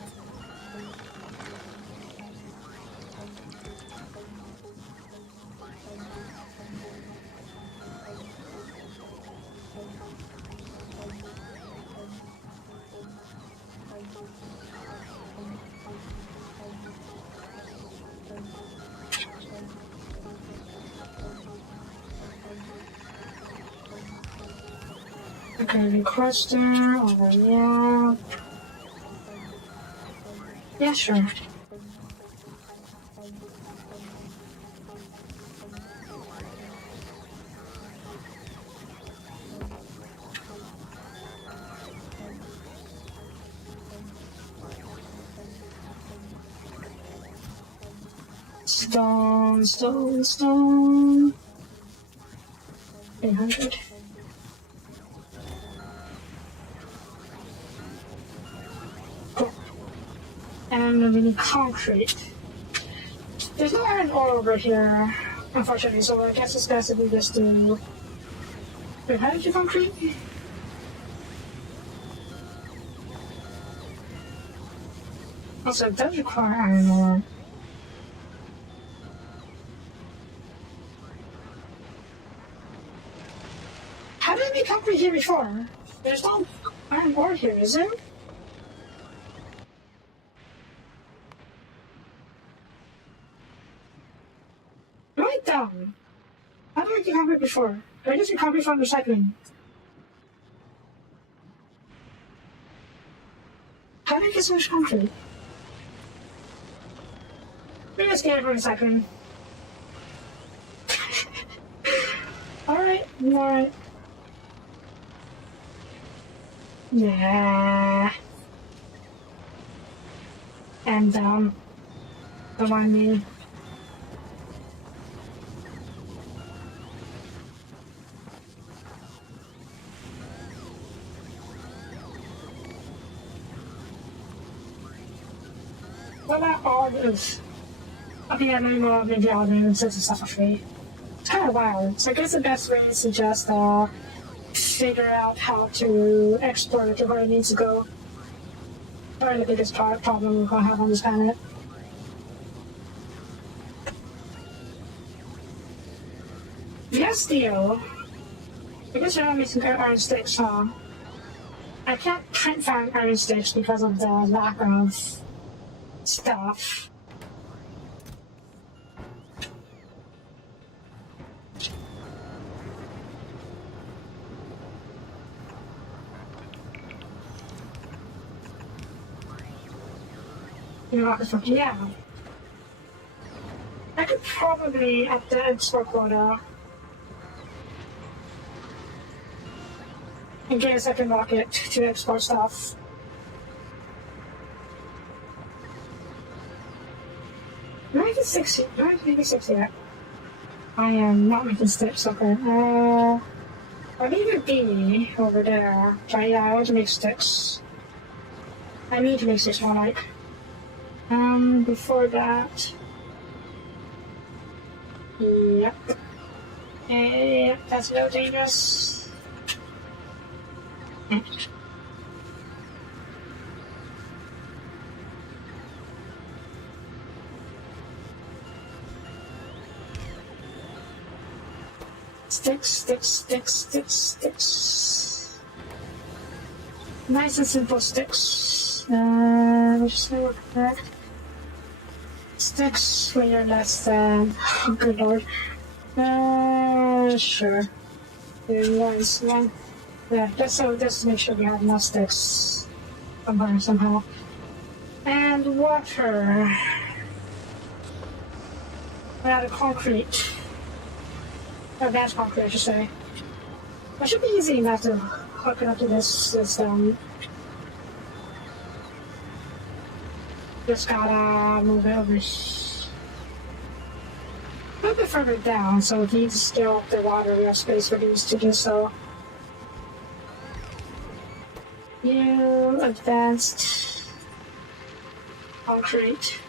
Okay, the cluster over here. Yeah, sure. Stone, stone, stone. 800. Cool. And we need concrete. There's no iron ore over here, unfortunately, so I guess it's best if we just do... Wait, how did you concrete? Also, it does require iron ore. How did we concrete here before? There's no iron ore here, is there? Right down. How did we get concrete before? Did I just get concrete from recycling? How did I get so much concrete? Maybe let's get it from recycling. Alright, alright. Yeah. And, don't mind me. Well, not all of... I think I know maybe all the sorts of stuff for free. It's kind of wild. So I guess the best way is to just, figure out how to export it to where it needs to go. Probably the biggest problem we're gonna have on this planet. Yes, steel. I guess you're not making iron sticks, huh? I can't print find iron sticks because of the lack of stuff. Yeah. I could probably up the export quota and get a second rocket to export stuff. Maybe 60. Maybe 60 yet. I am not making sticks, okay. I'll leave it be over there. But yeah, I want to make sticks. I need to make sticks more like. Before that... Yep. Yep, that's a little dangerous. Sticks, sticks, sticks, sticks, sticks. Nice and simple sticks. Just look at that. Sticks when you're less than. Oh, good lord. Sure. One. Yeah, just to make sure we have enough sticks somehow. And water. Out of concrete. Advanced concrete, I should say. It should be easy enough to hook it up to this system. Just gotta move it over a little bit further down, so if you need to scale up the water, we have space reduced to do so. New advanced concrete.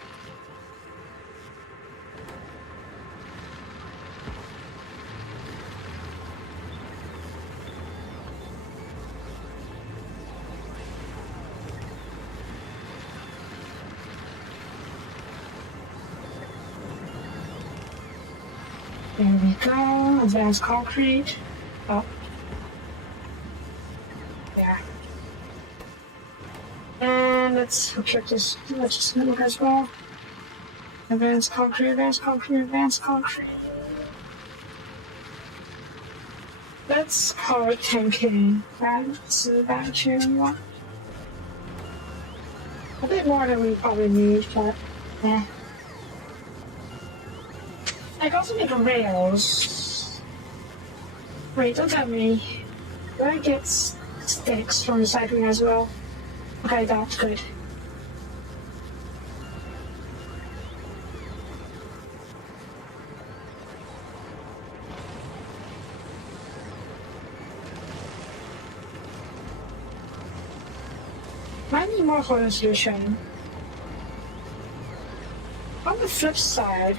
There we go, advanced concrete. Oh. Yeah. And let's check this, let's just look as well. Advanced concrete, advanced concrete, advanced concrete. Let's call it 10K. That's about here we want. A bit more than we probably need, but eh. I can also make rails. Wait, don't tell me. Do I get sticks from recycling as well? Okay, that's good. Might need more hollow solution. On the flip side,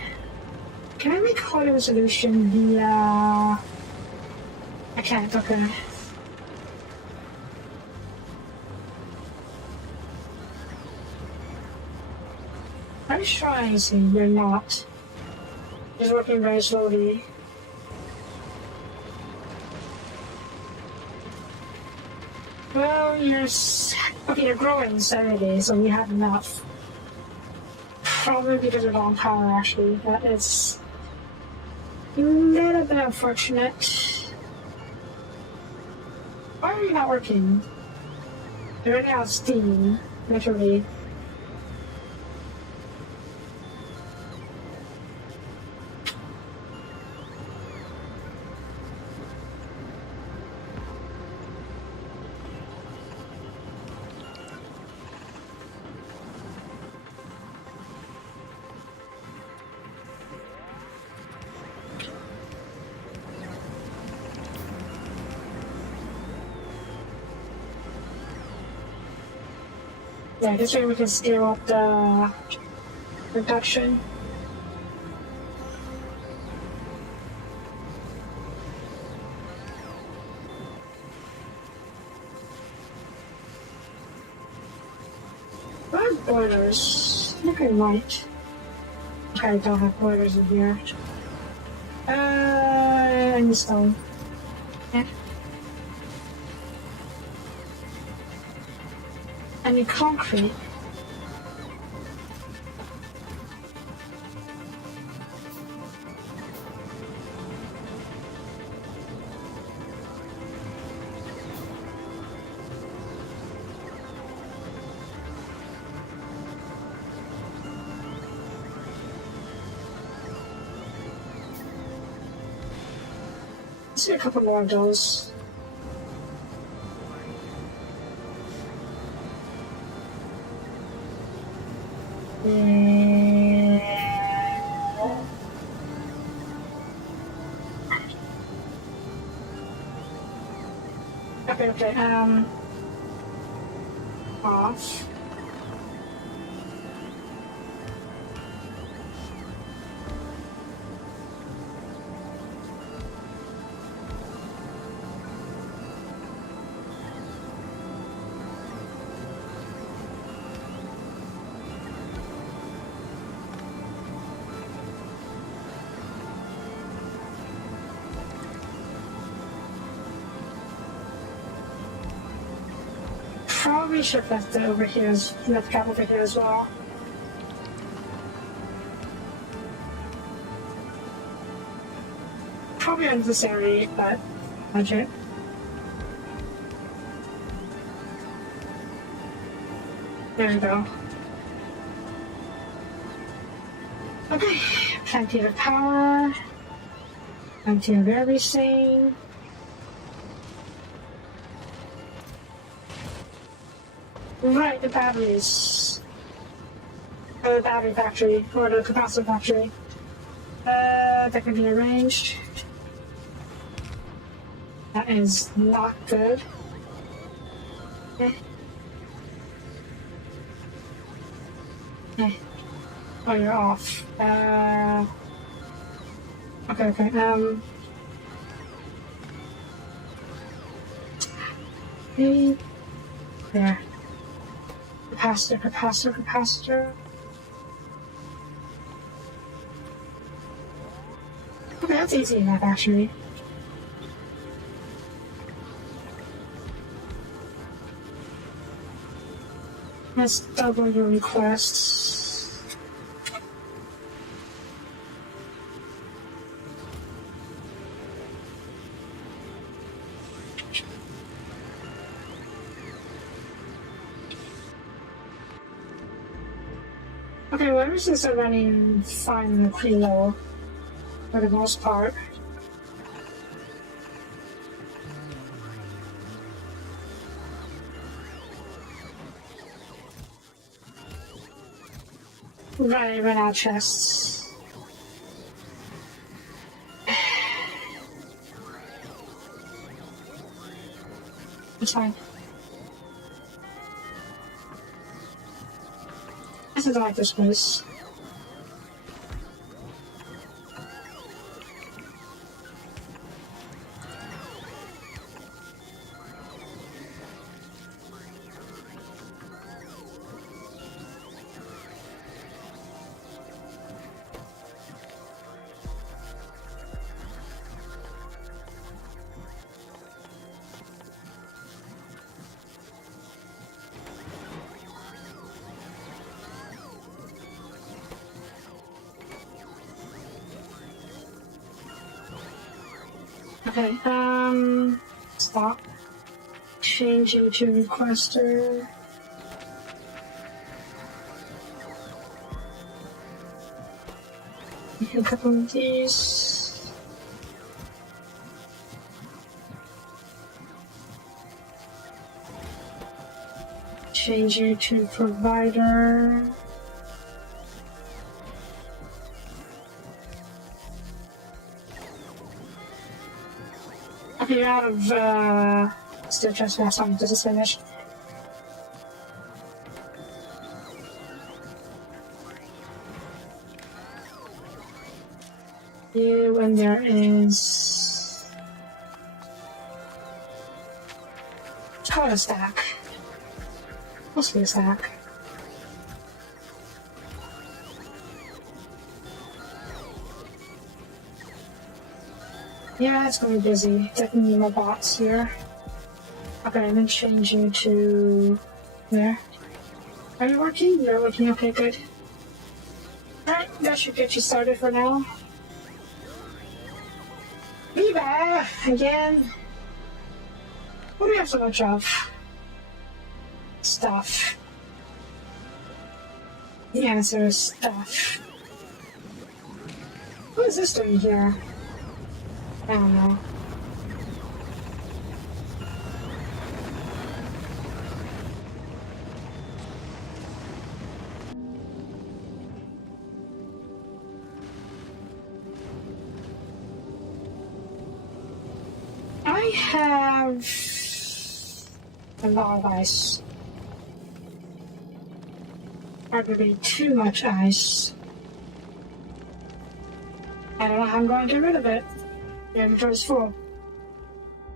can I make hollow solution via... I can't, okay. I'm trying to, you're not. It's working very slowly. Well, okay, you're growing steadily, so we have enough. Probably because of on power, actually. That is a little bit unfortunate. Why are you not working? You're running out of steam, literally. Yeah, this way we can scale up the production. Where are boilers? I think I might. Okay, I don't have boilers in here. I need stone. Yeah. I need concrete. Let's do a couple more of those. Okay, off. probably should left it over here, left cap over here as well. Probably unnecessary, but budget. There we go. Okay, plenty of power, plenty of everything. Right, the batteries. The battery factory, or the capacitor factory. That can be arranged. That is not good. Eh. Eh. Oh, you're off. Okay. There. Capacitor. Okay, that's easy enough, actually. Let's double your requests. Okay, well, everything's running fine in the preload for the most part. Right, run out chests. It's fine. I think I like this place. Okay, stop. Changing to requester. Make a couple of these. Change you to provider. You're out of still trespass on this is finished. You and there is call it a stack. Mostly a stack. Yeah, it's gonna be busy. Definitely more bots here. Okay, I'm gonna change you to there. Are you working? You're working, okay, good. Alright, that should get you started for now. Gleba! Again. What do we have so much of? Stuff. The answer is stuff. What is this doing here? I don't know. I have a lot of ice. Probably too much ice. I don't know how I'm going to get rid of it. The inventory's full.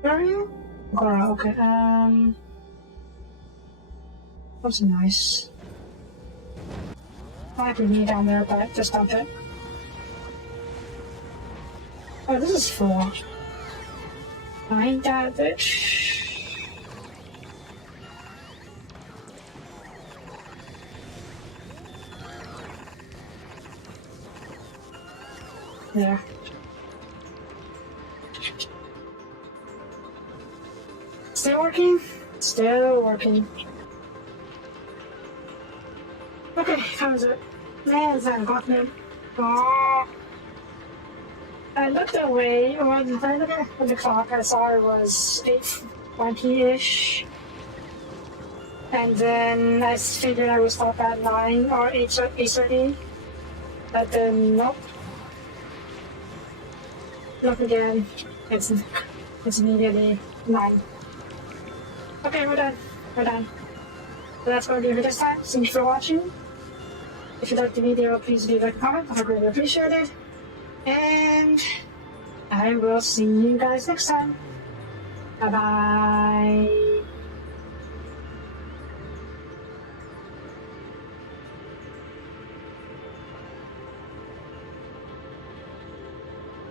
Where are you? Fulgora, okay, That's nice. I like me down there, but just dump it. Oh, this is full. I ain't that bitch. Yeah. Still working? Still working. Okay, how is it? Man, it's 9 o'clock now. Oh. I looked away, when I looked at the clock, I saw it was 8:20-ish. And then I figured I would stop at 9 or 8:30. But then, nope. Look again. It's immediately 9. Okay, we're done. We're done. So that's going to be it for this time. Thank you for watching. If you liked the video, please leave a comment. I really appreciate it. And I will see you guys next time. Bye-bye.